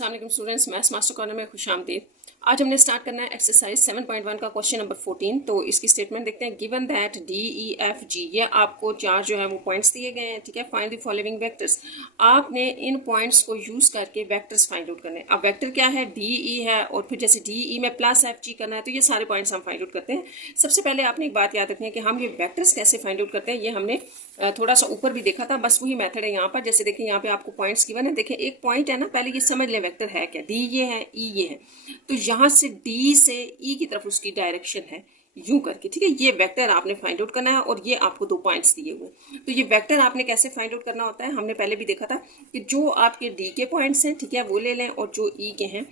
अस्सलाम वालेकुम students, maths master corner में खुशामदीद। आज हमने स्टार्ट करना है एक्सरसाइज 7.1 का क्वेश्चन नंबर 14। तो इसकी स्टेटमेंट देखते हैं। Given that D E F G, ये आपको चार जो है वो पॉइंट्स दिए गए हैं, ठीक है। Find the following vectors. आपने इन पॉइंट्स को यूज करके वेक्टर्स फाइंड आउट करने हैं। अब वेक्टर क्या है, डी ई है, और फिर जैसे डी ई में प्लस एफ जी करना है, तो ये सारे पॉइंट्स हम फाइंड आउट करते हैं। सबसे पहले आपने एक बात याद रखनी है कि हम ये वेक्टर्स कैसे फाइंड आउट करते हैं। ये हमने थोड़ा सा ऊपर भी देखा था, बस वही मेथड है यहाँ पर। जैसे देखिए यहाँ पे आपको पॉइंट्स गिवन है, देखिए एक पॉइंट है ना, पहले ये समझ लें वेक्टर है क्या। डी ये है, ई ये है, तो यहाँ से डी से ई की तरफ उसकी डायरेक्शन है यूं करके, ठीक है। ये वेक्टर आपने फाइंड आउट करना है, और ये आपको दो पॉइंट्स दिए हुए। तो ये वेक्टर आपने कैसे फाइंड आउट करना होता है, हमने पहले भी देखा था कि जो आपके डी के पॉइंट्स हैं, ठीक है, वो ले लें, और जो ई के हैं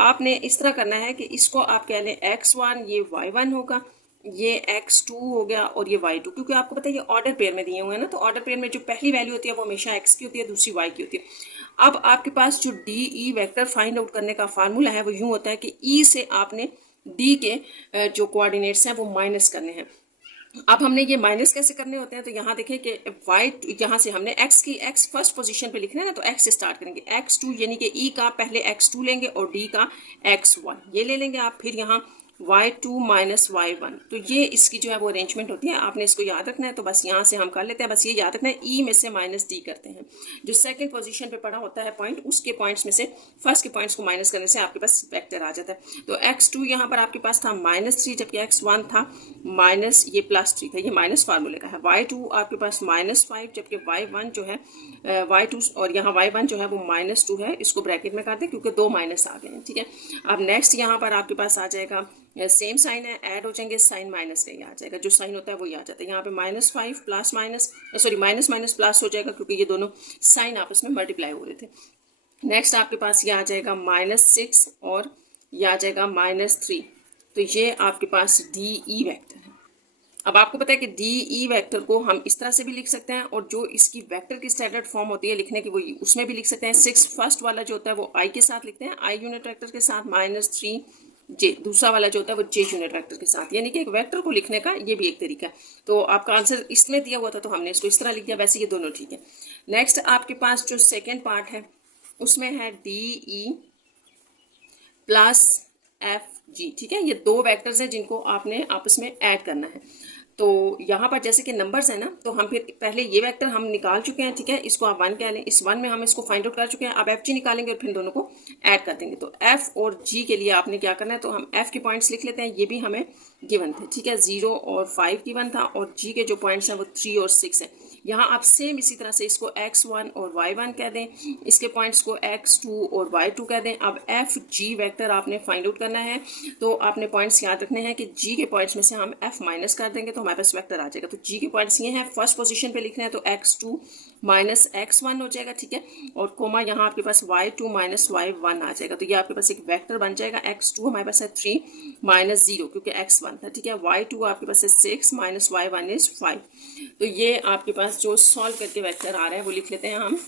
आपने इस तरह करना है कि इसको आप कह लें x1, ये y1 होगा, ये x2 हो गया, और ये y2, क्योंकि आपको पता है ये ऑर्डर पेयर में दिए हुए हैं ना। तो ऑर्डर पेयर में जो पहली वैल्यू होती है वो हमेशा x की होती है, दूसरी y की होती है। अब आपके पास जो D E vector find out करने का फार्मूला है वो यूं होता है कि ई से आपने डी के जो कोऑर्डिनेट्स हैं वो माइनस करने हैं। अब हमने ये माइनस कैसे करने होते हैं, तो यहाँ देखें कि वाई, यहाँ से हमने x फर्स्ट पोजीशन पे लिखना है ना, तो x से स्टार्ट करेंगे। x2 यानी कि ई का पहले x2 लेंगे, और डी का x1 ये ले लेंगे आप। फिर यहाँ y2 माइनस y1, तो ये इसकी जो है वो अरेंजमेंट होती है। आपने इसको याद रखना है, तो बस यहाँ से हम कर लेते हैं। बस ये याद रखना है, ई में से माइनस डी करते हैं। जो सेकंड पोजीशन पे पड़ा होता है पॉइंट, उसके पॉइंट्स में से फर्स्ट के पॉइंट्स को माइनस करने से आपके पास वेक्टर आ जाता है। तो x2 यहाँ पर आपके पास था -3, जबकि x1 था माइनस, ये +3 था, ये माइनस फार्मूले का है। y2 आपके पास -5, जबकि y1 जो है y2, और यहाँ y1 जो है वो -2 है। इसको ब्रैकेट में कर दें क्योंकि दो माइनस आ गए हैं, ठीक है। अब नेक्स्ट यहाँ पर आपके पास आ जाएगा, सेम साइन है, ऐड हो जाएंगे, साइन माइनस का ही आ जाएगा, जो साइन होता है वो ही आ जाता है। यहाँ पे -5 plus minus, sorry minus minus plus हो जाएगा, क्योंकि ये दोनों साइन आपस में मल्टीप्लाई हो रहे थे। नेक्स्ट आपके पास ये आ जाएगा -6, और ये आ जाएगा -3। तो ये आपके पास डी ई वेक्टर है। अब आपको पता है कि डी ई वेक्टर को हम इस तरह से भी लिख सकते हैं, और जो इसकी वेक्टर की स्टैंडर्ड फॉर्म होती है लिखने की, वो उसमें भी लिख सकते हैं। 6 फर्स्ट वाला जो होता है वो आई के साथ लिखते हैं, आई यूनिट वेक्टर के साथ, -3 जे दूसरा वाला जो होता है वो जे यूनिट वेक्टर के साथ। यानी कि एक वेक्टर को लिखने का ये भी एक तरीका है। तो आपका आंसर इसमें दिया हुआ था, तो हमने इसको इस तरह लिख दिया। वैसे ये दोनों ठीक है। नेक्स्ट आपके पास जो सेकेंड पार्ट है उसमें है D E plus F G, ठीक है। ये दो वेक्टर्स हैं जिनको आपने आपस में ऐड करना है। तो यहाँ पर जैसे कि नंबर्स है ना, तो हम फिर पहले ये वेक्टर हम निकाल चुके हैं, ठीक है। इसको आप 1 कह लें। इस 1 में हम इसको फाइंड आउट कर चुके हैं। अब एफ जी निकालेंगे और फिर दोनों को ऐड कर देंगे। तो एफ और जी के लिए आपने क्या करना है, तो हम एफ के पॉइंट्स लिख लेते हैं। ये भी हमें गिवन थे, ठीक है। 0 और 5 गिवन था, और जी के जो पॉइंट्स हैं वो 3 और 6 हैं। यहाँ आप सेम इसी तरह से इसको x1 और y1 कह दें, इसके पॉइंट्स को x2 और y2 कह दें। अब एफ जी वेक्टर आपने फाइंड आउट करना है, तो आपने पॉइंट्स याद रखने हैं कि जी के पॉइंट्स में से हम f माइनस कर देंगे तो हमारे पास वेक्टर आ जाएगा। तो जी के पॉइंट्स ये हैं, फर्स्ट पोजीशन पे लिखना है, तो x2 माइनस x1 हो जाएगा, ठीक है। और कोमा यहाँ आपके पास y2 माइनस y1 आ जाएगा। तो ये आपके पास एक वेक्टर बन जाएगा। x2 हमारे पास है 3 माइनस 0, क्योंकि x1 था, ठीक है। y2 आपके पास है 6 माइनस y1 इज 5। तो ये आपके पास जो सॉल्व करके वेक्टर आ रहा है वो लिख लेते हैं हम।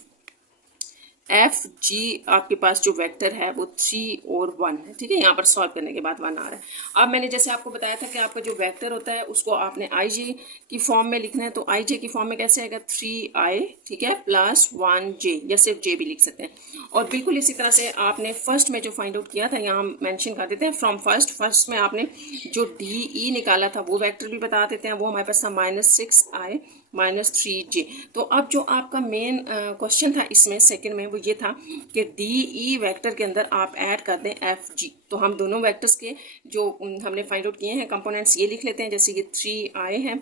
एफ जी आपके पास जो वेक्टर है वो 3 और 1 है, ठीक है। यहाँ पर सॉल्व करने के बाद 1 आ रहा है। अब मैंने जैसे आपको बताया था कि आपका जो वेक्टर होता है उसको आपने आई जे की फॉर्म में लिखना है। तो आई जे की फॉर्म में कैसे आएगा, 3i, ठीक है, प्लस 1j, या सिर्फ जे भी लिख सकते हैं। और बिल्कुल इसी तरह से आपने फर्स्ट में जो फाइंड आउट किया था, यहाँ हम मैंशन कर देते हैं फ्रॉम फर्स्ट में आपने जो डी ई निकाला था वो वेक्टर भी बता देते हैं। वो हमारे पास था -6i -3j। तो अब जो आपका मेन क्वेश्चन था इसमें सेकंड में, वो ये था कि डी ई वेक्टर के अंदर आप ऐड कर दें एफ जी। तो हम दोनों वेक्टर्स के जो हमने फाइंड आउट किए हैं कंपोनेंट्स ये लिख लेते हैं। जैसे ये 3i है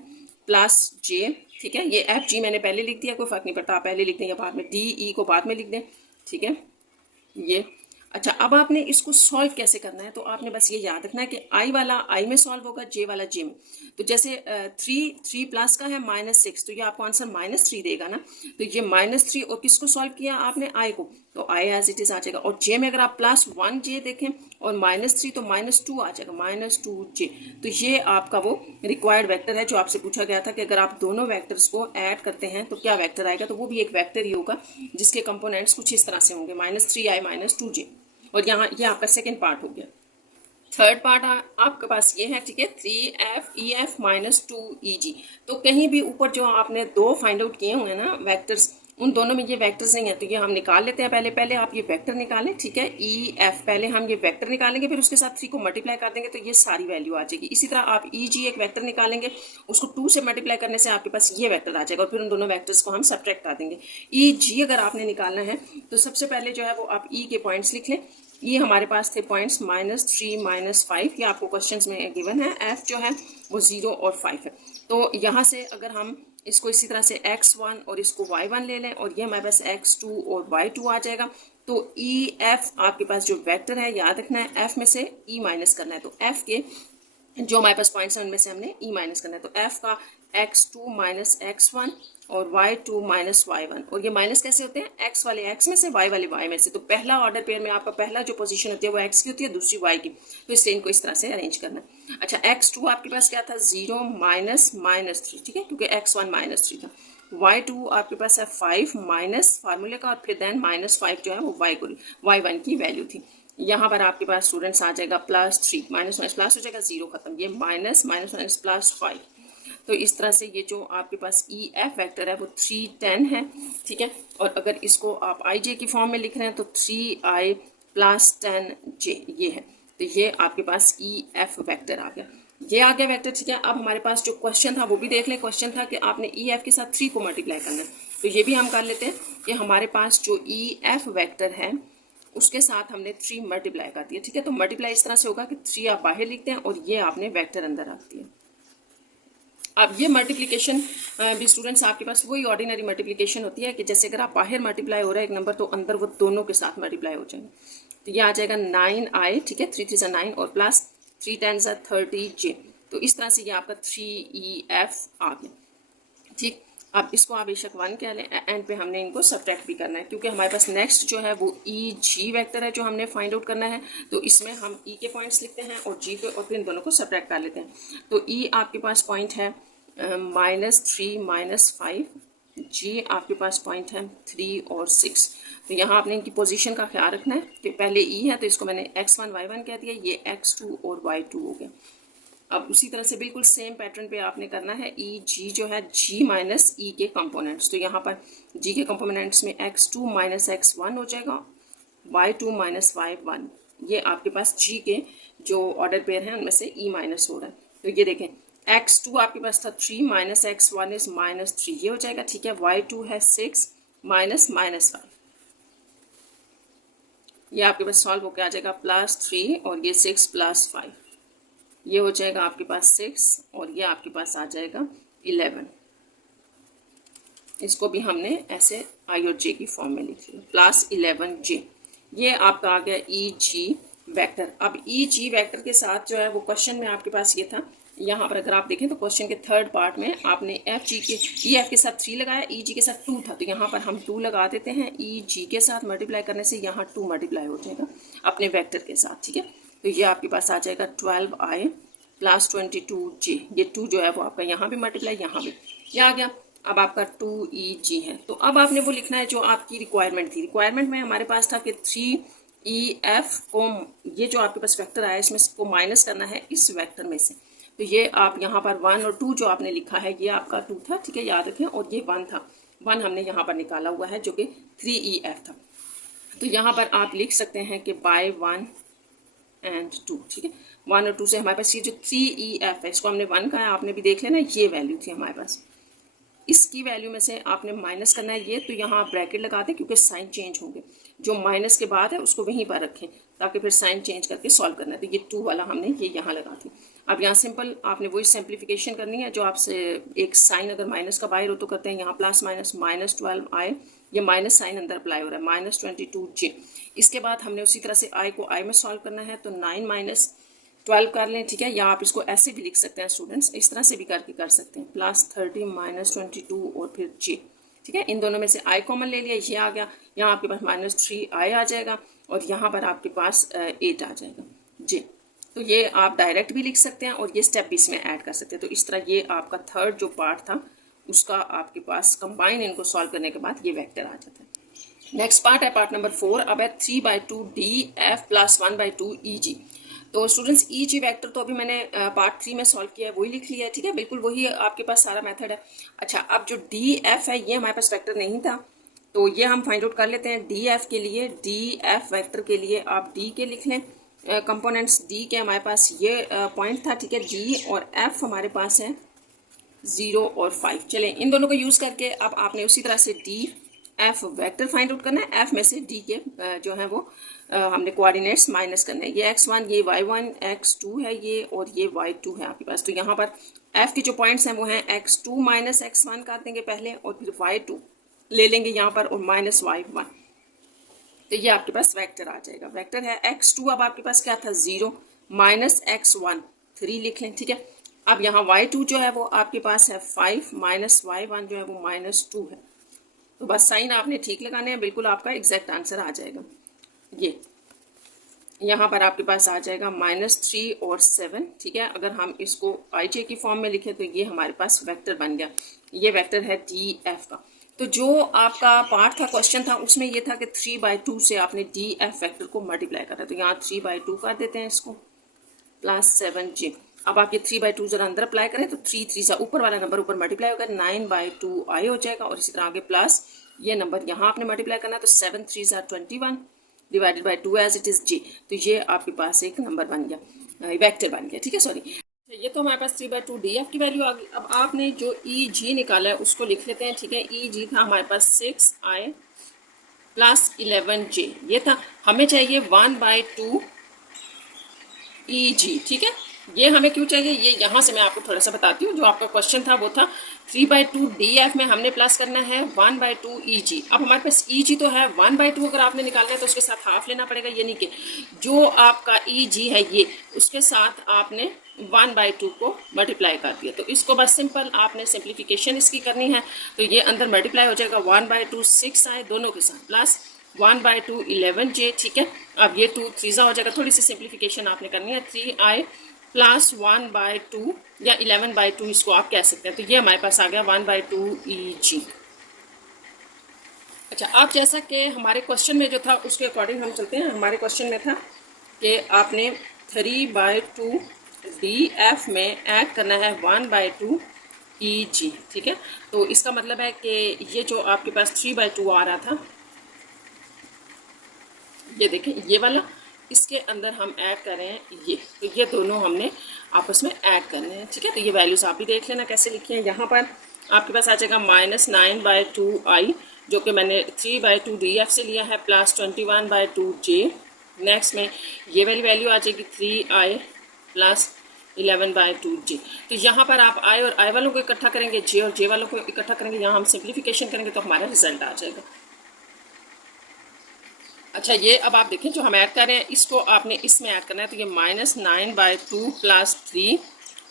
प्लस j, ठीक है। ये एफ जी मैंने पहले लिख दिया, कोई फर्क नहीं पड़ता, आप पहले लिख दें या बाद में, डी ई को बाद में लिख दें, ठीक है। ये अच्छा, अब आपने इसको सॉल्व कैसे करना है, तो आपने बस ये याद रखना है कि आई वाला आई में सॉल्व होगा, जे वाला जे में। तो जैसे 3 प्लस का है -6, तो ये आपको आंसर -3 देगा ना। तो ये -3, और किसको सॉल्व किया आपने, आई को, तो आई एज इट इज आ जाएगा। और जे में अगर आप +1j देखें और -3, तो -2 आ जाएगा, -2j। तो ये आपका वो रिक्वायर्ड वेक्टर है जो आपसे पूछा गया था कि अगर आप दोनों वेक्टर्स को ऐड करते हैं तो क्या वेक्टर आएगा। तो वो भी एक वेक्टर ही होगा जिसके कंपोनेंट्स कुछ इस तरह से होंगे, -3i -2j। और यहाँ ये आपका सेकेंड पार्ट हो गया। थर्ड पार्ट आपके पास ये है, ठीक है, 3f EF -2EG। तो कहीं भी ऊपर जो आपने दो फाइंड आउट किए हुए हैं ना वेक्टर्स, उन दोनों में ये वेक्टर्स नहीं है, तो ये हम निकाल लेते हैं। पहले पहले आप ये वेक्टर निकालें, ठीक है, ई एफ। पहले हम ये वेक्टर निकालेंगे, फिर उसके साथ 3 को मल्टीप्लाई कर देंगे तो ये सारी वैल्यू आ जाएगी। इसी तरह आप ई जी एक वेक्टर निकालेंगे, उसको 2 से मल्टीप्लाई करने से आपके पास ये वेक्टर आ जाएगा और फिर उन दोनों वेक्टर्स को हम सब्ट्रैक्ट कर देंगे। ई जी अगर आपने निकालना है तो सबसे पहले जो है वो आप ई के पॉइंट्स लिख लें। ये हमारे पास थे पॉइंट्स -3 -5, ये आपको क्वेश्चंस में गिवन है। एफ जो है वो 0 और 5 है। तो यहाँ से अगर हम इसको इसी तरह से x1 और इसको y1 ले लें और ये हमारे पास x2 और y2 आ जाएगा। तो ई एफ आपके पास जो वेक्टर है, याद रखना है एफ में से ई माइनस करना है। तो एफ के जो हमारे पास पॉइंट्स हैं उनमें से हमने ई माइनस करना है। तो एफ का x2 माइनस x1 और y2 माइनस y1। और ये माइनस कैसे होते हैं, x वाले x में से y वाले y में से। तो पहला ऑर्डर पेयर में आपका पहला जो पोजीशन होती है वो x की होती है, दूसरी y की। तो इससे इनको इस तरह से अरेंज करना है। अच्छा, x2 आपके पास क्या था, 0 माइनस -3, ठीक है, क्योंकि x1 -3 था। y2 आपके पास है 5 माइनस फार्मूले का और फिर देन -5 जो है वो y1 की वैल्यू थी। यहाँ पर आपके पास स्टूडेंट्स आ जाएगा +3, माइनस प्लस हो जाएगा, 0 खत्म, ये माइनस +5। तो इस तरह से ये जो आपके पास ई एफ वैक्टर है वो 3 10 है, ठीक है। और अगर इसको आप आई जे की फॉर्म में लिख रहे हैं तो 3i + 10j ये है। तो ये आपके पास ई एफ वैक्टर आ गया, ये आ गया वेक्टर, ठीक है। अब हमारे पास जो क्वेश्चन था वो भी देख लें। क्वेश्चन था कि आपने ई एफ के साथ 3 को मल्टीप्लाई करना है, तो ये भी हम कर लेते हैं कि हमारे पास जो ई एफ वैक्टर है उसके साथ हमने 3 मल्टीप्लाई कर दिया, ठीक है। तो मल्टीप्लाई इस तरह से होगा कि 3 आप बाहर लिखते हैं और ये आपने वेक्टर अंदर रख दिया। अब ये मल्टीप्लिकेशन भी स्टूडेंट्स आपके पास वही ऑर्डिनरी मल्टीप्लिकेशन होती है कि जैसे अगर आप बाहर मल्टीप्लाई हो रहा है एक नंबर तो अंदर वो दोनों के साथ मल्टीप्लाई हो जाएंगे। तो ये आ जाएगा 9i, ठीक है, 3 3 9 और प्लस 3 10 30j। तो इस तरह से ये आपका 3EF आ गया, ठीक। अब इसको आप बेशक 1 कह लें, एंड पे हमने इनको सब्ट्रैक्ट भी करना है क्योंकि हमारे पास नेक्स्ट जो है वो ई जी वैक्टर है जो हमने फाइंड आउट करना है। तो इसमें हम ई के पॉइंट्स लिखते हैं और जी के, और फिर इन दोनों को सब्ट्रैक्ट कर लेते हैं। तो ई आपके पास पॉइंट है -3 -5, जी आपके पास पॉइंट है 3 और 6। तो यहाँ आपने इनकी पोजीशन का ख्याल रखना है कि पहले ई है तो इसको मैंने x1 y1 कह दिया, ये x2 और y2 हो गया। अब उसी तरह से बिल्कुल सेम पैटर्न पे आपने करना है ई जी जो है जी माइनस ई के कंपोनेंट्स। तो यहाँ पर जी के कंपोनेंट्स में x2 माइनस x1 हो जाएगा, y2 माइनस y1। ये आपके पास जी के जो ऑर्डर पेयर हैं उनमें से ई माइनस हो रहा है। तो ये देखें x2 आपके पास था 3 माइनस x1 इज -3, ये हो जाएगा, ठीक है। y2 है 6 माइनस -5, ये आपके पास सॉल्व होकर आ जाएगा +3 और ये 6 + 5, ये हो जाएगा आपके पास 6 और ये आपके पास आ जाएगा 11। इसको भी हमने ऐसे आई और जे की फॉर्म में लिख लिया +11j। ये आपका आ गया ई जी वैक्टर। अब ई जी वैक्टर के साथ जो है वो क्वेश्चन में आपके पास ये था, यहाँ पर अगर आप देखें तो क्वेश्चन के थर्ड पार्ट में आपने एफ जी के ई एफ के साथ 3 लगाया, ई जी के साथ 2 था, तो यहाँ पर हम 2 लगा देते हैं। ई जी के साथ मल्टीप्लाई करने से यहाँ 2 मल्टीप्लाई हो जाएगा अपने वेक्टर के साथ, ठीक है। तो ये आपके पास आ जाएगा 12i + 22j। ये 2 जो है वो आपका यहाँ भी मल्टीप्लाई, यहाँ भी, ये आ गया। अब आपका 2EG है। तो अब आपने वो लिखना है जो आपकी रिक्वायरमेंट थी। रिक्वायरमेंट में हमारे पास था कि 3EF को, ये जो आपके पास वेक्टर आया इसमें को माइनस करना है इस वेक्टर में से। तो ये आप यहाँ पर 1 और 2 जो आपने लिखा है ये आपका 2 था, ठीक है, याद रखें। और ये 1 था, 1 हमने यहाँ पर निकाला हुआ है जो कि 3EF था। तो यहाँ पर आप लिख सकते हैं कि बाय 1 एंड 2, ठीक है। 1 और 2 से हमारे पास ये जो 3EF है इसको हमने 1 कहा है, आपने भी देख लेना, ये वैल्यू थी हमारे पास। इसकी वैल्यू में से आपने माइनस करना है ये, तो यहाँ आप ब्रैकेट लगा दें क्योंकि साइन चेंज होंगे। जो माइनस के बाद है उसको वहीं पर रखें ताकि फिर साइन चेंज करके सॉल्व करना है। तो ये 2 वाला हमने ये यहाँ लगा दी। अब यहाँ सिंपल आपने वही सिंप्लीफिकेशन करनी है जो आपसे एक साइन अगर माइनस का बाहर हो तो करते हैं, यहाँ प्लस माइनस -12 आए, ये माइनस साइन अंदर अप्लाई हो रहा है, -22j। इसके बाद हमने उसी तरह से आई को आई में सॉल्व करना है, तो 9 - 12 कर लें, ठीक है। या आप इसको ऐसे भी लिख सकते हैं स्टूडेंट्स, इस तरह से भी करके कर सकते हैं, +30 - 22 और फिर j, ठीक है। इन दोनों में से i कॉमन ले लिया, ये आ गया। यहाँ आपके पास -3i आ जाएगा और यहाँ पर आपके पास 8 आ जाएगा j। तो ये आप डायरेक्ट भी लिख सकते हैं और ये स्टेप भी इसमें ऐड कर सकते हैं। तो इस तरह ये आपका थर्ड जो पार्ट था उसका आपके पास कंबाइन इनको सॉल्व करने के बाद ये वेक्टर आ जाता है। नेक्स्ट पार्ट है पार्ट नंबर 4। अब है 3/2 DF + 1/2 EG। तो स्टूडेंट्स ई जी वैक्टर तो अभी मैंने पार्ट 3 में सॉल्व किया है, वही लिख लिया है, ठीक है, बिल्कुल वही आपके पास सारा मेथड है। अच्छा, अब जो डी एफ है ये हमारे पास वेक्टर नहीं था, तो ये हम फाइंड आउट कर लेते हैं डी एफ के लिए। डी एफ वेक्टर के लिए आप डी के लिख लें कंपोनेंट्स। डी के हमारे पास ये पॉइंट था, ठीक है। डी और एफ हमारे पास है 0 और 5। चलें, इन दोनों को यूज़ करके अब आपने उसी तरह से D F vector find out करना है। एफ में से डी के जो है वो हमने कोऑर्डिनेट्स माइनस करना है। ये x1, ये y1, x2 है ये, और ये y2 है आपके पास। तो यहाँ पर f के जो पॉइंट्स हैं वो हैं x2 माइनस x1 कर देंगे पहले, और फिर y2 ले लेंगे यहाँ पर, और माइनस y1। तो ये आपके पास वेक्टर आ जाएगा। वेक्टर है x2, अब आपके पास क्या था 0 माइनस x1 3 लिख लें, ठीक है। अब यहाँ y2 जो है वो आपके पास है 5 माइनस y1 जो है वो -2 है। तो बस साइन आपने ठीक लगाने हैं, बिल्कुल आपका एग्जैक्ट आंसर आ जाएगा। ये यहाँ पर आपके पास आ जाएगा -3 और 7, ठीक है। अगर हम इसको IJ की फॉर्म में लिखें तो ये हमारे पास वेक्टर बन गया। ये वेक्टर है DF का। तो जो आपका पार्ट था, क्वेश्चन था, उसमें ये था कि 3/2 से आपने DF वेक्टर को मल्टीप्लाई करा। तो यहाँ 3/2 कर देते हैं इसको, प्लस 7J। अब आप ये 3/2 जरा अंदर अप्लाई करें तो 3 3 सा ऊपर वाला नंबर ऊपर मल्टीप्लाई होगा, 9/2 I हो जाएगा, और इसी तरह आगे प्लस ये नंबर यहाँ आपने मल्टीप्लाई करना है, तो 7 3 सा 21 divided by 2 as it is J। तो ये आपके पास एक नंबर बन गया, वेक्टर बन गया, ठीक है। सॉरी, ये तो हमारे पास 3/2 DF की वैल्यू आ गई। अब आपने जो EG निकाला है उसको लिख लेते हैं, ठीक है। EG था हमारे पास 6I प्लस 11J, ये था। हमें चाहिए 1/2 EG, ठीक है। ये हमें क्यों चाहिए, ये यहाँ से मैं आपको थोड़ा सा बताती हूँ। जो आपका क्वेश्चन था वो था 3/2 DF में हमने प्लस करना है 1/2 EG। अब हमारे पास EG तो है 1/2, अगर आपने निकालना है तो उसके साथ हाफ लेना पड़ेगा, यानी कि जो आपका EG है ये, उसके साथ आपने 1/2 को मल्टीप्लाई कर दिया। तो इसको बस सिंपल आपने सिंप्लीफिकेशन इसकी करनी है। तो ये अंदर मल्टीप्लाई हो जाएगा 1/2 6I दोनों के साथ, प्लस 1/2 11J, ठीक है। अब ये 2 3 हो जाएगा। थोड़ी सी सिंप्लीफिकेशन आपने करनी है, 3I प्लस 1/2 या 11/2 इसको आप कह सकते हैं। तो ये हमारे पास आ गया 1/2 EG। अच्छा, अब जैसा कि हमारे क्वेश्चन में जो था उसके अकॉर्डिंग हम चलते हैं। हमारे क्वेश्चन में था कि आपने 3/2 DF में ऐड करना है 1/2 EG, ठीक है। तो इसका मतलब है कि ये जो आपके पास 3/2 आ रहा था, ये देखें ये वाला, इसके अंदर हम ऐड कर रहे हैं ये। तो ये दोनों हमने आपस में ऐड करने हैं, ठीक है। तो ये वैल्यूज आप भी देख लेना कैसे लिखी हैं। यहाँ पर आपके पास आ जाएगा -9/2 I, जो कि मैंने 3/2 DF से लिया है, प्लस 21/2 J। नेक्स्ट में ये वाली वैल्यू आ जाएगी 3I प्लस 11/2 J। तो यहाँ पर आप I और I वालों को इकट्ठा करेंगे, J और J वालों को इकट्ठा करेंगे, यहाँ हम सिंप्लीफिकेशन करेंगे तो हमारा रिजल्ट आ जाएगा। अच्छा, ये अब आप देखें जो हम ऐड कर रहे हैं इसको आपने इसमें ऐड करना है। तो ये -9/2 प्लस 3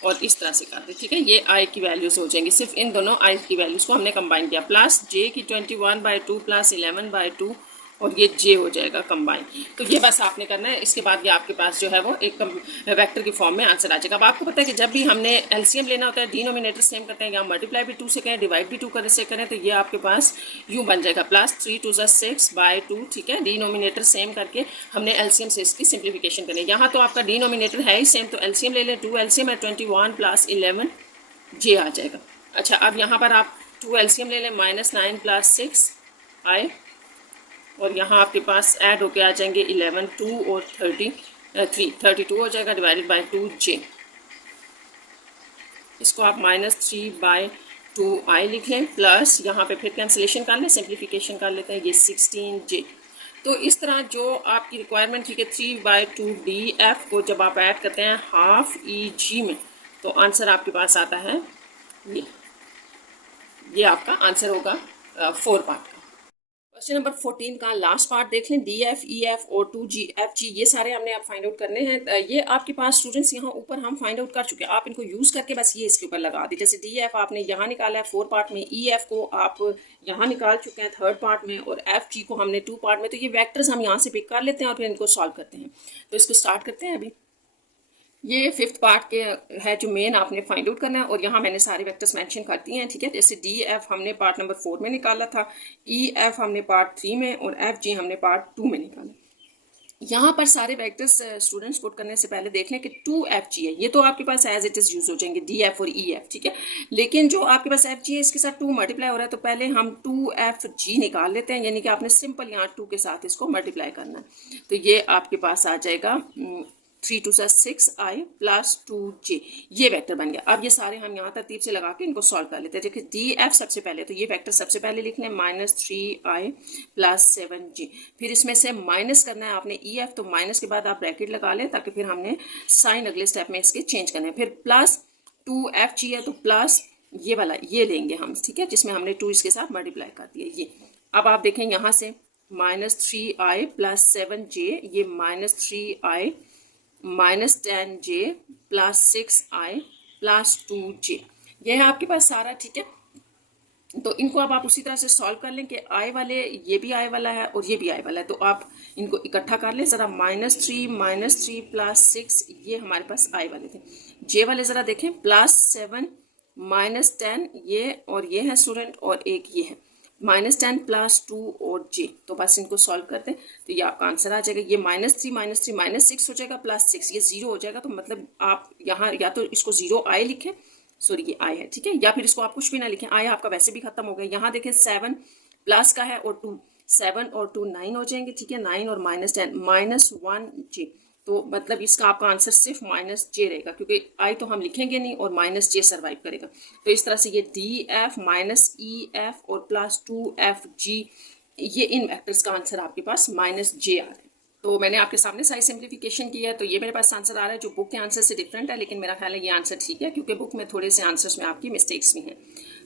और इस तरह से कर दे, ठीक है। ये I की वैल्यूज़ हो जाएंगी, सिर्फ इन दोनों I की वैल्यूज़ को हमने कंबाइन किया, प्लस J की 21/2 प्लस 11/2, और ये J हो जाएगा कंबाइन। तो ये बस आपने करना है। इसके बाद ये आपके पास जो है वो एक वेक्टर की फॉर्म में आंसर आ जाएगा। अब आपको पता है कि जब भी हमने LCM लेना होता है, डिनोमिनेटर सेम करते हैं, या मल्टीप्लाई भी 2 से करें, डिवाइड भी 2 से करें, तो ये आपके पास यूँ बन जाएगा, प्लस 3 2 6/2, ठीक है। डिनोमिनेटर सेम करके हमने LCM से इसकी सिंप्लीफिकेशन करनी है। यहाँ तो आपका डिनोमिनेटर है ही सेम, तो LCM ले लें। 2 LCM है 21 प्लस 11J आ जाएगा। अच्छा, अब यहाँ पर आप 2 LCM ले लें, -9 प्लस 6I, और यहाँ आपके पास ऐड होके आ जाएंगे 11 2 और 32 हो जाएगा, डिवाइडेड बाई 2J। इसको आप -3/2 I लिख लें, प्लस यहाँ पे फिर कैंसिलेशन कर लें, सिंप्लीफिकेशन कर लेते हैं, ये 16J। तो इस तरह जो आपकी रिक्वायरमेंट थी कि 3/2 DF को जब आप ऐड करते हैं हाफ EG में, तो आंसर आपके पास आता है ये आपका आंसर होगा 4 पार्ट का। क्वेश्चन नंबर 14 का लास्ट पार्ट देख लें। DF EF और 2GFG ये सारे हमने आप फाइंड आउट करने हैं। ये आपके पास स्टूडेंट्स यहाँ ऊपर हम फाइंड आउट कर चुके हैं, आप इनको यूज़ करके बस ये इसके ऊपर लगा दी। जैसे DF आपने यहाँ निकाला है 4 पार्ट में, EF को आप यहाँ निकाल चुके हैं 3rd पार्ट में, और FG को हमने 2 पार्ट में। तो ये वैक्टर्स हम यहाँ से पिक कर लेते हैं और फिर इनको सॉल्व करते हैं। तो इसको स्टार्ट करते हैं अभी। ये 5th पार्ट के है जो मेन आपने फाइंड आउट करना है, और यहाँ मैंने सारे वेक्टर्स मेंशन कर दिए हैं, ठीक है। जैसे DF हमने पार्ट नंबर 4 में निकाला था, EF हमने पार्ट 3 में, और FG हमने पार्ट 2 में निकाला। यहाँ पर सारे वेक्टर्स स्टूडेंट्स पुट करने से पहले देख लें कि 2FG है, ये तो आपके पास एज इट इज़ यूज हो जाएंगे DF और EF, ठीक है। लेकिन जो आपके पास FG है इसके साथ 2 मल्टीप्लाई हो रहा है, तो पहले हम 2FG निकाल लेते हैं, यानी कि आपने सिंपल यहाँ 2 के साथ इसको मल्टीप्लाई करना है। तो ये आपके पास आ जाएगा 3 2 6I प्लस 2J, ये वेक्टर बन गया। अब ये सारे हम यहाँ तरतीब से लगा के इनको सॉल्व कर लेते हैं। देखिए DF सबसे पहले, तो ये वेक्टर सबसे पहले लिख लें -3I प्लस 7J। फिर इसमें से माइनस करना है आपने EF, तो माइनस के बाद आप ब्रैकेट लगा लें, ताकि फिर हमने साइन अगले स्टेप में इसके चेंज करना है। फिर प्लस 2FG है, तो प्लस ये वाला ये लेंगे हम, ठीक है, जिसमें हमने 2 इसके साथ मल्टीप्लाई कर दिया ये। अब आप देखें यहाँ से -3I प्लस 7J, ये -3I -10J plus 6I plus 2J, यह है आपके पास सारा, ठीक है। तो इनको अब आप उसी तरह से सॉल्व कर लें कि I वाले, ये भी I वाला है और ये भी I वाला है, तो आप इनको इकट्ठा कर लें ज़रा। -3 प्लस 6, ये हमारे पास I वाले थे। J वाले ज़रा देखें, +7 -10, ये और ये है स्टूडेंट, और एक ये है -10 प्लस 2 और J। तो बस इनको सॉल्व करते हैं, तो ये आपका आंसर आ जाएगा। ये -3 -6 हो जाएगा, प्लस 6 ये 0 हो जाएगा। तो मतलब आप यहाँ या तो इसको 0I लिखें, सॉरी ये I है, ठीक है, या फिर इसको आप कुछ भी ना लिखें, I आपका वैसे भी खत्म हो गया। यहाँ देखें 7 प्लस का है और 2, 7 और 2 9 हो जाएंगे, ठीक है, 9 और -10 -1J। तो मतलब इसका आपका आंसर सिर्फ -J रहेगा, क्योंकि I तो हम लिखेंगे नहीं और -J सर्वाइव करेगा। तो इस तरह से ये DF -EF और प्लस 2FG, ये इन वेक्टर्स का आंसर आपके पास -J आ रहा है। तो मैंने आपके सामने सारी सिंप्लीफिकेशन की है, तो ये मेरे पास आंसर आ रहा है जो बुक के आंसर से डिफरेंट है, लेकिन मेरा ख्याल है ये आंसर ठीक है, क्योंकि बुक में थोड़े से आंसर्स में आपकी मिस्टेक्स भी हैं।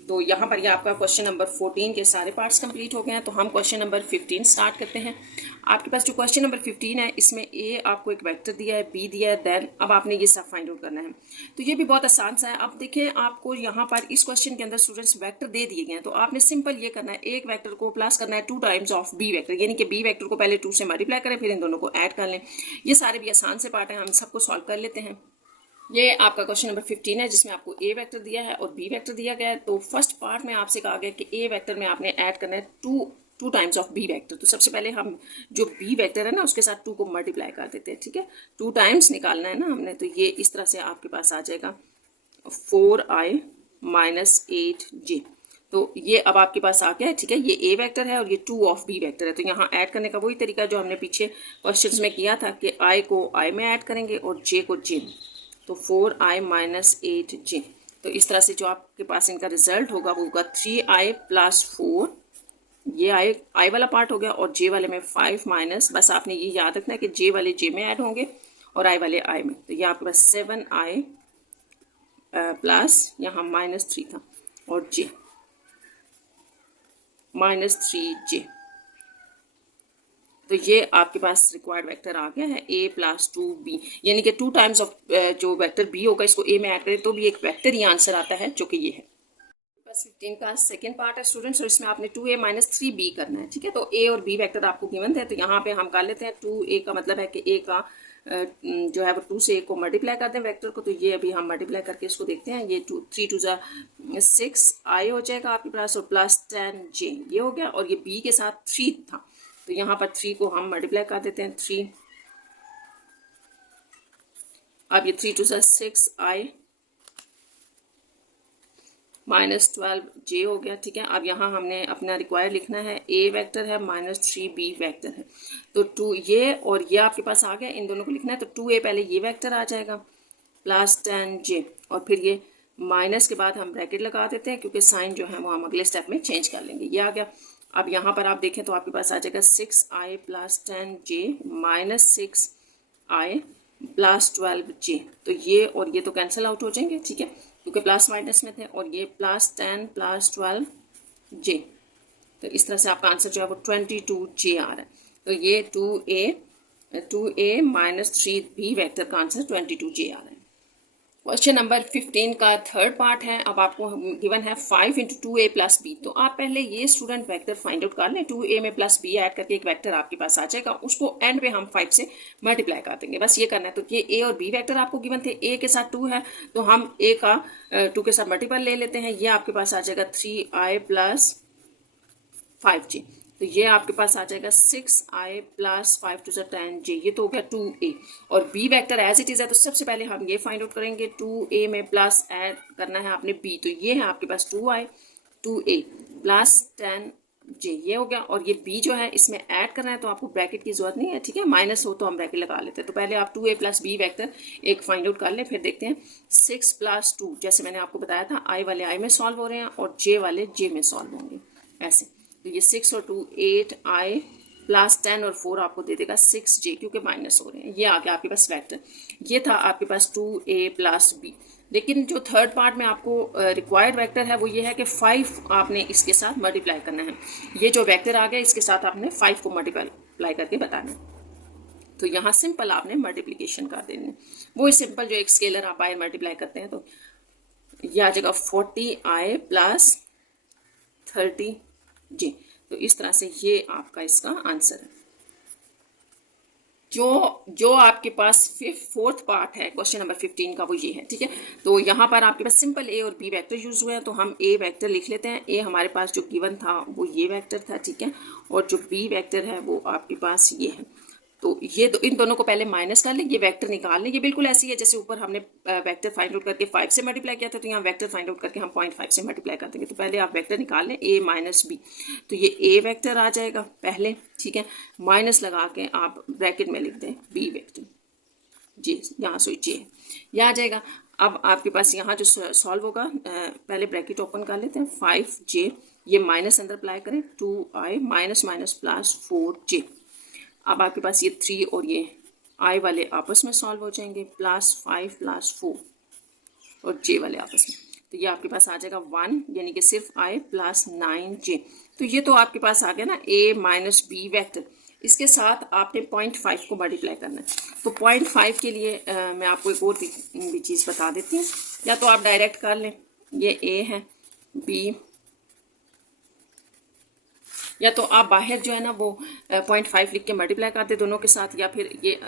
तो यहाँ पर ये आपका क्वेश्चन नंबर 14 के सारे पार्ट्स कंप्लीट हो गए हैं। तो हम क्वेश्चन नंबर 15 स्टार्ट करते हैं। आपके पास जो क्वेश्चन नंबर 15 है, इसमें A आपको एक वेक्टर दिया है, B दिया है, देन अब आपने ये सब फाइंड आउट करना है। तो ये भी बहुत आसान सा है। अब देखें, आपको यहाँ पर इस क्वेश्चन के अंदर स्टूडेंट्स वेक्टर दे दिए गए हैं, तो आपने सिंपल ये करना है, एक वेक्टर को प्लस करना है 2 टाइम्स ऑफ B वेक्टर, यानी कि B वेक्टर को पहले 2 से मल्टीप्लाई करें, फिर इन दोनों को ऐड कर लें। ये सारे भी आसान से पार्ट हैं, हम सबको सॉल्व कर लेते हैं। ये आपका क्वेश्चन नंबर 15 है, जिसमें आपको A वेक्टर दिया है और B वेक्टर दिया गया है। तो फर्स्ट पार्ट में आपसे कहा गया कि A वेक्टर में आपने ऐड करना है 2 टाइम्स ऑफ B वेक्टर। तो सबसे पहले हम जो B वेक्टर है ना, उसके साथ 2 को मल्टीप्लाई कर देते हैं, ठीक है। 2 टाइम्स निकालना है ना हमने, तो ये इस तरह से आपके पास आ जाएगा 4I -8J। तो ये अब आपके पास आ गया है, ठीक है। ये A वेक्टर है और ये 2 ऑफ B वेक्टर है। तो यहाँ ऐड करने का वही तरीका जो हमने पीछे क्वेश्चंस में किया था कि I को I में ऐड करेंगे और J को J में। तो 4I -8J। तो इस तरह से जो आपके पास इनका रिजल्ट होगा वो होगा 3I + 4, ये I वाला पार्ट हो गया, और J वाले में 5 माइनस, बस आपने ये याद रखना है कि J वाले J में ऐड होंगे और I वाले I में। तो ये आपके पास 7I प्लस यहाँ -3 था और J -3J। तो ये आपके पास रिक्वायर्ड वेक्टर आ गया है A + 2B, यानी कि 2 टाइम्स ऑफ जो वेक्टर B होगा इसको A में ऐड करें तो भी एक वेक्टर ही आंसर आता है, जो कि ये है। बस 15 का सेकंड पार्ट है स्टूडेंट्स, और इसमें आपने 2A - 3B करना है, ठीक है। तो A और B वेक्टर आपको गिवन है, तो यहाँ पे हम कर लेते हैं। 2A का मतलब है कि A का जो है वो 2 से A को मल्टीप्लाई कर दें वेक्टर को। तो ये अभी हम मल्टीप्लाई करके इसको देखते हैं। ये 3 2 6I हो जाएगा आपके पास, और +10J ये हो गया, और ये B के साथ 3 था, तो यहाँ पर 3 को हम मल्टीप्लाई कर देते हैं 3। अब ये 3 2 6I -12J हो गया, ठीक है। अब यहाँ हमने अपना रिक्वायर लिखना है, A वेक्टर है -3B वेक्टर है। तो 2 ये और ये आपके पास आ गया, इन दोनों को लिखना है। तो 2A पहले ये वेक्टर आ जाएगा +10J, और फिर ये माइनस के बाद हम ब्रैकेट लगा देते हैं, क्योंकि साइन जो है वो हम अगले स्टेप में चेंज कर लेंगे। ये आ गया। अब यहाँ पर आप देखें तो आपके पास आ जाएगा 6I + 10J -6I + 12J। तो ये और ये तो कैंसिल आउट हो जाएंगे, ठीक है, क्योंकि प्लस माइनस में थे, और ये +10 + 12J। तो इस तरह से आपका आंसर जो है वो 22J आ रहा है। तो ये 2A - 3B वेक्टर का आंसर 22J आ रहा है। क्वेश्चन नंबर 15 का थर्ड पार्ट है। अब आपको गिवन है 5 × 2A + B। तो आप पहले ये स्टूडेंट वेक्टर फाइंड आउट कर लें। 2A में +B ऐड करके एक वेक्टर आपके पास आ जाएगा, उसको एंड पे हम 5 से मल्टीप्लाई कर देंगे, बस ये करना है। तो ये A और B वेक्टर आपको गिवन थे। A के साथ 2 है, तो हम A का 2 के साथ मल्टीपल ले लेते हैं। ये आपके पास आ जाएगा 3I + 5J। तो ये आपके पास आ जाएगा 6i plus 5 to the 10j, ये तो हो गया 2a। और b vector as it is है, तो सबसे पहले हम ये फाइंड आउट करेंगे, 2a में प्लस ऐड करना है आपने b, तो ये है आपके पास 2a प्लस 10j, ये हो गया। और ये b जो है इसमें ऐड करना है, तो आपको ब्रैकेट की जरूरत नहीं है, ठीक है, माइनस हो तो हम ब्रैकेट लगा लेते हैं। तो पहले आप 2a प्लस b वेक्टर एक फाइंड आउट कर लें, फिर देखते हैं। 6 प्लस 2, जैसे मैंने आपको बताया था, i वाले i में सॉल्व हो रहे हैं और j वाले j में सॉल्व होंगे, ऐसे। तो ये 6 और 2 8i प्लस 10 और 4 आपको दे देगा 6j, क्योंकि माइनस हो रहे हैं। ये आ गया आपके पास वेक्टर। ये था आपके पास 2a प्लस b। लेकिन जो थर्ड पार्ट में आपको रिक्वायर्ड वेक्टर है वो ये है कि 5 आपने इसके साथ मल्टीप्लाई करना है। ये जो वेक्टर आ गया इसके साथ आपने 5 को मल्टीप्लाई करके बताना है। तो यहाँ सिंपल आपने मल्टीप्लीकेशन कर देनी है, वो सिंपल जो एक स्केलर आप आई मल्टीप्लाई करते हैं। तो ये आ जाएगा 40i प्लस 30j। तो इस तरह से ये आपका इसका आंसर है। जो आपके पास फोर्थ पार्ट है क्वेश्चन नंबर 15 का, वो ये है, ठीक है। तो यहाँ पर आपके पास सिंपल ए और बी वेक्टर यूज हुए हैं, तो हम ए वेक्टर लिख लेते हैं। ए हमारे पास जो गिवन था वो ये वेक्टर था, ठीक है, और जो बी वेक्टर है वो आपके पास ये है। तो ये इन दोनों को पहले माइनस कर लें, ये वेक्टर निकाल लें। ये बिल्कुल ऐसी है जैसे ऊपर हमने वेक्टर फाइंड आउट करके 5 से मल्टीप्लाई किया था, तो यहाँ वेक्टर फाइंड आउट करके हम 0.5 से मल्टीप्लाई कर देंगे। तो पहले आप वेक्टर निकाल लें a माइनस बी, तो ये a वेक्टर आ जाएगा पहले, ठीक है, माइनस लगा के आप ब्रैकेट में लिख दें b वेक्टर, जी यहाँ से j यह आ जाएगा। अब आपके पास यहाँ जो सॉल्व होगा, पहले ब्रैकेट ओपन कर लेते हैं, 5j, ये माइनस अंदर अप्लाई करें, 2i minus minus plus 4j। अब आपके पास ये 3 और ये i वाले आपस में सॉल्व हो जाएंगे, प्लस 5 प्लस 4 और j वाले आपस में। तो ये आपके पास आ जाएगा 1, यानी कि सिर्फ i प्लस 9j। तो ये तो आपके पास आ गया ना a माइनस बी वेक्टर। इसके साथ आपने 0.5 को मल्टीप्लाई करना है। तो 0.5 के लिए मैं आपको एक और भी चीज़ बता देती हूँ, या तो आप डायरेक्ट कर लें, ये a है, b, या तो आप बाहर जो है ना वो 0.5 लिख के मल्टीप्लाई कर दे दोनों के साथ, या फिर ये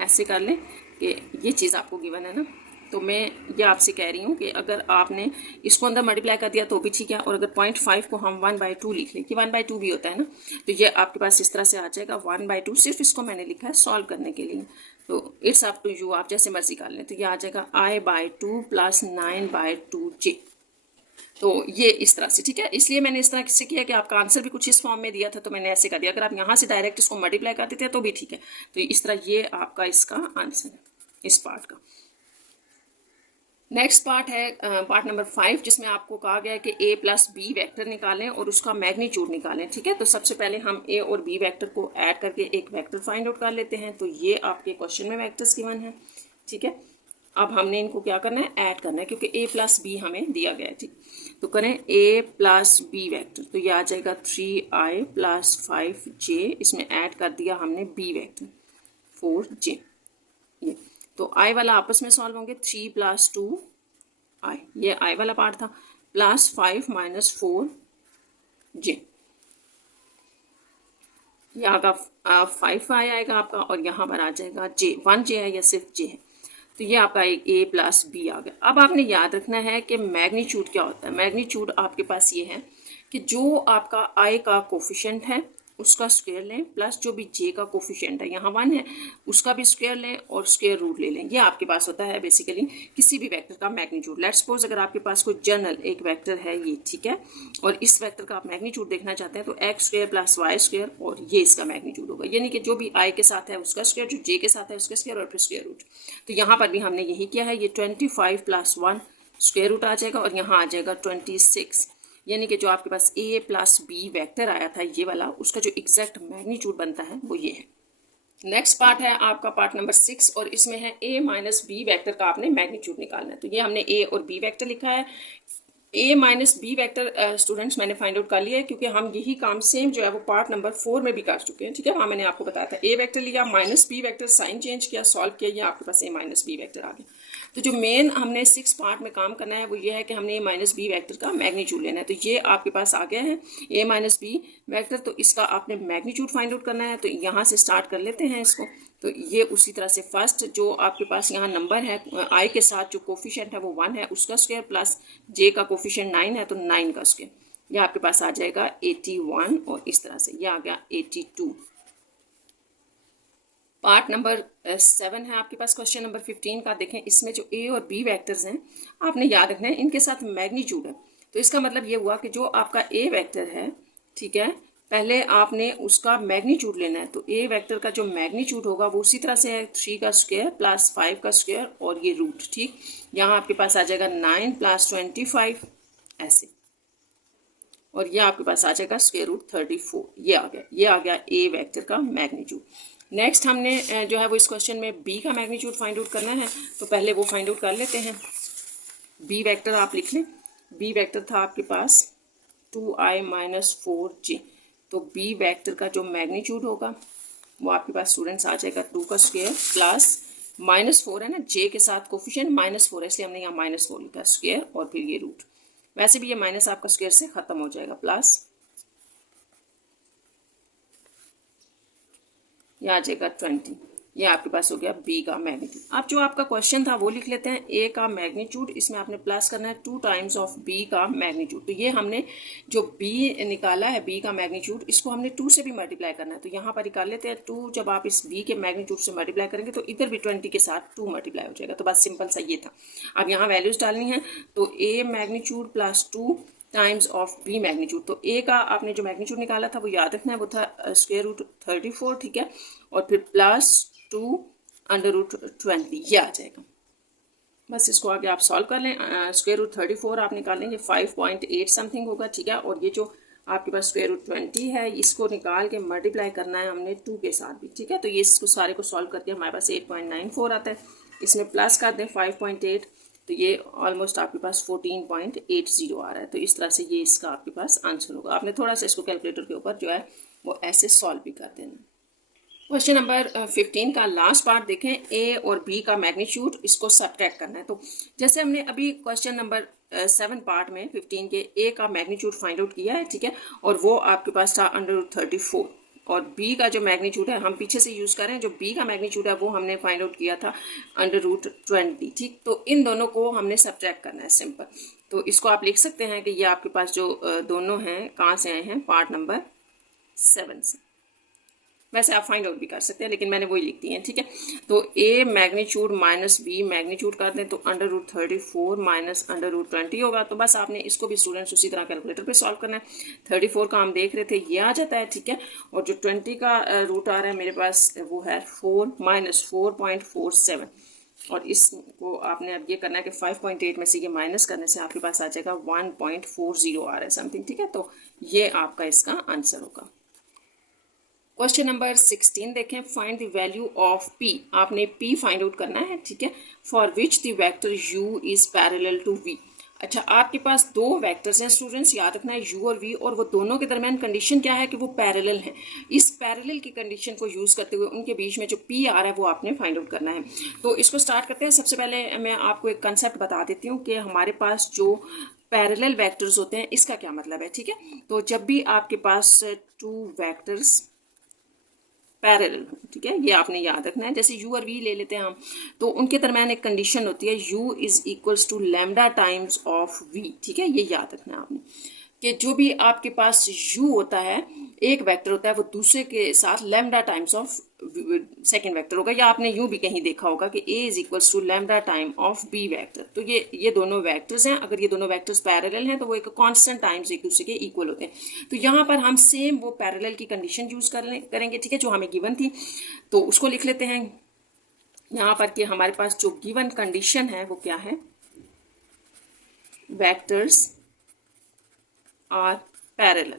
ऐसे कर लें कि ये चीज़ आपको गिवन है ना। तो मैं ये आपसे कह रही हूँ कि अगर आपने इसको अंदर मल्टीप्लाई कर दिया तो भी ठीक है, और अगर 0.5 को हम 1/2 लिख लें, कि 1/2 भी होता है ना, तो ये आपके पास इस तरह से आ जाएगा 1/2। सिर्फ इसको मैंने लिखा है सॉल्व करने के लिए, तो इट्स अप टू यू, आप जैसे मर्जी कर लें। तो ये आ जाएगा i/2 प्लस 9/2j। तो ये इस तरह से, ठीक है, इसलिए मैंने इस तरह से किया कि आपका आंसर भी कुछ इस फॉर्म में दिया था, तो मैंने ऐसे कर दिया। अगर आप यहाँ से डायरेक्ट इसको मल्टीप्लाई कर देते हैं तो भी ठीक है। तो इस तरह ये आपका इसका आंसर है इस पार्ट का। नेक्स्ट पार्ट है पार्ट नंबर 5, जिसमें आपको कहा गया है कि a प्लस बी वैक्टर निकालें और उसका मैग्नीट्यूड निकालें, ठीक है। तो सबसे पहले हम a और b वैक्टर को ऐड करके एक वैक्टर फाइंड आउट कर लेते हैं। तो ये आपके क्वेश्चन में वैक्टर्स गिवन है, ठीक है। अब हमने इनको क्या करना है, ऐड करना है, क्योंकि a प्लस बी हमें दिया गया है, ठीक। तो करें a प्लस बी वैक्टर, तो ये आ जाएगा 3i प्लस 5j, इसमें ऐड कर दिया हमने b वैक्टर 4j। ये तो i वाला आपस में सॉल्व होंगे, 3 प्लस 2i, ये i वाला पार्ट था, प्लस 5 माइनस 4j, ये आगा 5i आएगा आपका, और यहाँ पर आ जाएगा j, 1j है या सिर्फ j है। तो ये आपका एक a प्लस बी आ गया। अब आपने याद रखना है कि मैग्नीट्यूड क्या होता है। मैग्नीट्यूड आपके पास ये है कि जो आपका i का कोफिशिएंट है उसका स्क्वायर लें, प्लस जो भी j का कोफिशिएंट है, यहाँ 1 है, उसका भी स्क्वायर लें और स्क्वायर रूट ले लें। ये आपके पास होता है बेसिकली किसी भी वेक्टर का मैग्नीट्यूड। लेट्स सपोज अगर आपके पास कोई जनरल एक वेक्टर है ये, ठीक है, और इस वेक्टर का आप मैग्नीट्यूड देखना चाहते हैं, तो x square plus y square, और ये इसका मैग्नीट्यूड होगा, यानी कि जो भी i के साथ है उसका स्क्वायर, जो j के साथ है उसका स्क्वायर, और फिर स्क्वायर रूट। तो यहाँ पर भी हमने यही किया है, ये 25 प्लस 1 स्क्वायर रूट आ जाएगा, और यहाँ आ जाएगा 26, यानी कि जो आपके पास a प्लस बी वैक्टर आया था ये वाला, उसका जो एग्जैक्ट मैग्नीट्यूड बनता है वो ये है। नेक्स्ट पार्ट है आपका पार्ट नंबर 6, और इसमें है a माइनस बी वैक्टर का आपने मैग्नीट्यूड निकालना है। तो ये हमने a और b वैक्टर लिखा है। a minus B vector students मैंने फाइंड आउट कर लिया है, क्योंकि हम यही काम सेम जो है वो पार्ट नंबर 4 में भी कर चुके हैं, ठीक है। वहाँ मैंने आपको बताया था a वैक्टर लिया, minus B vector sign change किया, सॉल्व किया, ये आपके पास a माइनस बी वैक्टर आ गया। तो जो मेन हमने 6 पार्ट में काम करना है वो ये है कि हमने a माइनस बी वैक्टर का मैग्नीट्यूड लेना है। तो ये आपके पास आ गया है a माइनस बी वैक्टर, तो इसका आपने मैग्नीट्यूड फाइंड आउट करना है। तो यहाँ से स्टार्ट कर लेते हैं इसको। तो ये उसी तरह से फर्स्ट जो आपके पास यहाँ नंबर है i के साथ जो कोफिशिएंट है वो 1 है, उसका स्क्वायर, प्लस j का कोफिशिएंट 9 है तो 9 का स्क्वायर, ये आपके पास आ जाएगा 81 और इस तरह से ये आ गया 82। पार्ट नंबर 7 है आपके पास क्वेश्चन नंबर 15 का। देखें इसमें जो ए और बी वेक्टर्स हैं आपने याद रखना है इनके साथ मैग्नीट्यूड है। तो इसका मतलब ये हुआ कि जो आपका ए वेक्टर है, ठीक है, पहले आपने उसका मैग्नीट्यूड लेना है। तो ए वेक्टर का जो मैग्नीट्यूड होगा वो उसी तरह से है 3 का स्क्वायर प्लस 5 का स्क्वायर और ये रूट। ठीक, यहाँ आपके पास आ जाएगा 9 प्लस 25 ऐसे, और ये आपके पास आ जाएगा स्क्वायर रूट 34। ये आ गया ए वेक्टर का मैग्नीट्यूड। नेक्स्ट हमने जो है वो इस क्वेश्चन में बी का मैग्नीट्यूड फाइंड आउट करना है। तो पहले वो फाइंड आउट कर लेते हैं। बी वेक्टर आप लिख लें। बी वेक्टर था आपके पास 2i माइनस 4j। तो बी वेक्टर का जो मैग्नीट्यूड होगा वो आपके पास स्टूडेंट्स आ जाएगा 2 का स्क्वायर प्लस -4 है ना, j के साथ कोफिशिएंट -4 है इसलिए हमने यहाँ -4 लिखा स्क्वायर और फिर ये रूट। वैसे भी ये माइनस आपका स्क्वायर से खत्म हो जाएगा, प्लस ये आ जाएगा 20। ये आपके पास हो गया बी का मैग्नीट्यूड। अब जो आपका क्वेश्चन था वो लिख लेते हैं। ए का मैग्नीट्यूड, इसमें आपने प्लस करना है 2 टाइम्स ऑफ बी का मैग्नीट्यूड। तो ये हमने जो बी निकाला है बी का मैग्नीट्यूड, इसको हमने 2 से भी मल्टीप्लाई करना है। तो यहाँ पर निकाल लेते हैं 2। जब आप इस बी के मैग्नीट्यूड से मल्टीप्लाई करेंगे तो इधर भी 20 के साथ 2 मल्टीप्लाई हो जाएगा। तो बस सिंपल सा ये था। अब यहाँ वैल्यूज डालनी है। तो A magnitude plus 2 times of B magnitude. तो ए का आपने जो मैग्नीट्यूड निकाला था वो याद रखना है, वो था स्क्वायर रूट 34, ठीक है, और फिर प्लस 2 अंडर रूट 20 ये आ जाएगा। बस इसको आगे आप सॉल्व कर लें। स्क्वायर रूट 34 आप निकालेंगे 5.8 समथिंग होगा, ठीक है, और ये जो आपके पास स्क्वायर रूट 20 है इसको निकाल के मल्टीप्लाई करना है हमने 2 के साथ भी, ठीक है। तो ये इसको सारे को सॉल्व करके हमारे पास 8.94 आता है। इसमें प्लस कर दें 5.8 तो ये ऑलमोस्ट आपके पास 14.80 आ रहा है। तो इस तरह से ये इसका आपके पास आंसर होगा। आपने थोड़ा सा इसको कैलकुलेटर के ऊपर जो है वो ऐसे सॉल्व भी कर देना। क्वेश्चन नंबर 15 का लास्ट पार्ट देखें। ए और बी का मैग्नीट्यूड इसको सब्ट्रैक्ट करना है। तो जैसे हमने अभी क्वेश्चन नंबर 7 पार्ट में 15 के ए का मैग्नीट्यूड फाइंड आउट किया है, ठीक है, और वो आपके पास था अंडर रूट 34, और बी का जो मैग्नीट्यूड है हम पीछे से यूज़ कर रहे हैं। जो बी का मैग्नीट्यूड है वो हमने फाइंड आउट किया था अंडर रूट 20, ठीक। तो इन दोनों को हमने सब्ट्रैक्ट करना है, सिंपल। तो इसको आप लिख सकते हैं कि ये आपके पास जो दोनों हैं कहाँ से आए हैं, पार्ट नंबर 7 से। वैसे आप फाइंड आउट भी कर सकते हैं लेकिन मैंने वही लिख दी है, ठीक है। तो A magnitude minus B magnitude कर दें तो under root 34 minus under root 20 होगा। तो बस आपने इसको भी स्टूडेंट्स उसी तरह कैलकुलेटर पे सॉल्व करना है। 34 का हम देख रहे थे ये आ जाता है, ठीक है, और जो 20 का रूट आ रहा है मेरे पास वो है 4 माइनस 4.47, और इसको आपने अब ये करना है कि 5.8 में से ये माइनस करने से आपके पास आ जाएगा 1.40 आ रहा है समथिंग, ठीक है। तो ये आपका इसका आंसर होगा। क्वेश्चन नंबर 16 देखें। Find the value of P. आपने पी फाइंड आउट करना है, ठीक है, for which the vector U is parallel to V. अच्छा, आपके पास दो वेक्टर्स हैं स्टूडेंट्स, याद रखना है यू और वी, और वो दोनों के दरमियान कंडीशन क्या है कि वो पैरेलल हैं। इस पैरेलल की कंडीशन को यूज़ करते हुए उनके बीच में जो पी आ रहा है वो आपने फाइंड आउट करना है। तो इसको स्टार्ट करते हैं। सबसे पहले मैं आपको एक कंसेप्ट बता देती हूँ कि हमारे पास जो पैरेलल वेक्टर्स होते हैं इसका क्या मतलब है, ठीक है। तो जब भी आपके पास टू वेक्टर्स पैरेलल, ठीक है, ये आपने याद रखना है। जैसे यू और वी ले लेते हैं हम, तो उनके दरम्यान एक कंडीशन होती है U is equals to lambda times of V, ठीक है। ये याद रखना है आपने कि जो भी आपके पास यू होता है, एक वेक्टर होता है, वो दूसरे के साथ lambda times of second vector होगा, या आपने यूँ भी कहीं देखा होगा कि A is equals to lambda time of B vector. तो ये दोनों वेक्टर्स हैं। अगर ये दोनों वेक्टर्स पैरेलल हैं तो वो एक कांस्टेंट टाइम्स एक दूसरे के इक्वल होते हैं। तो यहाँ पर हम सेम वो पैरेलल की कंडीशन यूज़ करेंगे, ठीक है, जो हमें गिवन थी। तो उसको लिख लेते हैं यहाँ पर कि हमारे पास जो गिवन कंडीशन है वो क्या है, वेक्टर्स आर पैरेलल।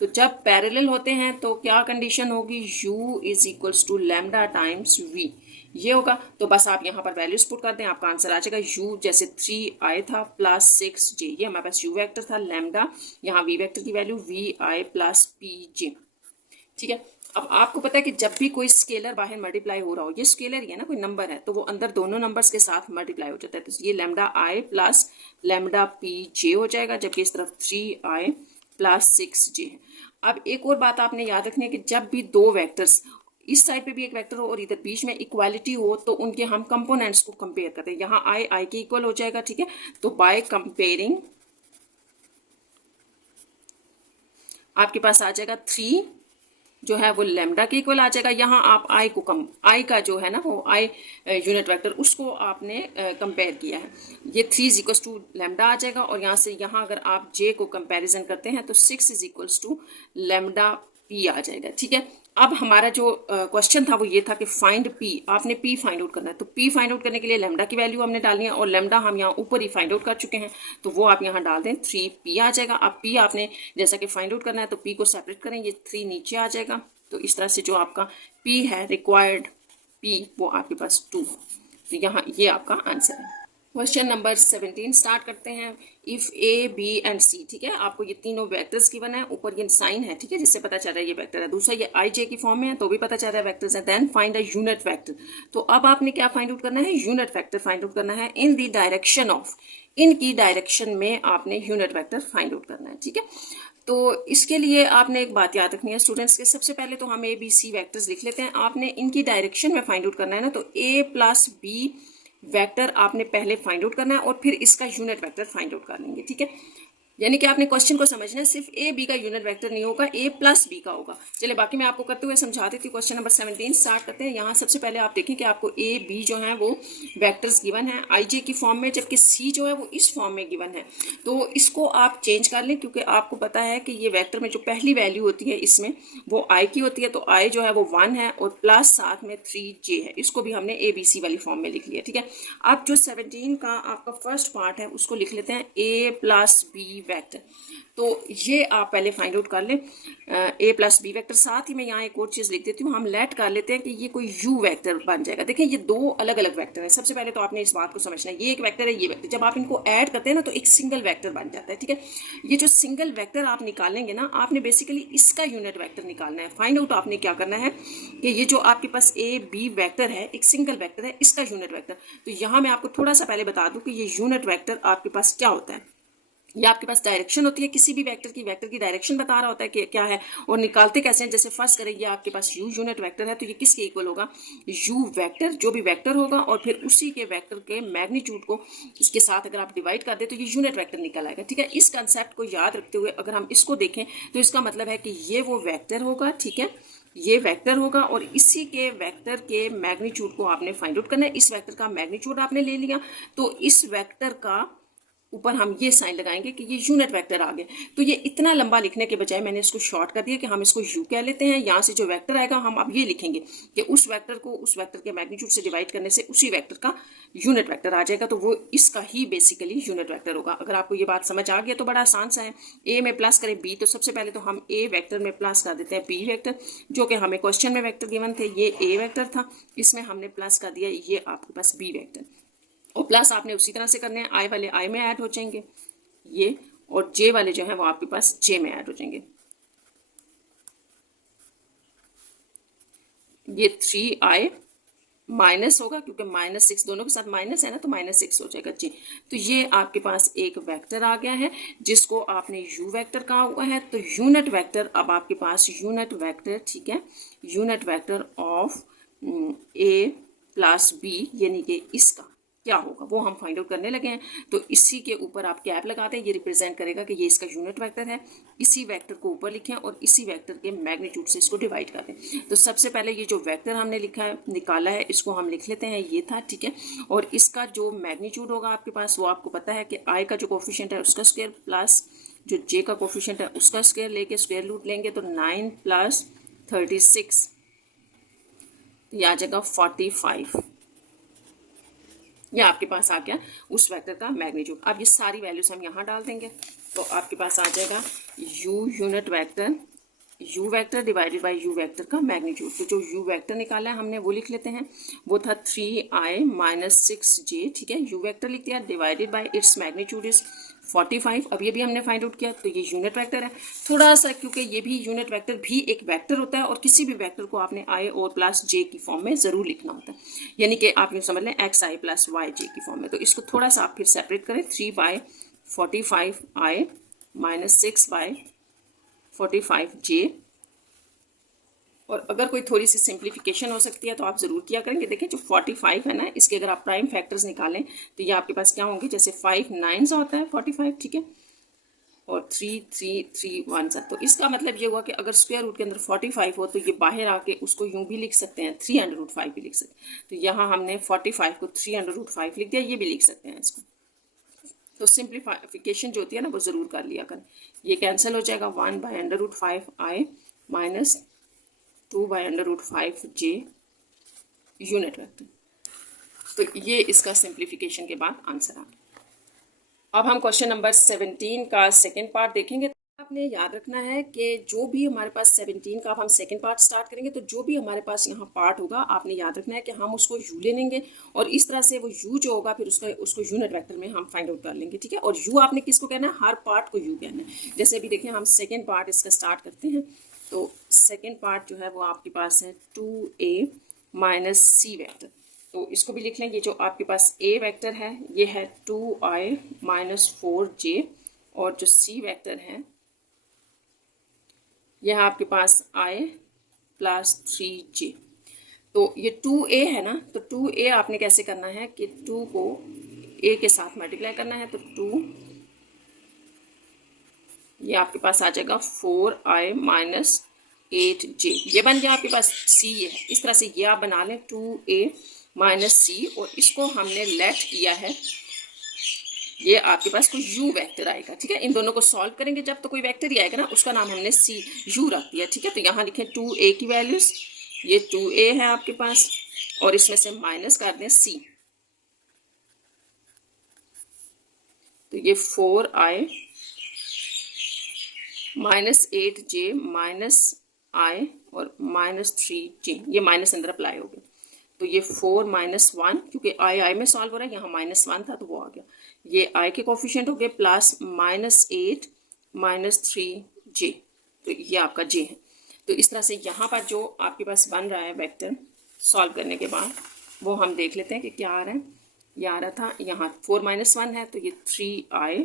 तो जब पैरेलल होते हैं तो क्या कंडीशन होगी, u is equals to lambda times v, ये होगा। तो बस आप यहाँ पर वैल्यूज पुट कर दें, आपका आंसर आ जाएगा u जैसे 3i था प्लस 6j, ये हमारे पास u वेक्टर था, लैम्डा यहाँ v वेक्टर की वैल्यू vi प्लस pj, ठीक है। अब आपको पता है कि जब भी कोई स्केलर बाहर मल्टीप्लाई हो रहा हो, ये स्केलर ही है ना, कोई नंबर है, तो वो अंदर दोनों नंबर्स के साथ मल्टीप्लाई हो जाता है। तो ये lambda i plus lambda pj हो जाएगा, जबकि इस तरफ 3i प्लस 6j है। अब एक और बात आपने याद रखनी है कि जब भी दो वेक्टर्स, इस साइड पे भी एक वेक्टर हो और इधर बीच में इक्वालिटी हो, तो उनके हम कंपोनेंट्स को कंपेयर करते हैं। यहाँ i के इक्वल हो जाएगा, ठीक है। तो बाय कंपेयरिंग आपके पास आ जाएगा 3 जो है वो लैम्डा के इक्वल आ जाएगा। यहाँ आप आई को आई का जो है ना वो आई यूनिट वेक्टर उसको आपने कंपेयर किया है। ये 3 इज इक्वल्स टू लैम्डा आ जाएगा और यहाँ से यहाँ अगर आप जे को कंपैरिजन करते हैं तो 6 is equals to lambda P आ जाएगा। ठीक है, अब हमारा जो क्वेश्चन था वो ये था कि फाइंड पी, आपने पी फाइंड आउट करना है। तो पी फाइंड आउट करने के लिए लैम्डा की वैल्यू हमने डालनी है और लैम्डा हम यहाँ ऊपर ही फाइंड आउट कर चुके हैं, तो वो आप यहाँ डाल दें, 3 पी आ जाएगा। अब पी आपने जैसा कि फाइंड आउट करना है तो पी को सेपरेट करें, ये 3 नीचे आ जाएगा। तो इस तरह से जो आपका पी है रिक्वायर्ड पी वो आपके पास 2। तो यहाँ ये आपका आंसर है। क्वेश्चन नंबर 17 स्टार्ट करते हैं। इफ ए बी एंड सी, ठीक है, आपको ये तीनों वेक्टर्स गिवन है, ऊपर ये साइन है, ठीक है, जिससे पता चल रहा है ये वेक्टर है। दूसरा ये आई जे की फॉर्म में है तो भी पता चल रहा है वेक्टर्स है। Then find a unit vector, तो अब आपने क्या फाइंड आउट करना है, यूनिट वेक्टर फाइंड आउट करना है इन द डायरेक्शन ऑफ, इनकी डायरेक्शन में आपने यूनिट वेक्टर फाइंड आउट करना है। ठीक है, तो इसके लिए आपने एक बात याद रखनी है स्टूडेंट्स के, सबसे पहले तो हम ए बी सी वेक्टर्स लिख लेते हैं। आपने इनकी डायरेक्शन में फाइंड आउट करना है ना, तो ए प्लस बी वेक्टर आपने पहले फाइंड आउट करना है और फिर इसका यूनिट वेक्टर फाइंड आउट कर लेंगे। ठीक है, यानी कि आपने क्वेश्चन को समझना है, सिर्फ ए बी का यूनिट वेक्टर नहीं होगा, ए प्लस बी का होगा। चलिए बाकी मैं आपको करते हुए समझा देती हूँ। क्वेश्चन नंबर 17 स्टार्ट करते हैं। यहाँ सबसे पहले आप देखें कि आपको ए बी जो है वो वेक्टर्स गिवन है आई जे की फॉर्म में, जबकि सी जो है वो इस फॉर्म में गिवन है। तो इसको आप चेंज कर लें, क्योंकि आपको पता है कि ये वेक्टर में जो पहली वैल्यू होती है इसमें वो आई की होती है, तो आई जो है वो 1 है और प्लस साथ में 3j है। इसको भी हमने ए बी सी वाली फॉर्म में लिख लिया। ठीक है, अब जो 17 का आपका फर्स्ट पार्ट है उसको लिख लेते हैं ए प्लस बी वेक्टर। तो ये आप पहले फाइंड आउट कर लें, ए प्लस बी वेक्टर। साथ ही मैं यहाँ एक और चीज़ लिख देती हूँ, हम लेट कर लेते हैं कि ये कोई यू वेक्टर बन जाएगा। देखें ये दो अलग अलग वेक्टर हैं। सबसे पहले तो आपने इस बात को समझना है, ये एक वेक्टर है, ये वेक्टर, जब आप इनको ऐड करते हैं ना तो एक सिंगल वेक्टर बन जाता है। ठीक है, ये जो सिंगल वेक्टर आप निकालेंगे ना, आपने बेसिकली इसका यूनिट वेक्टर निकालना है। फाइंड आउट आपने क्या करना है कि ये जो आपके पास ए बी वेक्टर है, एक सिंगल वेक्टर है, इसका यूनिट वेक्टर। तो यहाँ मैं आपको थोड़ा सा पहले बता दूँ कि ये यूनिट वेक्टर आपके पास क्या होता है। ये आपके पास डायरेक्शन होती है, किसी भी वेक्टर की डायरेक्शन बता रहा होता है कि क्या है, और निकालते कैसे हैं। जैसे फर्स्ट करें, ये आपके पास यू यूनिट वेक्टर है, तो ये किसके इक्वल होगा, यू वेक्टर, जो भी वेक्टर होगा और फिर उसी के वेक्टर के मैग्नीट्यूड को उसके साथ अगर आप डिवाइड कर दे तो ये यूनिट वेक्टर निकल आएगा। ठीक है, इस कंसेप्ट को याद रखते हुए अगर हम इसको देखें तो इसका मतलब है कि ये वो वेक्टर होगा। ठीक है, ये वेक्टर होगा और इसी के वेक्टर के मैग्नीट्यूड को आपने फाइंड आउट करना है। इस वेक्टर का मैग्नीट्यूड आपने ले लिया, तो इस वेक्टर का ऊपर हम ये साइन लगाएंगे कि ये यूनिट वेक्टर आ गए। तो ये इतना लंबा लिखने के बजाय मैंने इसको शॉर्ट कर दिया कि हम इसको यू कह लेते हैं। यहाँ से जो वेक्टर आएगा हम अब ये लिखेंगे कि उस वेक्टर को उस वेक्टर के मैग्नीट्यूड से डिवाइड करने से उसी वेक्टर का यूनिट वेक्टर आ जाएगा, तो वो इसका ही बेसिकली यूनिट वेक्टर होगा। अगर आपको ये बात समझ आ गया तो बड़ा आसान सा है। ए में प्लस करें बी, तो सबसे पहले तो हम ए वेक्टर में प्लस कर देते हैं बी वेक्टर, जो कि हमें क्वेश्चन में वेक्टर गिवन थे। ये ए वेक्टर था, इसमें हमने प्लस कर दिया ये आपके पास बी वेक्टर, और प्लस आपने उसी तरह से करने हैं, आई वाले आई में ऐड हो जाएंगे ये, और जे वाले जो है वो आपके पास जे में ऐड हो जाएंगे। ये 3i माइनस होगा, क्योंकि -6 दोनों के साथ माइनस है ना, तो -6 हो जाएगा जी। तो ये आपके पास एक वेक्टर आ गया है जिसको आपने यू वेक्टर कहा हुआ है। तो यूनिट वेक्टर, अब आपके पास यूनिट वेक्टर, ठीक है, unit vector of A plus B यानी कि इसका क्या होगा वो हम फाइंड आउट करने लगे हैं। तो इसी के ऊपर आप कैप लगाते हैं, ये रिप्रेजेंट करेगा कि ये इसका यूनिट वेक्टर है। इसी वेक्टर को ऊपर लिखें और इसी वेक्टर के मैग्नीट्यूड से इसको डिवाइड कर दें। तो सबसे पहले ये जो वेक्टर हमने लिखा है, निकाला है, इसको हम लिख लेते हैं, ये था। ठीक है, और इसका जो मैग्नीट्यूड होगा आपके पास, वो आपको पता है कि आई का जो कोफिशिएंट है उसका स्क्वायर प्लस जो जे का कोफिशिएंट है उसका स्क्वायर लेके स्क्वायर रूट लेंगे, तो 9 + 36 ये आ जाएगा 45। यह आपके पास आ गया उस वेक्टर का मैग्नीट्यूड। अब ये सारी वैल्यूज हम यहाँ डाल देंगे, तो आपके पास आ जाएगा you unit vector, you vector divided by you vector का मैग्नीट्यूड। तो जो यू वेक्टर निकाला है हमने वो लिख लेते हैं, वो था 3i - 6j। ठीक है, यू वेक्टर लिख दिया, divided by its magnitude is 45। अब ये भी हमने फाइंड आउट किया, तो ये यूनिट वेक्टर है। थोड़ा सा, क्योंकि ये भी यूनिट वेक्टर भी एक वेक्टर होता है और किसी भी वेक्टर को आपने i और प्लस j की फॉर्म में ज़रूर लिखना होता है, यानी कि आप यूँ समझ लें xi + yj की फॉर्म में। तो इसको थोड़ा सा आप फिर सेपरेट करें, 3/45i - 6/45j। और अगर कोई थोड़ी सी सिंप्लीफिकेशन हो सकती है तो आप ज़रूर किया करेंगे। देखिए जो 45 है ना, इसके अगर आप प्राइम फैक्टर्स निकालें तो ये आपके पास क्या होंगे, जैसे 5 9s होता है 45। ठीक है, और 3 3 3 1 सा। तो इसका मतलब ये हुआ कि अगर स्क्वायर रूट के अंदर 45 हो तो ये बाहर आके उसको यूं भी लिख सकते हैं, 300√5 भी लिख सकते हैं। तो यहाँ हमने 45 को 300√5 लिख दिया, ये भी लिख सकते हैं इसको। तो सिंप्लीफिकेशन जो होती है ना वो ज़रूर कर लिया कर। ये कैंसिल हो जाएगा, 1/√5 i minus 2/√5 j unit vector. तो ये इसका सिंप्लीफिकेशन के बाद आंसर आ गया। अब हम क्वेश्चन नंबर 17 का सेकेंड पार्ट देखेंगे। आपने याद रखना है कि जो भी हमारे पास 17 का, अब हम सेकेंड पार्ट स्टार्ट करेंगे, तो जो भी हमारे पास यहाँ पार्ट होगा आपने याद रखना है कि हम उसको यू ले लेंगे और इस तरह से वो यू जो होगा फिर उसको यूनिट वेक्टर में हम फाइंड आउट कर लेंगे, ठीक है। और यू आपने किसको कहना है, हर पार्ट को यू कहना है। जैसे अभी देखिए हम सेकेंड पार्ट इसका स्टार्ट करते हैं। तो सेकेंड पार्ट जो है वो आपके पास है 2a माइनस सी वेक्टर। तो इसको भी लिख लें, ये जो आपके पास a वेक्टर है ये है 2i माइनस 4j और जो c वेक्टर है यह आपके पास i प्लस 3j। तो ये 2a है ना, तो 2a आपने कैसे करना है कि 2 को a के साथ मल्टीप्लाई करना है। तो 2 ये आपके पास आ जाएगा 4i माइनस 8j, ये बन गया आपके पास c है। इस तरह से ये आप बना लें 2a माइनस सी, और इसको हमने लेट किया है, ये आपके पास कोई u वेक्टर आएगा, ठीक है। इन दोनों को सॉल्व करेंगे जब तो कोई वेक्टर ही आएगा ना, उसका नाम हमने c u रख दिया, ठीक है। तो यहाँ लिखें 2a की वैल्यूज, ये 2a है आपके पास और इसमें से माइनस कर दें c। तो ये 4i minus 8j minus i और माइनस 3j, ये माइनस अंदर अप्लाई हो गया। तो ये 4 माइनस 1, क्योंकि i में सॉल्व हो रहा है, यहाँ -1 था तो वो आ गया। ये i के कोफिशिएंट हो गए प्लस माइनस 8 माइनस 3j, तो ये आपका j है। तो इस तरह से यहाँ पर जो आपके पास बन रहा है वेक्टर सॉल्व करने के बाद वो हम देख लेते हैं कि क्या आ रहा है। ये आ रहा था यहाँ 4 माइनस 1 है तो ये 3i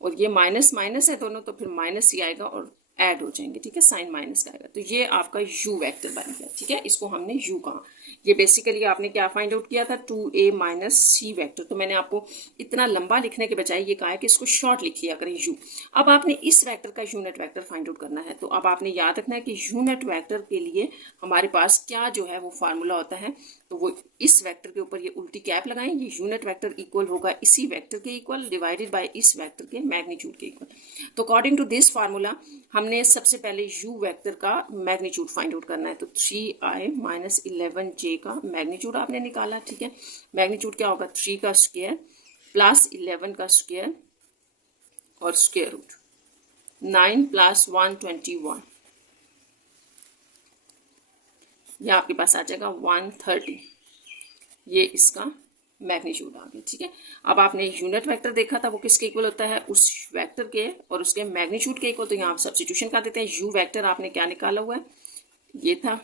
और ये माइनस माइनस है दोनों, तो फिर माइनस ही आएगा और ऐड हो जाएंगे, ठीक है, साइन माइनस का आएगा। तो ये आपका u वेक्टर बन गया, ठीक है। इसको हमने u कहा। ये बेसिकली आपने क्या फाइंड आउट किया था, 2a माइनस सी वेक्टर। तो मैंने आपको इतना लंबा लिखने के बजाय ये कहा है कि इसको शॉर्ट लिखिए करें u। अब आपने इस वेक्टर का यूनिट वेक्टर फाइंड आउट करना है। तो अब आपने याद रखना है कि यूनिट वेक्टर के लिए हमारे पास क्या जो है वो फार्मूला होता है। तो वो इस वेक्टर के ऊपर ये उल्टी कैप लगाएं, ये यूनिट वेक्टर इक्वल होगा इसी वेक्टर के इक्वल डिवाइडेड बाय इस वेक्टर के मैग्नीट्यूड के इक्वल। तो अकॉर्डिंग टू दिस फार्मूला हमने सबसे पहले u वेक्टर का मैग्नीट्यूड फाइंड आउट करना है। तो 3i माइनस 11j का मैग्नीट्यूड आपने निकाला, ठीक है। मैग्नीट्यूड क्या होगा, 3 का स्क्वायर प्लस 11 का स्क्वायर और स्क्वायर रूट 9 प्लस 121, ये आपके पास आ जाएगा 130। ये इसका मैग्नीट्यूड आ गया, ठीक है। अब आपने यूनिट वेक्टर देखा था वो किसके इक्वल होता है, उस वेक्टर के और उसके मैग्नीट्यूड के इक्वल। तो यहाँ आप सब्स्टिट्यूशन कर देते हैं। यू वेक्टर आपने क्या निकाला हुआ है, ये था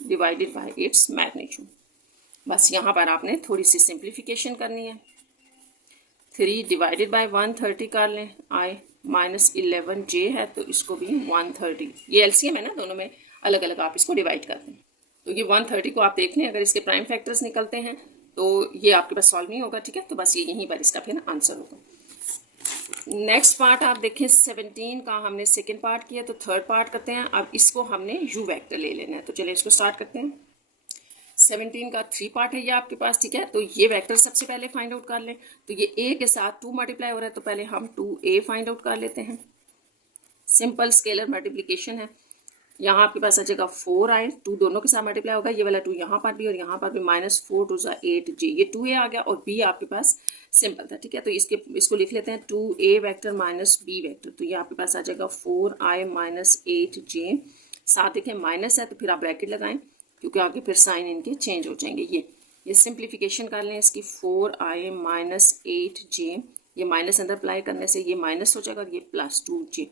डिवाइडेड बाय इट्स मैग्नीट्यूड। बस यहाँ पर आपने थोड़ी सी सिंप्लीफिकेशन करनी है। 3 डिवाइडेड बाय 130 कर लें, i माइनस 11j है तो इसको भी 130, ये एलसीएम है ना, दोनों में अलग अलग आप इसको डिवाइड कर दें। तो ये 130 को आप देख लें, अगर इसके प्राइम फैक्टर्स निकलते हैं तो ये आपके पास सॉल्व नहीं होगा, ठीक है। तो बस ये यहीं पर इसका फिर आंसर होगा। नेक्स्ट पार्ट आप देखें 17 का हमने सेकेंड पार्ट किया, तो थर्ड पार्ट करते हैं। अब इसको हमने यू वेक्टर ले लेना है। तो चलिए इसको स्टार्ट करते हैं। 17 का 3 पार्ट है ये आपके पास, ठीक है। तो ये वेक्टर सबसे पहले फाइंड आउट कर लें। तो ये a के साथ 2 मल्टीप्लाई हो रहा है तो पहले हम 2a फाइंड आउट कर लेते हैं। सिंपल स्केलर मल्टीप्लिकेशन है। यहाँ आपके पास आ जाएगा 4i, 2 दोनों के साथ मल्टीप्लाई होगा, ये वाला 2 यहाँ पर भी और यहाँ पर भी, माइनस 4 2 8j, ये 2a आ गया और b आपके पास सिंपल था, ठीक है। तो इसको लिख लेते हैं 2a vector minus b vector. तो ये आपके पास आ जाएगा 4i माइनस 8j, साथ देखें माइनस है तो फिर आप ब्रैकेट लगाएं क्योंकि आगे फिर साइन इनके चेंज हो जाएंगे। ये सिंप्लीफिकेशन कर लें इसकी, 4i माइनस 8j, ये माइनस अंदर अप्लाई करने से ये माइनस हो जाएगा और ये प्लस 2j।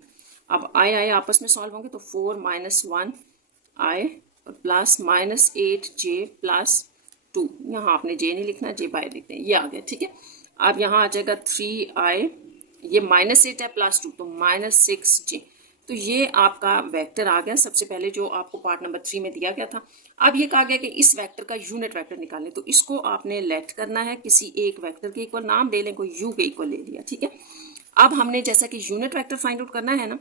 अब आई आपस में सॉल्व होंगे तो 4 माइनस 1 i और प्लस माइनस 8j प्लस 2, यहाँ आपने j नहीं लिखना, j बाहर लिखते हैं, ये आ गया, ठीक है। अब यहाँ आ जाएगा 3i, ये माइनस 8 है प्लस 2 तो माइनस 6j। तो ये आपका वेक्टर आ गया सबसे पहले जो आपको पार्ट नंबर 3 में दिया गया था। अब ये कहा गया कि इस वेक्टर का यूनिट वेक्टर निकालें। तो इसको आपने लेट करना है किसी एक वेक्टर के इक्वल, नाम ले लें, कोई u के इक्वल ले लिया, ठीक है। अब हमने जैसा कि यूनिट वेक्टर फाइंड आउट करना है ना,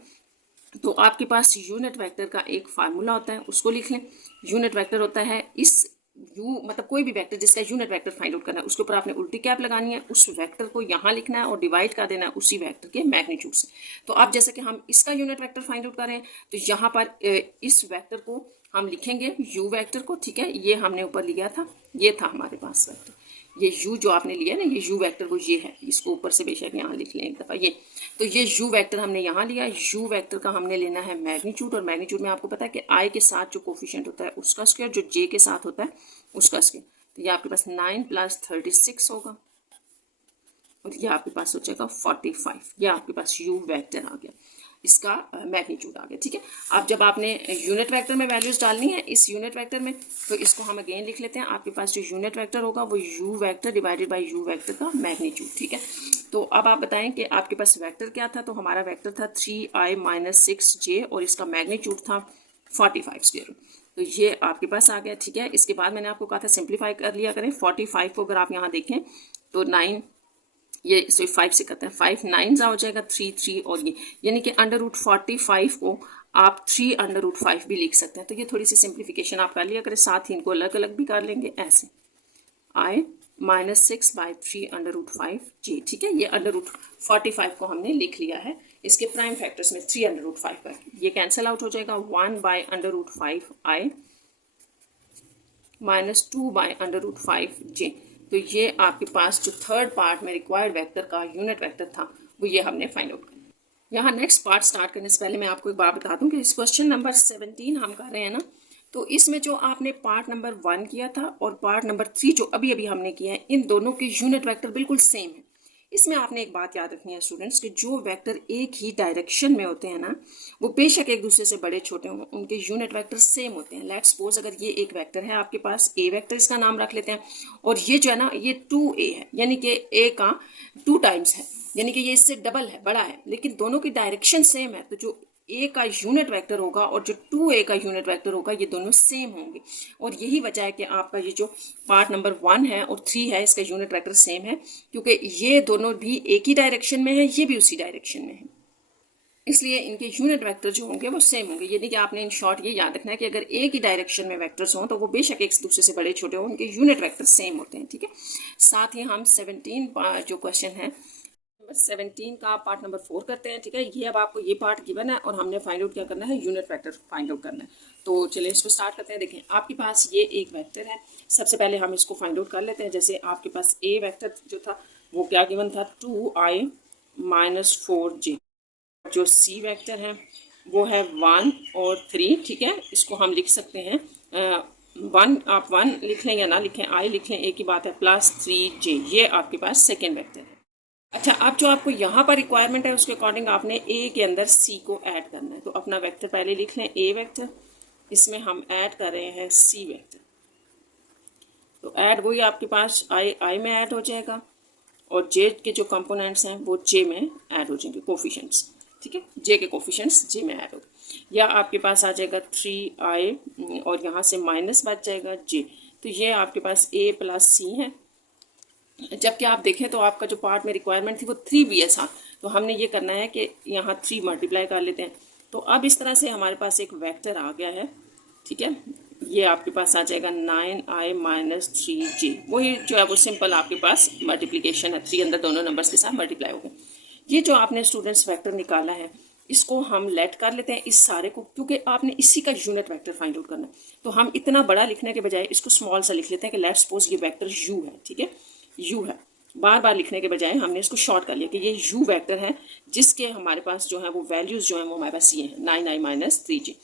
तो आपके पास यूनिट वेक्टर का एक फार्मूला होता है, उसको लिख लें। यूनिट वेक्टर होता है इस यू मतलब कोई भी वेक्टर जिसका यूनिट वेक्टर फाइंड आउट करना है, उसके ऊपर आपने उल्टी कैप लगानी है, उस वेक्टर को यहाँ लिखना है और डिवाइड कर देना है उसी वेक्टर के मैग्नीट्यूड से। तो अब जैसे कि हम इसका यूनिट वेक्टर फाइंड आउट करें, तो यहाँ पर इस वेक्टर को हम लिखेंगे यू वेक्टर को, ठीक है, ये हमने ऊपर लिया था, ये था हमारे पास वेक्टर, ये u जो आपने लिया ना, ये u वेक्टर को ये है, इसको ऊपर से बेशक यहाँ लिख लें एक दफ़ा ये। तो ये u वेक्टर हमने यहाँ लिया, u वेक्टर का हमने लेना है मैग्नीट्यूड, और मैग्नीट्यूड में आपको पता है कि i के साथ जो कोफिशिएंट होता है उसका स्क्वायर, जो j के साथ होता है उसका स्क्वायर। तो ये आपके पास 9 + 36 होगा और ये आपके पास हो जाएगा 45। ये आपके पास u वेक्टर आ गया, इसका मैग्नीट्यूड आ गया, ठीक है। अब जब आपने यूनिट वेक्टर में वैल्यूज डालनी है इस यूनिट वेक्टर में, तो इसको हम अगेन लिख लेते हैं। आपके पास जो यूनिट वेक्टर होगा वो you vector divided by you vector का मैग्नीट्यूड, ठीक है। तो अब आप बताएं कि आपके पास वेक्टर क्या था। तो हमारा वेक्टर था 3i - 6j और इसका मैग्नीट्यूड था 45 स्क्वायर। तो ये आपके पास आ गया, ठीक है। इसके बाद मैंने आपको कहा था सिंप्लीफाई कर लिया करें। 45 को अगर आप यहाँ देखें तो 9 ये सॉरी 5 से करते हैं, 5 9 हो जाएगा 3 3 और ये यानी कि √45 को आप 3√5 भी लिख सकते हैं। तो ये थोड़ी सी सिंप्लीफिकेशन आप कर लिया करें, साथ ही इनको अलग अलग भी कर लेंगे ऐसे i - 6/3√5j, ठीक है। ये √45 को हमने लिख लिया है इसके प्राइम फैक्टर्स में 3√5 पर, ये कैंसिल आउट हो जाएगा 1/√5i - 2/√5j। तो ये आपके पास जो थर्ड पार्ट में रिक्वायर्ड वेक्टर का यूनिट वेक्टर था वो ये हमने फाइंड आउट किया। यहाँ नेक्स्ट पार्ट स्टार्ट करने से पहले मैं आपको एक बात बता दूं कि इस क्वेश्चन नंबर 17 हम कर रहे हैं ना, तो इसमें जो आपने पार्ट नंबर 1 किया था और पार्ट नंबर 3 जो अभी अभी हमने किया है, इन दोनों के यूनिट वेक्टर बिल्कुल सेम है। इसमें आपने एक बात याद रखनी है स्टूडेंट्स कि जो वेक्टर एक ही डायरेक्शन में होते हैं ना, वो बेशक एक दूसरे से बड़े छोटे हों, उनके यूनिट वेक्टर सेम होते हैं। लेट्स सपोज अगर ये एक वेक्टर है आपके पास ए वेक्टर, इसका नाम रख लेते हैं, और ये जो है ना ये 2a है, यानी कि a का 2 टाइम्स है, यानी कि ये इससे डबल है, बड़ा है, लेकिन दोनों की डायरेक्शन सेम है। तो जो a का यूनिट वेक्टर होगा और जो 2a का यूनिट वेक्टर होगा ये दोनों सेम होंगे। और यही वजह है कि आपका ये जो पार्ट नंबर 1 है और 3 है इसका यूनिट वेक्टर सेम है, क्योंकि ये दोनों भी एक ही डायरेक्शन में है, ये भी उसी डायरेक्शन में है, इसलिए इनके यूनिट वेक्टर जो होंगे वो सेम होंगे। यानी कि आपने इन शॉर्ट ये याद रखना है कि अगर एक ही डायरेक्शन में वेक्टर्स हों तो वो बेशक एक दूसरे से बड़े छोटे हों, उनके यूनिट वेक्टर सेम होते हैं, ठीक है। साथ ही हम 17 जो क्वेश्चन है 17 का पार्ट नंबर 4 करते हैं, ठीक है। ये अब आपको ये पार्ट गिवन है और हमने फाइंड आउट क्या करना है, यूनिट वेक्टर फाइंड आउट करना है। तो चलिए इसको स्टार्ट करते हैं। देखें आपके पास ये एक वेक्टर है, सबसे पहले हम इसको फाइंड आउट कर लेते हैं। जैसे आपके पास ए वेक्टर जो था वो क्या गिवन था 2i - 4j, जो सी वेक्टर है वो है 1 और 3, ठीक है। इसको हम लिख सकते हैं 1, आप 1 लिख लें या ना लिखें, i लिख लें, एक ही बात है, +3j, ये आपके पास सेकेंड वेक्टर है। अच्छा, अब जो आपको यहाँ पर रिक्वायरमेंट है उसके अकॉर्डिंग आपने ए के अंदर सी को ऐड करना है। तो अपना वेक्टर पहले लिख लें ए वेक्टर, इसमें हम ऐड कर रहे हैं सी वेक्टर। तो ऐड वही आपके पास आई में ऐड हो जाएगा और जे के जो कंपोनेंट्स हैं वो जे में ऐड हो जाएंगे, कोफिशिएंट्स, ठीक है। जे के कोफिशिएंट्स जे में ऐड हो, या आपके पास आ जाएगा 3i और यहाँ से माइनस बच जाएगा जे। तो ये आपके पास a + c है। जबकि आप देखें तो आपका जो पार्ट में रिक्वायरमेंट थी वो 3bs था, तो हमने ये करना है कि यहाँ 3 मल्टीप्लाई कर लेते हैं। तो अब इस तरह से हमारे पास एक वेक्टर आ गया है, ठीक है। ये आपके पास आ जाएगा 9i - 3j, वही जो है वो सिंपल आपके पास मल्टीप्लिकेशन है, 3 अंदर दोनों नंबर्स के साथ मल्टीप्लाई हो गए। ये जो आपने स्टूडेंट्स वेक्टर निकाला है इसको हम लेट कर लेते हैं इस सारे को, क्योंकि आपने इसी का यूनिट वेक्टर फाइंड आउट करना है। तो हम इतना बड़ा लिखने के बजाय इसको स्मॉल सा लिख लेते हैं कि लेट्स सपोज ये वेक्टर u है, ठीक है, u है। बार बार लिखने के बजाय हमने इसको शॉर्ट कर लिया कि ये u वेक्टर है जिसके हमारे पास जो है वो वैल्यूज़ जो है वो हमारे पास ये हैं 9i - 3j।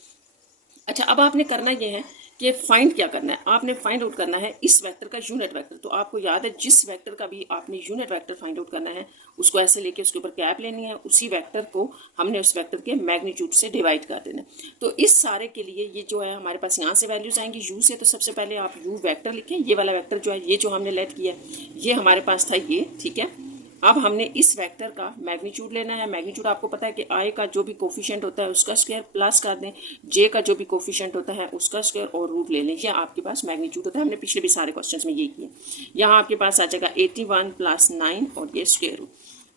अच्छा, अब आपने करना ये है कि फाइंड क्या करना है, आपने फाइंड आउट करना है इस वेक्टर का यूनिट वेक्टर। तो आपको याद है जिस वेक्टर का भी आपने यूनिट वेक्टर फाइंड आउट करना है उसको ऐसे लेके उसके ऊपर कैप लेनी है, उसी वेक्टर को हमने उस वेक्टर के मैग्नीट्यूड से डिवाइड कर देना है। तो इस सारे के लिए ये जो है हमारे पास यहाँ से वैल्यूज आएंगी u से। तो सबसे पहले आप u वेक्टर लिखें, ये वाला वेक्टर जो है ये जो हमने लेट किया ये हमारे पास था ये, ठीक है। अब हमने इस वेक्टर का मैग्नीट्यूड लेना है। मैग्नीट्यूड आपको पता है कि i का जो भी कोफिशिएंट होता है उसका स्क्वायर प्लस कर दें j का जो भी कोफिशिएंट होता है उसका स्क्वायर और रूट ले लें, ये आपके पास मैग्नीट्यूड होता है। हमने पिछले भी सारे क्वेश्चंस में ये किए। यहाँ आपके पास आ जाएगा 81 + 9 और ये स्क्वायर रूट।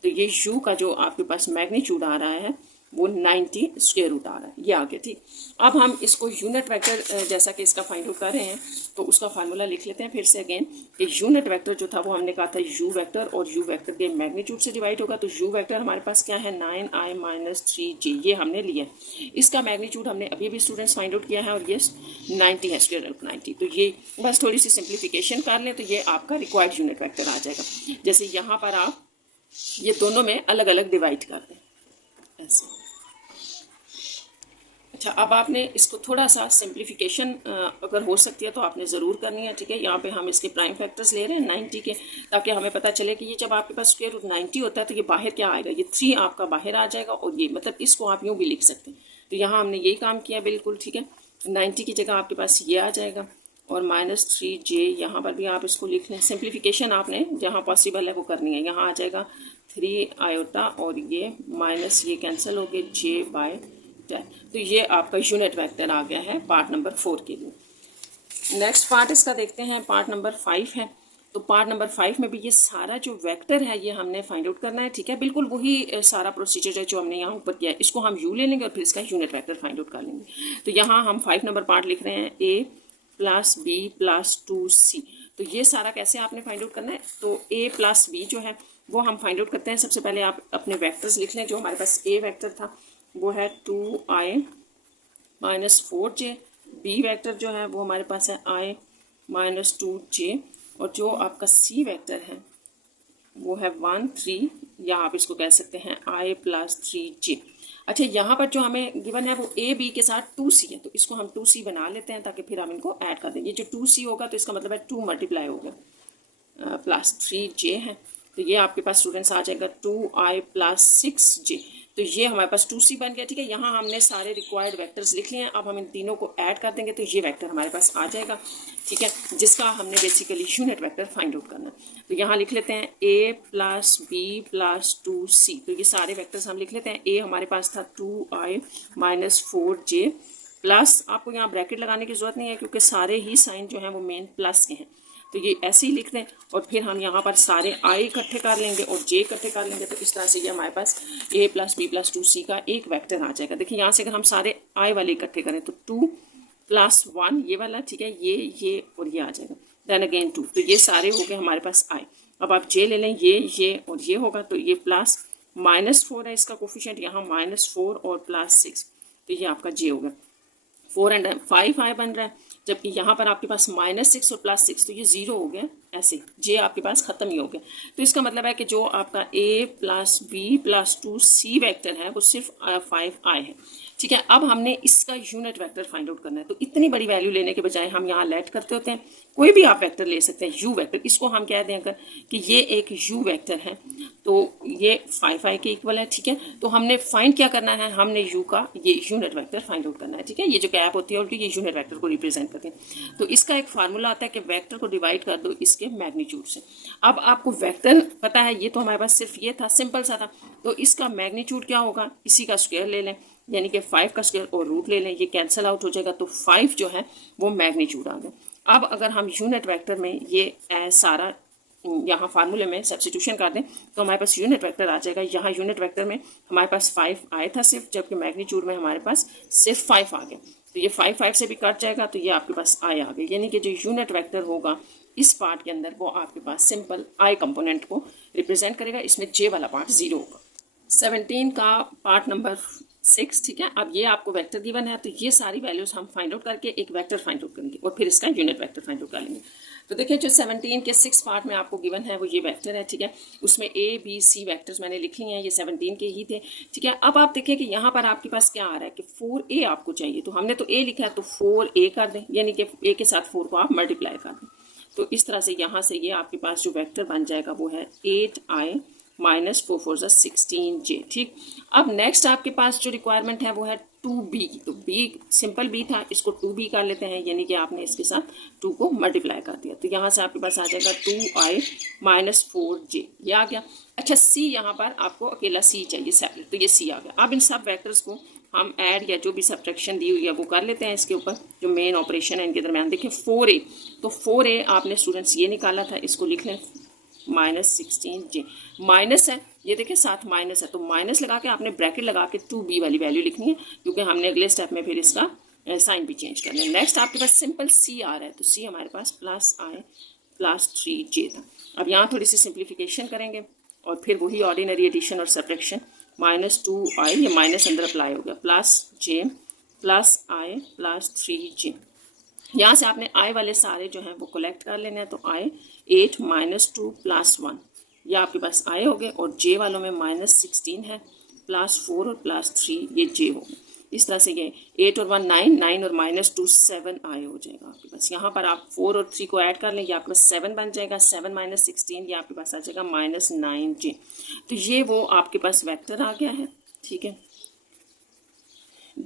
तो ये u का जो आपके पास मैग्नीट्यूड आ रहा है वो 90 स्क्वायर रूट आ रहा है, ये आ गया। ठीक, अब हम इसको यूनिट वेक्टर जैसा कि इसका फाइंड आउट कर रहे हैं तो उसका फार्मूला लिख लेते हैं फिर से अगेन कि यूनिट वेक्टर जो था वो हमने कहा था u वेक्टर, और u वेक्टर के मैग्नीट्यूड से डिवाइड होगा। तो u वेक्टर हमारे पास क्या है 9i माइनस 3j, ये हमने लिया। इसका मैग्नीट्यूड हमने अभी भी स्टूडेंट्स फाइंड आउट किया है और ये 90 है, स्क्वायर रूट 90। तो ये बस थोड़ी सी सिंप्लीफिकेशन कर लें तो ये आपका रिक्वायर्ड यूनिट वेक्टर आ जाएगा। जैसे यहाँ पर आप ये दोनों में अलग अलग डिवाइड कर दें ऐसे। अच्छा, अब आपने इसको थोड़ा सा सिंप्लीफिकेशन अगर हो सकती है तो आपने ज़रूर करनी है। ठीक है, यहाँ पे हम इसके प्राइम फैक्टर्स ले रहे हैं 90 के, ताकि हमें पता चले कि ये जब आपके पास स्क्वायर रूट 90 होता है तो ये बाहर क्या आएगा, ये 3 आपका बाहर आ जाएगा। और ये मतलब इसको आप यूँ भी लिख सकते हैं। तो यहाँ हमने यही काम किया बिल्कुल। ठीक है, 90 की जगह आपके पास ये आ जाएगा और माइनस 3j यहाँ पर भी आप इसको लिख लें। सिंप्लीफिकेशन आपने जहाँ पॉसिबल है वो करनी है। यहाँ आ जाएगा 3 आयोटा और ये माइनस ये कैंसिल हो गए j/10। तो ये आपका यूनिट वेक्टर आ गया है पार्ट नंबर 4 के लिए। नेक्स्ट पार्ट इसका देखते हैं, पार्ट नंबर 5 है। तो पार्ट नंबर 5 में भी ये सारा जो वेक्टर है ये हमने फाइंड आउट करना है। ठीक है, बिल्कुल वही सारा प्रोसीजर है जो हमने यहाँ ऊपर किया है। इसको हम u ले लेंगे और फिर इसका यूनिट वेक्टर फाइंड आउट कर लेंगे। तो यहाँ हम 5 नंबर पार्ट लिख रहे हैं a plus b plus 2c। तो ये सारा कैसे आपने फाइंड आउट करना है, तो a प्लस b जो है वो हम फाइंड आउट करते हैं। सबसे पहले आप अपने वेक्टर्स लिख लें। जो हमारे पास a वेक्टर था वो है 2i minus 4j, b vector जो है वो हमारे पास है i माइनस 2j, और जो आपका c वेक्टर है वो है 1 3, या आप इसको कह सकते हैं i प्लस 3j। अच्छा, यहाँ पर जो हमें गिवन है वो a b के साथ 2c है, तो इसको हम 2c बना लेते हैं ताकि फिर हम इनको ऐड कर दें। ये जो 2c होगा तो इसका मतलब है 2 मल्टीप्लाई हो गया प्लस 3j है। तो ये आपके पास स्टूडेंट्स आ जाएगा 2i प्लस 6j। तो ये हमारे पास 2c बन गया। ठीक है, यहाँ हमने सारे रिक्वायर्ड वेक्टर्स लिख लिए हैं। अब हम इन तीनों को ऐड कर देंगे तो ये वेक्टर हमारे पास आ जाएगा। ठीक है, जिसका हमने basically unit vector find out करना है। तो यहाँ लिख लेते हैं a plus b plus 2c। तो ये सारे वेक्टर्स हम लिख लेते हैं। a हमारे पास था 2i माइनस 4j प्लस, आपको यहाँ ब्रैकेट लगाने की जरूरत नहीं है क्योंकि सारे ही साइन जो हैं वो मेन प्लस के हैं। तो ये ऐसे ही लिख दें और फिर हम यहाँ पर सारे i इकट्ठे कर लेंगे और j इकट्ठे कर लेंगे। तो इस तरह से ये हमारे पास a plus b plus 2c का एक वेक्टर आ जाएगा। देखिए यहाँ से अगर हम सारे i वाले इकट्ठे करें तो 2 प्लस 1 ये वाला, ठीक है, ये और ये आ जाएगा, देन अगेन 2। तो ये सारे हो गए हमारे पास i। अब आप j ले लें, ये और ये होगा, तो ये प्लस माइनस 4 है इसका कोफिशिएंट, यहाँ माइनस 4 और प्लस 6, तो ये आपका j हो गया। 4 एंड 5 i बन रहा है, जबकि यहाँ पर आपके पास माइनस 6 और प्लस 6, तो ये 0 हो गया। ऐसे j आपके पास ख़त्म ही हो गया। तो इसका मतलब है कि जो आपका a plus b plus 2c vector है वो सिर्फ 5i है। ठीक है, अब हमने इसका यूनिट वेक्टर फाइंड आउट करना है। तो इतनी बड़ी वैल्यू लेने के बजाय हम यहाँ लेट करते होते हैं, कोई भी आप वेक्टर ले सकते हैं, u वेक्टर। इसको हम कह दें अगर कि ये एक u वेक्टर है तो ये 5i के इक्वल है। ठीक है, तो हमने फाइंड क्या करना है, हमने u का ये यूनिट वेक्टर फाइंड आउट करना है। ठीक है, ये जो गैप होती है उनकी ये यूनिट वेक्टर को रिप्रेजेंट करते हैं। तो इसका एक फार्मूला आता है कि वेक्टर को डिवाइड कर दो इसके मैग्नीट्यूड से। अब आपको वेक्टर पता है, ये तो हमारे पास सिर्फ ये था, सिंपल सा था। तो इसका मैग्नीट्यूड क्या होगा, इसी का स्क्वायर ले लें, यानी कि 5 का स्क्वायर और रूट ले लें, ये कैंसिल आउट हो जाएगा। तो 5 जो है वो मैग्नीट्यूड आ गया। अब अगर हम यूनिट वेक्टर में ये सारा यहाँ फार्मूले में सब्स्टिट्यूशन कर दें तो हमारे पास यूनिट वेक्टर आ जाएगा। यहाँ यूनिट वेक्टर में हमारे पास 5 आया था सिर्फ, जबकि मैग्नीट्यूड में हमारे पास सिर्फ 5 आ गया। तो ये 5 से भी कट जाएगा, तो ये आपके पास आई आ गया। यानी कि जो यूनिट वेक्टर होगा इस पार्ट के अंदर वो आपके पास सिंपल आई कंपोनेंट को रिप्रेजेंट करेगा। इसमें जे वाला पार्ट 0 होगा। 17 का पार्ट नंबर 6। ठीक है, अब ये आपको वेक्टर गिवन है, तो ये सारी वैल्यूज हम फाइंड आउट करके एक वेक्टर फाइंड आउट करेंगे और फिर इसका यूनिट वेक्टर फाइंड आउट कर लेंगे। तो देखिए, जो 17 के 6 पार्ट में आपको गिवन है वो ये वेक्टर है। ठीक है, उसमें a b c वेक्टर्स मैंने लिख लिए हैं, ये 17 के ही थे। ठीक है, अब आप देखिए कि यहाँ पर आपके पास क्या आ रहा है कि 4a आपको चाहिए, तो हमने तो a लिखा है तो 4a कर दें, यानी कि a के साथ 4 को आप मल्टीप्लाई कर दें। तो इस तरह से यहाँ से ये आपके पास जो वेक्टर बन जाएगा वो है 8i माइनस 4 4 16j। ठीक, अब नेक्स्ट आपके पास जो रिक्वायरमेंट है वो है 2b। तो b सिंपल b था, इसको 2b कर लेते हैं, यानी कि आपने इसके साथ 2 को मल्टीप्लाई कर दिया। तो यहाँ से आपके पास आ जाएगा 2i माइनस 4j, ये आ गया। अच्छा, c यहाँ पर आपको अकेला c चाहिए सेपरेट, तो ये c आ गया। अब इन सब वेक्टर्स को हम ऐड या जो भी सब्ट्रैक्शन दी हुई है वो कर लेते हैं इसके ऊपर, जो मेन ऑपरेशन है इनके दरमियान। देखिए 4a, तो 4a आपने स्टूडेंट्स ये निकाला था, इसको लिख लें माइनस 16j। माइनस है ये देखिए साथ माइनस है, तो माइनस लगा के आपने ब्रैकेट लगा के 2b वाली वैल्यू लिखनी है, क्योंकि हमने अगले स्टेप में फिर इसका साइन भी चेंज करना है। नेक्स्ट आपके पास सिंपल c आ रहा है, तो c हमारे पास प्लस i प्लस 3j था। अब यहाँ थोड़ी सी सिंप्लीफिकेशन करेंगे और फिर वही ऑर्डिनरी एडिशन और सब्ट्रैक्शन, -2i, ये माइनस अंदर अप्लाई हो गया, plus j plus i plus 3j। यहाँ से आपने i वाले सारे जो हैं वो कलेक्ट कर लेने हैं, तो i 8 -2 प्लस 1, ये आपके पास i हो गए, और j वालों में -16 है, +4 और +3 ये j हो गए। इस तरह से ये 8 और 1 9, 9 और -2 7 i हो जाएगा आपके पास। यहाँ पर आप 4 और 3 को ऐड कर लें, ये आपके पास 7 बन जाएगा, 7 - 16 ये आपके पास आ जाएगा -9j। तो ये वो आपके पास वेक्टर आ गया है, ठीक है,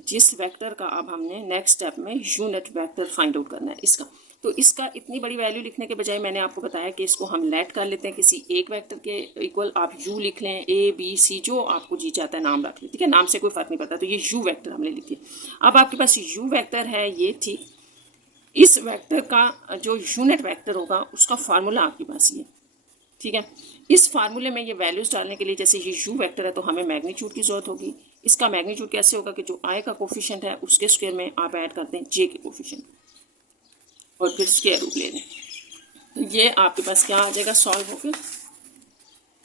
जिस वेक्टर का अब हमने नेक्स्ट स्टेप में यूनिट वेक्टर फाइंड आउट करना है इसका। तो इसका इतनी बड़ी वैल्यू लिखने के बजाय मैंने आपको बताया कि इसको हम लेट कर लेते हैं किसी एक वेक्टर के इक्वल। आप u लिख लें, a b c जो आपको जी चाहता है नाम रख लें, ठीक है, नाम से कोई फर्क नहीं पड़ता। तो ये u वेक्टर हमने लिख दिया। अब आपके पास u वेक्टर है ये, ठीक, इस वेक्टर का जो यूनिट वेक्टर होगा उसका फार्मूला आपके पास ये, ठीक है। इस फार्मूले में ये वैल्यूज डालने के लिए, जैसे ये u वेक्टर है तो हमें मैग्नीट्यूड की जरूरत होगी। इसका मैग्नीट्यूड कैसे होगा कि जो i का कोफिशिएंट है उसके स्क्वायर में आप ऐड करते हैं j के कोफिशिएंट और फिर स्क्वायर रूट ले लें। तो ये आपके पास क्या आ जाएगा, सॉल्व होकर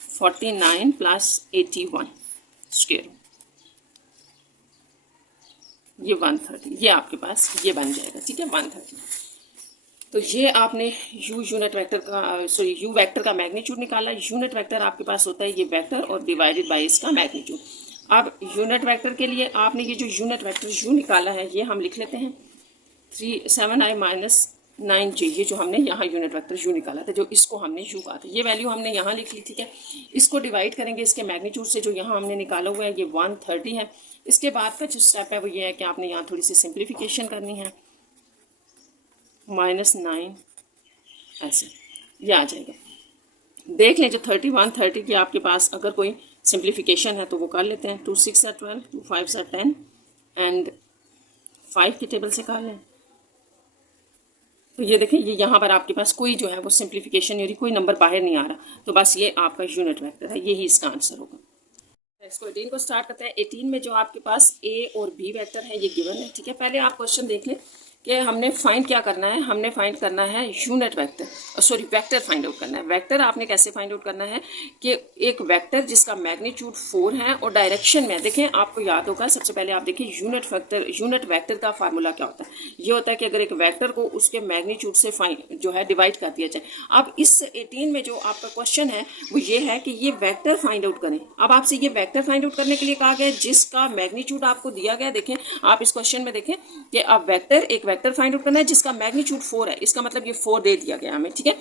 49 + 81 स्क्वायर, ये 130, ये आपके पास ये बन जाएगा, ठीक है, 130। तो ये आपने यूनिट वेक्टर का यू वेक्टर का मैग्नीट्यूड निकाला। यूनिट वेक्टर आपके पास होता है ये वेक्टर और डिवाइडेड बाय इसका मैग्नीट्यूड। अब यूनिट वेक्टर के लिए आपने ये जो यूनिट वेक्टर यू निकाला है ये हम लिख लेते हैं 7i - 9j, ये जो हमने यहाँ यूनिट वेक्टर यू निकाला था, जो इसको हमने यू कहा था, ये वैल्यू हमने यहाँ लिख ली, ठीक है। इसको डिवाइड करेंगे इसके मैग्नीट्यूड से, जो यहाँ हमने निकाला हुआ है ये 130 है। इसके बाद का जो स्टेप है वो ये है कि आपने यहाँ थोड़ी सी सिंप्लीफिकेशन करनी है, -9 ऐसे ये आ जाएगा। देख लें जो 130 की आपके पास अगर कोई सिंप्लीफिकेशन है तो वो कर लेते हैं। 2 6 are 12, 2 5 are 10 एंड 5 की टेबल से कर लें। तो ये देखें, ये यहाँ पर आपके पास कोई जो है वो सिंप्लीफिकेशन नहीं हो रही, कोई नंबर बाहर नहीं आ रहा, तो बस ये आपका यूनिट वेक्टर है, यही इसका आंसर होगा। इसको 18 को स्टार्ट करते हैं। 18 में जो आपके पास a और b वेक्टर है ये गिवन है, ठीक है। पहले आप क्वेश्चन देख लें कि हमने फाइंड क्या करना है, हमने फाइंड करना है unit vector, sorry vector find out करना है। वेक्टर आपने कैसे फाइंड आउट करना है कि एक वेक्टर जिसका मैग्नीट्यूड 4 है और डायरेक्शन में, देखें आपको याद होगा, सबसे पहले आप देखिए यूनिट वेक्टर का फार्मूला क्या होता है। ये होता है कि अगर एक वेक्टर को उसके मैग्नीट्यूड से जो है डिवाइड कर दिया जाए। अब इस 18 में जो आपका क्वेश्चन है वो ये है कि ये वेक्टर फाइंड आउट करें। अब आपसे ये वेक्टर फाइंड आउट करने के लिए कहा गया जिसका मैग्नीट्यूड आपको दिया गया। देखें आप इस क्वेश्चन में देखें कि अब एक वेक्टर फाइंड आउट करना है जिसका मैग्नीट्यूड 4 है, इसका मतलब ये 4 दे दिया गया हमें, ठीक है,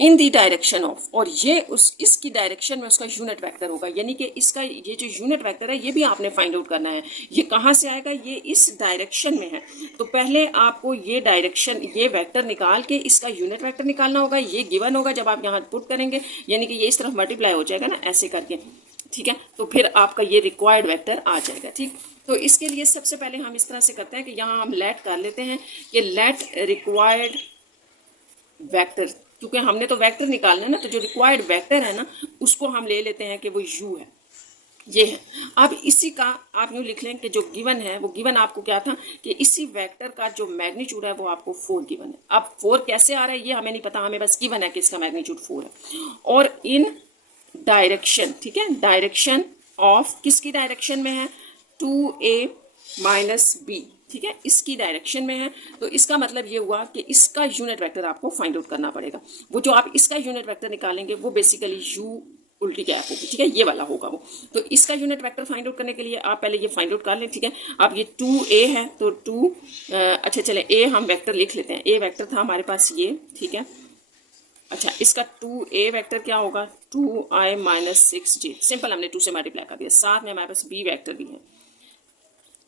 इन दी डायरेक्शन ऑफ, और ये इसकी डायरेक्शन में उसका यूनिट वेक्टर होगा, यानी कि इसका ये जो यूनिट वेक्टर है ये भी आपने फाइंड आउट करना है। ये कहाँ से आएगा, ये इस डायरेक्शन में है, तो पहले आपको ये डायरेक्शन, ये वेक्टर निकाल के इसका यूनिट वेक्टर निकालना होगा। ये गिवन होगा जब आप यहाँ पुट करेंगे, यानी कि ये इस तरफ मल्टीप्लाई हो जाएगा ना ऐसे करके, ठीक है, तो फिर आपका ये रिक्वायर्ड वेक्टर आ जाएगा, ठीक। तो इसके लिए सबसे पहले हम इस तरह से करते हैं कि यहाँ हम लेट कर लेते हैं कि लेट रिक्वायर्ड वेक्टर, क्योंकि हमने तो वेक्टर निकालना है ना, तो जो रिक्वायर्ड वेक्टर है ना उसको हम ले लेते हैं कि वो u है, ये है। अब इसी का आप यूँ लिख लें कि जो गिवन है वो गिवन आपको क्या था कि इसी वेक्टर का जो मैग्नीट्यूड है वो आपको 4 गिवन है। अब 4 कैसे आ रहा है ये हमें नहीं पता, हमें बस गिवन है कि इसका मैग्नीट्यूड 4 है, और इन डायरेक्शन, ठीक है, डायरेक्शन ऑफ, किसकी डायरेक्शन में है, 2a - b, ठीक है, इसकी डायरेक्शन में है। तो इसका मतलब ये हुआ कि इसका यूनिट वेक्टर आपको फाइंड आउट करना पड़ेगा। वो जो आप इसका यूनिट वेक्टर निकालेंगे वो बेसिकली u उल्टी कैप होगी, ठीक है, ये वाला होगा वो। तो इसका यूनिट वेक्टर फाइंड आउट करने के लिए आप पहले ये फाइंड आउट कर लें, ठीक है। अब ये 2a है तो 2 अच्छा चले a हम वेक्टर लिख लेते हैं, a वेक्टर था हमारे पास ये, ठीक है। अच्छा इसका 2a वेक्टर क्या होगा, 2i - 6j, सिंपल हमने 2 से मल्टीप्लाई कर दिया। साथ में हमारे पास b वेक्टर भी है।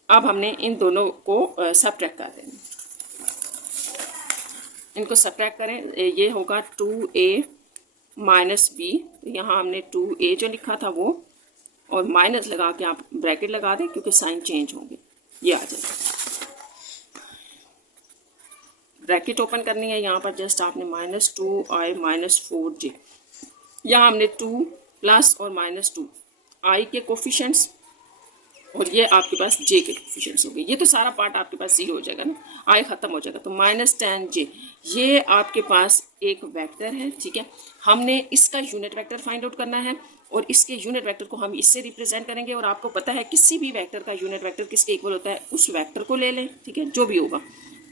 अब हमने इन दोनों को सबट्रैक्ट कर देना, इनको सबट्रैक्ट करें, ये होगा 2a - b, यहाँ हमने 2a जो लिखा था वो, और माइनस लगा के आप ब्रैकेट लगा दें क्योंकि साइन चेंज होंगे, ये आ जाएगा। ब्रैकेट ओपन करनी है, यहाँ पर जस्ट आपने -2i - 4j, यहाँ हमने 2 प्लस और -2 आई के कोफिशिएंट्स और ये आपके पास जे के कोफिशिएंट्स हो गए। ये तो सारा पार्ट आपके पास 0 हो जाएगा ना, आई खत्म हो जाएगा। तो -10j ये आपके पास एक वेक्टर है, ठीक है। हमने इसका यूनिट वेक्टर फाइंड आउट करना है और इसके यूनिट वेक्टर को हम इससे रिप्रेजेंट करेंगे। और आपको पता है किसी भी वेक्टर का यूनिट वेक्टर किसके इक्वल होता है, उस वेक्टर को ले लें, ठीक है, जो भी होगा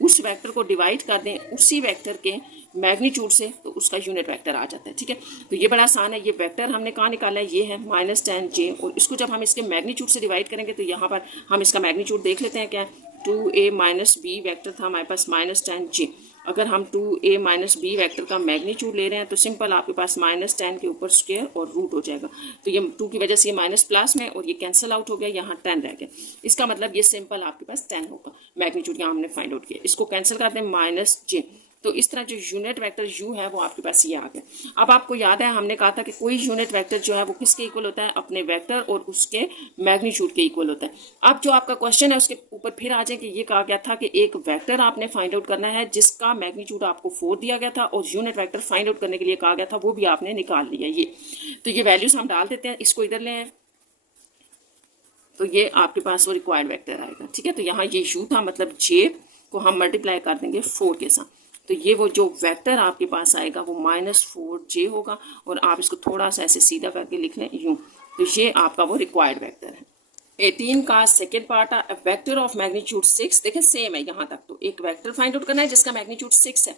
उस वेक्टर को डिवाइड कर दें उसी वेक्टर के मैग्नीट्यूड से, तो उसका यूनिट वेक्टर आ जाता है, ठीक है। तो ये बड़ा आसान है। ये वेक्टर हमने कहाँ निकाला है, ये है -10j और इसको जब हम इसके मैग्नीट्यूड से डिवाइड करेंगे तो यहाँ पर हम इसका मैग्नीट्यूड देख लेते हैं क्या, 2a - b वेक्टर था हमारे पास -10j। अगर हम 2a - b वेक्टर का मैग्नीट्यूड ले रहे हैं तो सिंपल आपके पास -10 के ऊपर स्क्वायर और रूट हो जाएगा। तो ये 2 की वजह से ये माइनस प्लस में और ये कैंसिल आउट हो गया, यहाँ 10 रह गया। इसका मतलब ये सिंपल आपके पास 10 होगा। मैग्नीट्यूड यहाँ हमने फाइंड आउट किया, इसको कैंसिल करते हैं -j। तो इस तरह जो यूनिट वेक्टर u है वो आपके पास ये आ गया। अब आपको याद है हमने कहा था कि कोई यूनिट वेक्टर जो है वो किसके इक्वल होता है, अपने वेक्टर और उसके मैग्नीट्यूड के इक्वल होता है। अब जो आपका क्वेश्चन है उसके ऊपर फिर आ जाए कि ये कहा गया था कि एक वेक्टर आपने फाइंड आउट करना है जिसका मैग्नीट्यूड आपको 4 दिया गया था और यूनिट वेक्टर फाइंड आउट करने के लिए कहा गया था, वो भी आपने निकाल लिया। ये तो ये वैल्यूज हम डाल देते हैं, इसको इधर ले आए तो ये आपके पास वो रिक्वायर्ड वेक्टर आएगा, ठीक है। तो यहाँ ये u था, मतलब j को हम मल्टीप्लाई कर देंगे 4 के साथ, तो ये वो जो वेक्टर आपके पास आएगा वो -4j होगा। और आप इसको थोड़ा सा ऐसे सीधा करके लिख लें यूं, तो ये आपका वो रिक्वायर्ड वेक्टर है। 18 का सेकेंड पार्ट है वेक्टर ऑफ मैग्नीट्यूड 6। देखें सेम है यहाँ तक, तो एक वेक्टर फाइंड आउट करना है जिसका मैग्नीट्यूड 6 है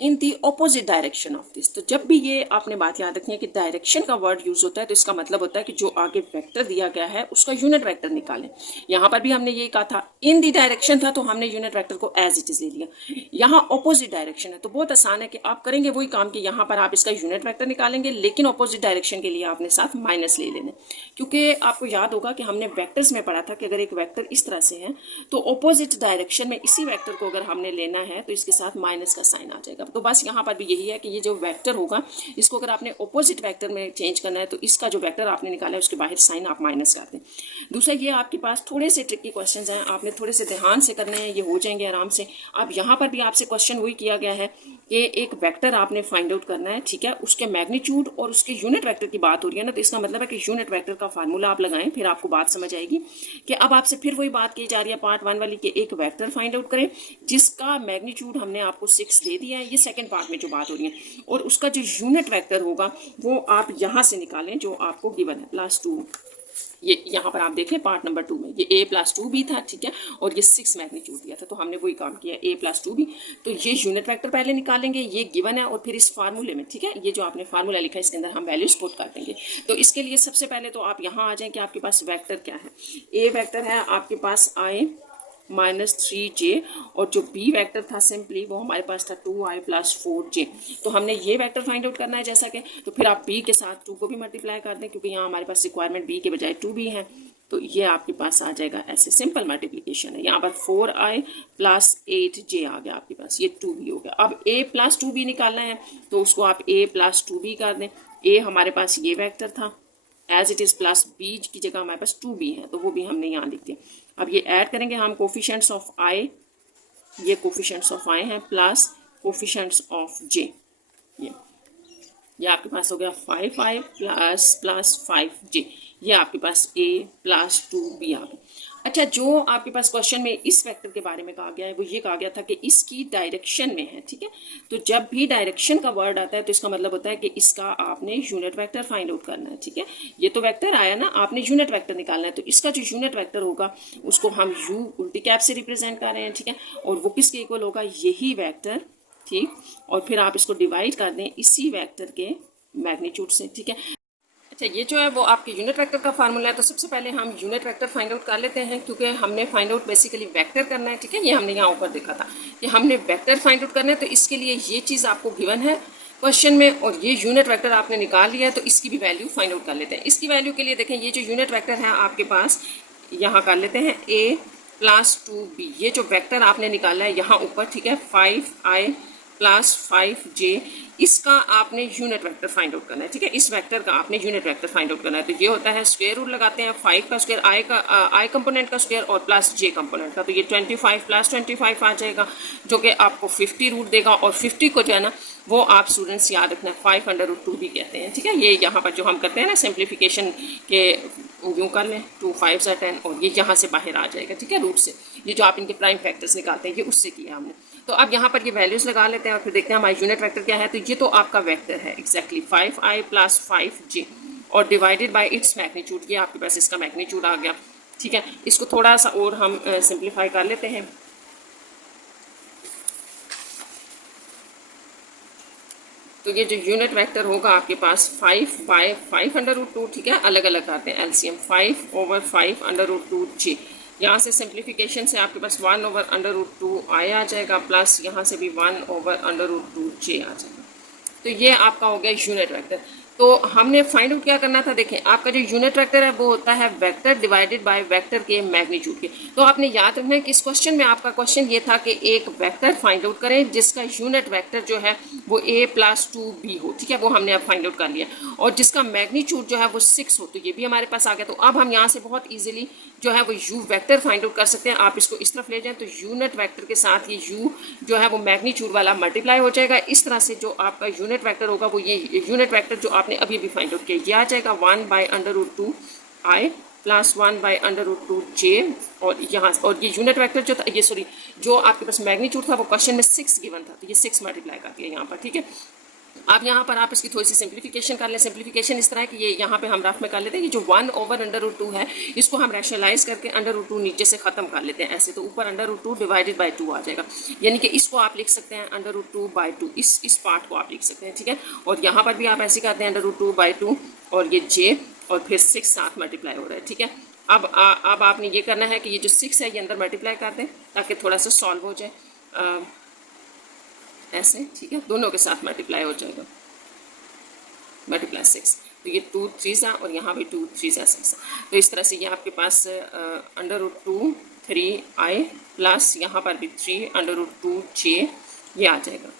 in the opposite direction of this. तो जब भी ये आपने बात याद रखनी है कि डायरेक्शन का वर्ड यूज होता है तो इसका मतलब होता है कि जो आगे वेक्टर दिया गया है उसका यूनिट वेक्टर निकालें। यहाँ पर भी हमने ये कहा था इन दी डायरेक्शन था तो हमने यूनिट वेक्टर को एज इट इज ले लिया। यहाँ ऑपोजिट डायरेक्शन है तो बहुत आसान है कि आप करेंगे वही काम कि यहाँ पर आप इसका यूनिट वेक्टर निकालेंगे, लेकिन ऑपोजिट डायरेक्शन के लिए आपने साथ माइनस ले लेना, क्योंकि आपको याद होगा कि हमने वेक्टर्स में पढ़ा था कि अगर एक वेक्टर इस तरह से है तो ऑपोजिट डायरेक्शन में इसी वेक्टर को अगर हमने लेना है तो इसके साथ माइनस का साइन आ जाएगा। तो बस यहाँ पर भी यही है कि ये जो वेक्टर होगा इसको अगर आपने ऑपोजिट वेक्टर में चेंज करना है तो इसका जो वेक्टर आपने निकाला है उसके बाहर साइन आप माइनस कर दें। दूसरा ये आपके पास थोड़े से ट्रिकी क्वेश्चंस हैं, आपने थोड़े से ध्यान से करने हैं, ये हो जाएंगे आराम से। अब यहाँ पर भी आपसे क्वेश्चन वही किया गया है कि एक वेक्टर आपने फाइंड आउट करना है, ठीक है, उसके मैग्नीट्यूड और उसके यूनिट वेक्टर की बात हो रही है ना, तो इसका मतलब है कि यूनिट वेक्टर का फार्मूला आप लगाएं, फिर आपको बात समझ आएगी कि अब आपसे फिर वही बात की जा रही है पार्ट 1 वाली कि एक वेक्टर फाइंड आउट करें जिसका मैग्नीट्यूड हमने आपको 6 दे दिया है, ये सेकंड पार्ट में जो बात हो रही है, और उसका जो यूनिट वेक्टर होगा वो आप यहाँ से निकालें जो आपको गिवन है +2। ये यहाँ पर आप देखें पार्ट नंबर 2 में ये a + 2b था, ठीक है, और ये 6 मैग्नीट्यूड दिया था, तो हमने वही काम किया a + 2b। तो ये यूनिट वेक्टर पहले निकालेंगे, ये गिवन है, और फिर इस फार्मूले में, ठीक है, ये जो आपने फार्मूला लिखा है इसके अंदर हम वैल्यूज पुट कर देंगे। तो इसके लिए सबसे पहले तो आप यहाँ आ जाएं कि आपके पास वेक्टर क्या है। a वेक्टर है आपके पास i -3j और जो b वेक्टर था सिंपली वो हमारे पास था 2i + 4j। तो हमने ये वेक्टर फाइंड आउट करना है जैसा कि, तो फिर आप b के साथ 2 को भी मल्टीप्लाई कर दें क्योंकि यहाँ हमारे पास रिक्वायरमेंट b के बजाय 2b है, तो ये आपके पास आ जाएगा ऐसे सिंपल मल्टीप्लिकेशन है। यहाँ पर 4i + 8j आ गया आपके पास, ये 2b हो गया। अब a + 2b निकालना है तो उसको आप a + 2b कर दें। a हमारे पास ये वेक्टर था as it is plus b की जगह हमारे पास 2b है तो वो भी हमने यहाँ लिख दिया। अब ये ऐड करेंगे हम कोफिशिएंट्स ऑफ i, ये कोफिशिएंट्स ऑफ i हैं प्लस कोफिशिएंट्स ऑफ j, ये आपके पास हो गया 5i + 5j, ये आपके पास a + 2b आ गया। अच्छा, जो आपके पास क्वेश्चन में इस वेक्टर के बारे में कहा गया है वो ये कहा गया था कि इसकी डायरेक्शन में है, ठीक है। तो जब भी डायरेक्शन का वर्ड आता है तो इसका मतलब होता है कि इसका आपने यूनिट वेक्टर फाइंड आउट करना है, ठीक है। ये तो वेक्टर आया ना, आपने यूनिट वेक्टर निकालना है, तो इसका जो यूनिट वेक्टर होगा उसको हम u उल्टी कैप से रिप्रेजेंट कर रहे हैं, ठीक है, और वो किसके इक्वल होगा, यही वेक्टर, ठीक, और फिर आप इसको डिवाइड कर दें इसी वेक्टर के मैग्नीट्यूड से, ठीक है। अच्छा, ये जो है वो आपके यूनिट वेक्टर का फार्मूला है। तो सबसे पहले हम यूनिट वेक्टर फाइंड आउट कर लेते हैं क्योंकि हमने फाइंड आउट बेसिकली वेक्टर करना है, ठीक है। ये हमने यहाँ ऊपर देखा था कि हमने वेक्टर फाइंड आउट करना है, तो इसके लिए ये चीज़ आपको गिवन है क्वेश्चन में और ये यूनिट वेक्टर आपने निकाल लिया है, तो इसकी भी वैल्यू फाइंड आउट कर लेते हैं। इसकी वैल्यू के लिए देखें ये जो यूनिट वेक्टर है आपके पास यहाँ कर लेते हैं a + 2b, ये जो वेक्टर आपने निकाला है यहाँ ऊपर, ठीक है, 5i प्लस 5j, इसका आपने यूनिट वेक्टर फाइंड आउट करना है, ठीक है। इस वेक्टर का आपने यूनिट वेक्टर फाइंड आउट करना है। तो ये होता है स्क्वायर रूट लगाते हैं 5 का स्क्वायर, आई कंपोनेंट का स्क्वायर और प्लस j कंपोनेंट का। तो ये 25 प्लस 25 आ जाएगा जो कि आपको 50 रूट देगा। और 50 को जो है ना वो आप स्टूडेंट्स याद रखना है 5√2 भी कहते हैं, ठीक है। ये यहाँ पर जो हम करते हैं ना सिंप्लीफिकेशन के यूँ कर लें 2 5 10 और ये यहाँ से बाहर आ जाएगा, ठीक है, रूट से। ये जो आप इनके प्राइम फैक्टर्स निकालते हैं ये उससे किया हमने। तो अब यहाँ पर ये वैल्यूज़ लगा लेते हैं और फिर देखते हैं हमारा यूनिट वेक्टर क्या है। तो ये तो आपका वेक्टर है एग्जैक्टली 5i प्लस 5j और डिवाइडेड बाय इट्स मैग्नीट्यूड, ये आपके पास इसका मैग्नीट्यूड आ गया, ठीक है। इसको थोड़ा सा और हम सिंप्लीफाई कर लेते हैं। तो ये जो यूनिट वेक्टर होगा आपके पास 5/5√2, ठीक है। अलग अलग करते हैं एलसीएम 5/5√2j। यहाँ से सिंप्लीफिकेशन से आपके पास 1/√2i आ जाएगा प्लस यहाँ से भी 1/√2j आ जाएगा। तो ये आपका हो गया यूनिट वेक्टर। तो हमने फाइंड आउट क्या करना था, देखें आपका जो यूनिट वेक्टर है वो होता है वेक्टर डिवाइडेड बाय वेक्टर के मैग्नीट्यूड के। तो आपने याद रखना है कि इस क्वेश्चन में आपका क्वेश्चन ये था कि एक वेक्टर फाइंड आउट करें जिसका यूनिट वेक्टर जो है वो a + 2b हो, ठीक है। वो हमने अब फाइंड आउट कर लिया और जिसका मैग्नीट्यूड जो है वो 6 हो, तो ये भी हमारे पास आ गया। तो अब हम यहाँ से बहुत ईजिली जो है वो यू वेक्टर फाइंड आउट कर सकते हैं। आप इसको इस तरफ ले जाएं तो यूनिट वेक्टर के साथ ये यू जो है वो मैग्नीट्यूड वाला मल्टीप्लाई हो जाएगा। इस तरह से जो आपका यूनिट वेक्टर होगा वो ये यूनिट वेक्टर जो आपने अभी भी फाइंड आउट किया ये आ जाएगा 1/√2i प्लस 1/√2j। और यहाँ और ये यूनिट वेक्टर जो था ये सॉरी जो आपके पास मैग्नीट्यूड था वो क्वेश्चन में 6 गिवन था, तो ये 6 मल्टीप्लाई कर दिया यहाँ पर, ठीक है। अब यहाँ पर आप इसकी थोड़ी सी सिंप्लीफिकेशन कर लें। सिंप्लीफिकेशन इस तरह है कि ये यहाँ पे हम रफ में कर लेते हैं कि जो 1/√2 है इसको हम रैशनलाइज करके √2 नीचे से ख़त्म कर लेते हैं ऐसे। तो ऊपर √2 डिवाइडेड बाय 2 आ जाएगा, यानी कि इसको आप लिख सकते हैं √2/2, इस पार्ट को आप लिख सकते हैं, ठीक है। और यहाँ पर भी आप ऐसे करते हैं √2/2 और ये j और फिर 6 साथ मल्टीप्लाई हो रहा है, ठीक है। अब आपने ये करना है कि ये जो 6 है ये अंदर मल्टीप्लाई कर दें ताकि थोड़ा सा सॉल्व हो जाए ऐसे, ठीक है। दोनों के साथ मल्टीप्लाई हो जाएगा, मल्टीप्लाई 6। तो ये 2 3 और यहाँ भी 2 3 6। तो इस तरह से ये आपके पास √2 3i प्लस यहाँ पर भी 3√2j ये आ जाएगा।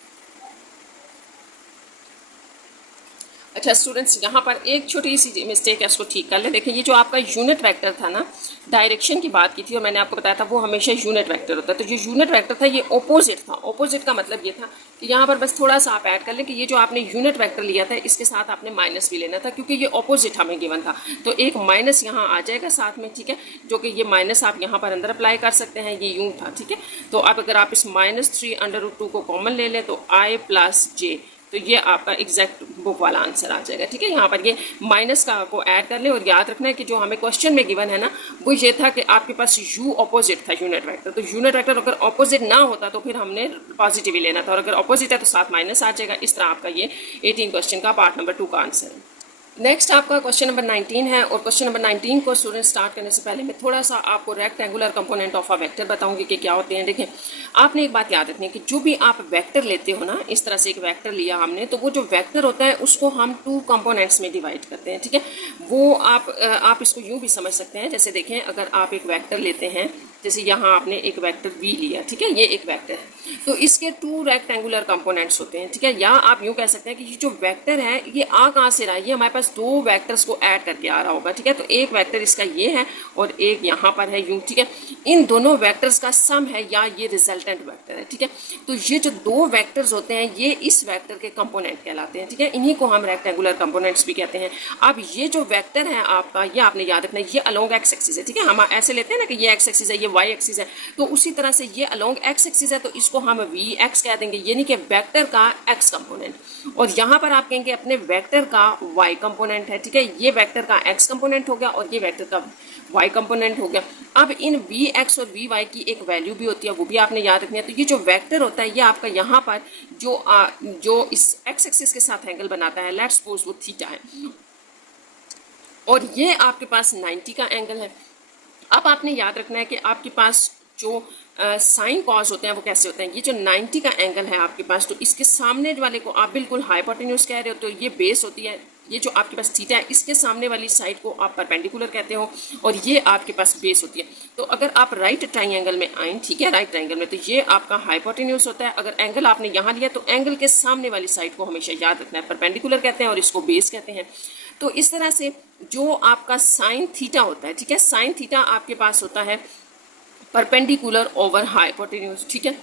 अच्छा स्टूडेंट्स, यहाँ पर एक छोटी सी मिस्टेक है, उसको ठीक कर ले। देखिए ये जो आपका यूनिट वेक्टर था ना, डायरेक्शन की बात की थी और मैंने आपको बताया था वो हमेशा यूनिट वेक्टर होता है। तो जो यूनिट वेक्टर था ये ऑपोजिट था। ऑपोजिट का मतलब ये था कि यहाँ पर बस थोड़ा सा आप ऐड कर लें कि ये जो आपने यूनिट वेक्टर लिया था इसके साथ आपने माइनस भी लेना था क्योंकि ये ऑपोजिट हमें गिवन था। तो एक माइनस यहाँ आ जाएगा साथ में, ठीक है, जो कि ये माइनस आप यहाँ पर अंदर अप्लाई कर सकते हैं, ये यूँ था, ठीक है। तो अब अगर आप इस -3√2 को कॉमन ले लें तो i प्लस j, तो ये आपका एग्जैक्ट बुक वाला आंसर आ जाएगा, ठीक है। यहाँ पर ये माइनस का को ऐड कर लें और याद रखना है कि जो हमें क्वेश्चन में गिवन है ना वो ये था कि आपके पास u ऑपोजिट था यूनिट वेक्टर। तो यूनिट वेक्टर अगर ऑपोजिट ना होता तो फिर हमने पॉजिटिव ही लेना था और अगर ऑपोजिट है तो साथ माइनस आ जाएगा। इस तरह आपका ये 18 क्वेश्चन का पार्ट नंबर 2 का आंसर है। नेक्स्ट आपका क्वेश्चन नंबर 19 है और क्वेश्चन नंबर 19 को स्टूडेंट स्टार्ट करने से पहले मैं थोड़ा सा आपको rectangular component of a vector बताऊंगी कि क्या होते हैं। देखें आपने एक बात याद रखनी है कि जो भी आप वेक्टर लेते हो ना, इस तरह से एक वेक्टर लिया हमने तो वो जो वेक्टर होता है उसको हम 2 कंपोनेंट्स में डिवाइड करते हैं, ठीक है। वो आप इसको यूँ भी समझ सकते हैं, जैसे देखें अगर आप एक वेक्टर लेते हैं, जैसे यहाँ आपने एक वेक्टर v लिया, ठीक है, ये एक वेक्टर है तो इसके 2 रेक्टेंगुलर कंपोनेंट्स होते हैं, ठीक है। या आप यूँ कह सकते हैं कि ये जो वेक्टर है ये आ कहाँ से रहा है, ये हमारे पास 2 वेक्टर्स को ऐड करके आ रहा होगा, ठीक है। तो एक वेक्टर इसका ये है और एक यहाँ पर है यूँ, ठीक है। इन दोनों वेक्टर्स का सम है या ये रिजल्टेंट वेक्टर है, ठीक है। तो ये जो 2 वेक्टर्स होते हैं ये इस वेक्टर के कंपोनेंट कहलाते हैं, ठीक है। इन्हीं को हम रेक्टेंगुलर कंपोनेंट्स भी कहते हैं। अब ये जो वेक्टर है आपका ये आपने याद रखना है ये अलोंग एक्स एक्सिस है, ठीक है। हम ऐसे लेते हैं ना कि ये एक्स एक्सिस है, ये वाई एक्सिस है, तो उसी तरह से ये अलोंग एक्स एक्सिस है तो इसको हम वी एक्स कह देंगे, यानी कि वेक्टर का एक्स कंपोनेंट। और यहाँ पर आप कहेंगे अपने वेक्टर का वाई कंपोनेंट है, ठीक है। ये वेक्टर का एक्स कंपोनेंट हो गया और ये वेक्टर का वाई कंपोनेंट हो गया। अब इन वी एक्स और वी वाई की एक वैल्यू भी होती है, वो भी आपने याद रखनी है। तो ये जो वेक्टर होता है ये आपका यहाँ पर जो इस एक्स एक्सिस के साथ एंगल बनाता है, लेट्स सपोज वो थीटा है और ये आपके पास 90 का एंगल है। अब आपने याद रखना है कि आपके पास जो साइन कॉस होते हैं वो कैसे होते हैं। ये जो 90 का एंगल है आपके पास, तो इसके सामने वाले को आप बिल्कुल हाइपोटेन्यूज कह रहे हो, तो ये बेस होती है ये जो आपके पास थीटा है इसके सामने वाली साइड को आप परपेंडिकुलर कहते हो और ये आपके पास बेस होती है। तो अगर आप राइट ट्राइंगल में आए, ठीक है, राइट ट्राइंगल में, तो ये आपका हाइपोटेन्यूज होता है। अगर एंगल आपने यहाँ लिया तो एंगल के सामने वाली साइड को हमेशा याद रखना है, परपेंडिकुलर कहते हैं और इसको बेस कहते हैं। तो इस तरह से जो आपका साइन थीटा होता है, ठीक है, साइन थीटा आपके पास होता है परपेंडिकुलर ओवर हाइपोटेन्यूज, ठीक है।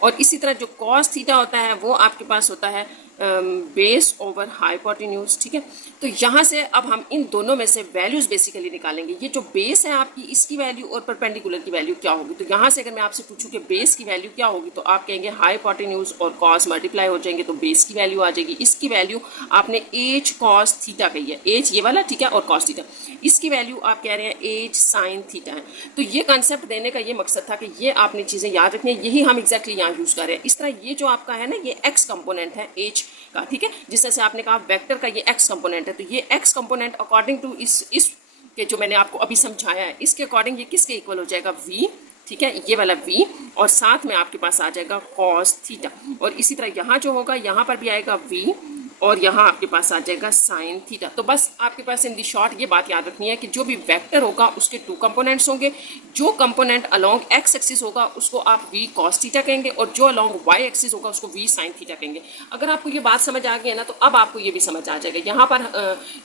और इसी तरह जो कॉस थीटा होता है वो आपके पास होता है बेस ओवर हाइपोटेन्यूज, ठीक है। तो यहाँ से अब हम इन दोनों में से वैल्यूज बेसिकली निकालेंगे। ये जो बेस है आपकी, इसकी वैल्यू और परपेंडिकुलर की वैल्यू क्या होगी। तो यहाँ से अगर मैं आपसे पूछूं कि बेस की वैल्यू क्या होगी, तो आप कहेंगे हाइपोटेन्यूज और कॉस मल्टीप्लाई हो जाएंगे तो बेस की वैल्यू आ जाएगी। इसकी वैल्यू आपने एच कॉस थीटा कही है, एच ये वाला, ठीक है, और कॉस थीटा, इसकी वैल्यू आप कह रहे हैं एच साइन थीटा है। तो ये कंसेप्ट देने का ये मकसद था कि ये आपने चीज़ें याद रखनी है, यही हम एग्जैक्टली यहाँ यूज़ कर रहे हैं। इस तरह ये जो आपका है ना, ये एक्स कंपोनेंट है एच का, ठीक है, जिस तरह से आपने कहा वेक्टर का ये एक्स कंपोनेंट है, तो ये एक्स कंपोनेंट अकॉर्डिंग टू इस के जो मैंने आपको अभी समझाया है, इसके अकॉर्डिंग ये किसके इक्वल हो जाएगा, v, ठीक है, ये वाला v, और साथ में आपके पास आ जाएगा cos थीटा। और इसी तरह यहाँ जो होगा, यहाँ पर भी आएगा v और यहाँ आपके पास आ जाएगा साइन थीटा। तो बस आपके पास इन दी शॉर्ट ये बात याद रखनी है कि जो भी वेक्टर होगा उसके टू कंपोनेंट्स होंगे। जो कंपोनेंट अलोंग एक्स एक्सिस होगा उसको आप v cos थीटा कहेंगे और जो अलोंग वाई एक्सिस होगा उसको v साइन थीटा कहेंगे। अगर आपको ये बात समझ आ गई है ना, तो अब आपको ये भी समझ आ जाएगा। यहाँ पर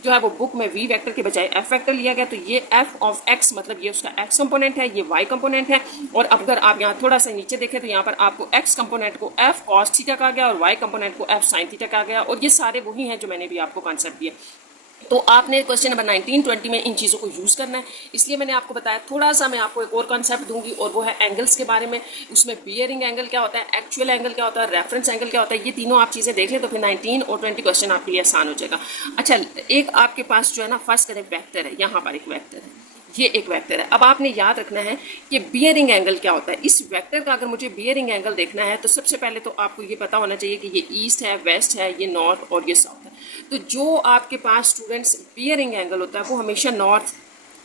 जो है वो बुक में v वेक्टर के बजाय f वेक्टर लिया गया, तो ये f ऑफ x मतलब ये उसका x कंपोनेंट है, ये y कंपोनेंट है। और अब अगर आप यहाँ थोड़ा सा नीचे देखें तो यहाँ पर आपको x कंपोनेंट को f cos थीटा कहा गया और y कंपोनेंट को f साइन थीटा कहा गया, और ये सारे वही हैं जो मैंने भी आपको कॉन्सेप्ट दिया। तो आपने क्वेश्चन नंबर 19, 20 में इन चीज़ों को यूज़ करना है। इसलिए मैंने आपको बताया, थोड़ा सा मैं आपको एक और कॉन्सेप्ट दूंगी और वो है एंगल्स के बारे में। उसमें बियरिंग एंगल क्या होता है, एक्चुअल एंगल क्या होता है, रेफरेंस एंगल क्या होता है, ये तीनों आप चीज़ें देख लें तो फिर 19 और 20 क्वेश्चन आपके लिए आसान हो जाएगा। अच्छा, एक आपके पास जो है ना, फर्स्ट करें वेक्टर है, यहाँ पर एक वेक्टर है, ये एक वेक्टर है। अब आपने याद रखना है कि बियरिंग एंगल क्या होता है। इस वेक्टर का अगर मुझे बियरिंग एंगल देखना है तो सबसे पहले तो आपको ये पता होना चाहिए कि ये ईस्ट है, वेस्ट है, ये नॉर्थ और ये साउथ है। तो जो आपके पास स्टूडेंट्स बियरिंग एंगल होता है वो हमेशा नॉर्थ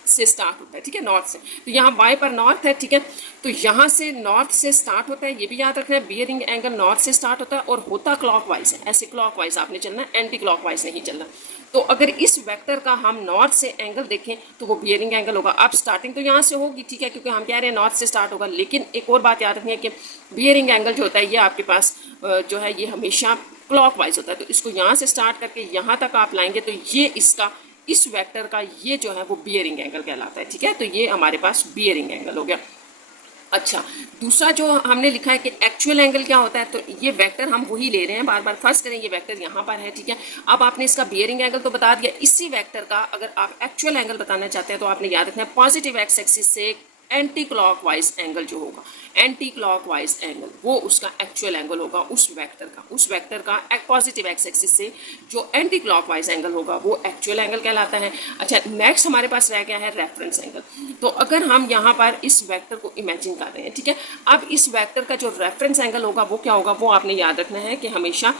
से स्टार्ट होता है, ठीक है, नॉर्थ से। तो यहाँ वाई पर नॉर्थ है, ठीक है, तो यहाँ से नॉर्थ से स्टार्ट होता है, ये भी याद रखना है। बियरिंग एंगल नॉर्थ से स्टार्ट होता है और होता क्लॉकवाइज है, ऐसे क्लॉकवाइज आपने चलना है, एंटी क्लॉकवाइज नहीं चलना। तो अगर इस वेक्टर का हम नॉर्थ से एंगल देखें तो वो बियरिंग एंगल होगा। अब स्टार्टिंग तो यहाँ से होगी, ठीक है, क्योंकि हम कह रहे हैं नॉर्थ से स्टार्ट होगा। लेकिन एक और बात याद रखनी है कि बियरिंग एंगल जो होता है ये आपके पास जो है ये हमेशा क्लॉकवाइज होता है। तो इसको यहाँ से स्टार्ट करके यहाँ तक आप लाएंगे तो ये इसका, इस वेक्टर का ये जो है वो बियरिंग एंगल कहलाता है, ठीक है। तो ये हमारे पास बियरिंग एंगल हो गया। अच्छा, दूसरा जो हमने लिखा है कि एक्चुअल एंगल क्या होता है, तो ये वेक्टर हम वही ले रहे हैं बार बार। फर्स्ट करें, ये वेक्टर यहाँ पर है, ठीक है। अब आपने इसका बियरिंग एंगल तो बता दिया, इसी वेक्टर का अगर आप एक्चुअल एंगल बताना चाहते हैं तो आपने याद रखना है पॉजिटिव एक्स एक्सिस से एंटी क्लॉकवाइज एंगल जो होगा, एंटी क्लॉकवाइज एंगल वो उसका एक्चुअल एंगल होगा उस वेक्टर का पॉजिटिव एक्स एक्सिस से जो एंटी क्लॉकवाइज एंगल होगा वो एक्चुअल एंगल कहलाता है। अच्छा, नेक्स्ट हमारे पास रह गया है रेफरेंस एंगल। तो अगर हम यहाँ पर इस वेक्टर को इमेजिन कर रहे हैं, ठीक है, अब इस वेक्टर का जो रेफरेंस एंगल होगा वो क्या होगा, वो आपने याद रखना है कि हमेशा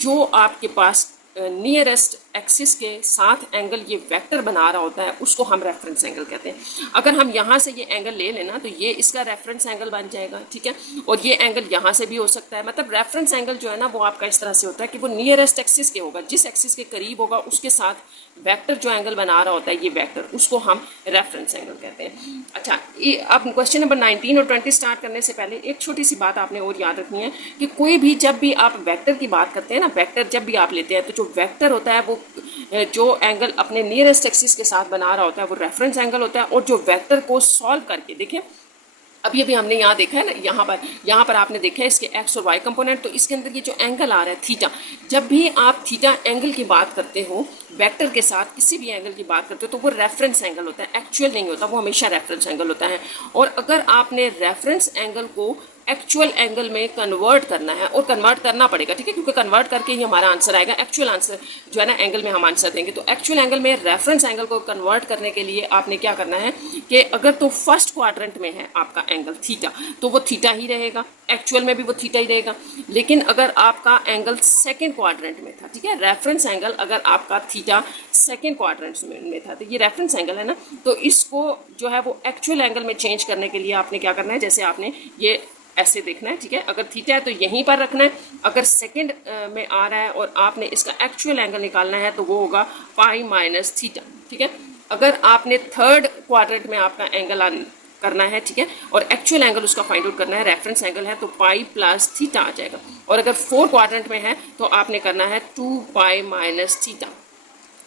जो आपके पास नियरेस्ट एक्सिस के साथ एंगल ये वेक्टर बना रहा होता है उसको हम रेफरेंस एंगल कहते हैं। अगर हम यहाँ से ये एंगल ले लेना तो ये इसका रेफरेंस एंगल बन जाएगा, ठीक है, और ये एंगल यहाँ से भी हो सकता है। मतलब रेफरेंस एंगल जो है ना वो आपका इस तरह से होता है कि वो नियरेस्ट एक्सिस के होगा, जिस एक्सिस के करीब होगा उसके साथ वेक्टर जो एंगल बना रहा होता है ये वेक्टर, उसको हम रेफरेंस एंगल कहते हैं। अच्छा, अब क्वेश्चन नंबर 19 और 20 स्टार्ट करने से पहले एक छोटी सी बात आपने और याद रखनी है कि कोई भी जब भी आप वेक्टर की बात करते हैं ना, वेक्टर जब भी आप लेते हैं तो जो वेक्टर होता है वो जो एंगल अपने नियरेस्ट एक्सिस के साथ बना रहा होता है वो रेफरेंस एंगल होता है। और जो वेक्टर को सॉल्व करके देखिए, अभी अभी हमने यहाँ देखा है ना, यहाँ पर आपने देखा है इसके एक्स और वाई कंपोनेंट, तो इसके अंदर ये जो एंगल आ रहा है थीटा, जब भी आप थीटा एंगल की बात करते हो वेक्टर के साथ, किसी भी एंगल की बात करते हो तो वो रेफरेंस एंगल होता है, एक्चुअल नहीं होता, वो हमेशा रेफरेंस एंगल होता है। और अगर आपने रेफरेंस एंगल को एक्चुअल एंगल में कन्वर्ट करना है, और कन्वर्ट करना पड़ेगा, ठीक है, क्योंकि कन्वर्ट करके ही हमारा आंसर आएगा, एक्चुअल आंसर जो है ना एंगल में हम आंसर देंगे। तो एक्चुअल एंगल में रेफरेंस एंगल को कन्वर्ट करने के लिए आपने क्या करना है कि अगर तो फर्स्ट क्वाड्रेंट में है आपका एंगल थीटा तो वो थीटा ही रहेगा, एक्चुअल में भी वो थीटा ही रहेगा। लेकिन अगर आपका एंगल सेकेंड क्वाड्रेंट में था, ठीक है, रेफरेंस एंगल अगर आपका थीटा सेकेंड क्वाड्रेंट में था, तो ये रेफरेंस एंगल है ना, तो इसको जो है वो एक्चुअल एंगल में चेंज करने के लिए आपने क्या करना है, जैसे आपने ये ऐसे देखना है, ठीक है। अगर थीटा है तो यहीं पर रखना है, अगर सेकंड में आ रहा है और आपने इसका एक्चुअल एंगल निकालना है तो वो होगा पाई माइनस थीटा, ठीक है। अगर आपने थर्ड क्वाड्रेंट में आपका एंगल करना है, ठीक है, और एक्चुअल एंगल उसका फाइंड आउट करना है, रेफरेंस एंगल है, तो पाई प्लस थीटा आ जाएगा। और अगर फोर क्वाड्रेंट में है तो आपने करना है 2 पाई माइनस थीटा।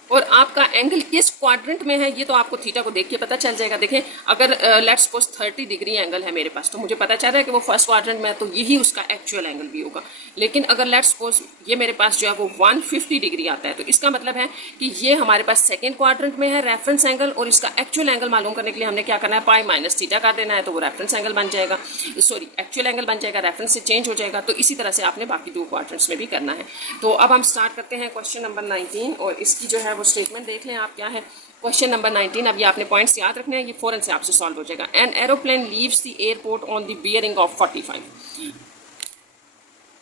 और आपका एंगल किस क्वाड्रेंट में है ये तो आपको थीटा को देख के पता चल जाएगा। देखें, अगर लेट्स सपोज 30 डिग्री एंगल है मेरे पास, तो मुझे पता चल रहा है कि वो फर्स्ट क्वाड्रेंट में है, तो यही उसका एक्चुअल एंगल भी होगा। लेकिन अगर लेट्स सपोज ये मेरे पास जो है वो 150 डिग्री आता है, तो इसका मतलब है कि ये हमारे पास सेकेंड क्वाड्रेंट में है रेफरेंस एंगल, और इसका एक्चुअल एंगल मालूम करने के लिए हमने क्या करना है, पाई माइनस थीटा कर देना है, तो वो रेफरेंस एंगल बन जाएगा, सॉरी एक्चुअल एंगल बन जाएगा, रेफरेंस से चेंज हो जाएगा। तो इसी तरह से आपने बाकी 2 क्वाड्रेंट्स में भी करना है। तो अब हम स्टार्ट करते हैं क्वेश्चन नंबर 19, और इसकी जो है वो स्टेटमेंट देख लें आप क्या है। क्वेश्चन नंबर 19, अब ये आपने पॉइंट्स याद रखने हैं, ये फौरन से आपसे सॉल्व हो जाएगा। An aeroplane leaves the airport on the bearing of 45।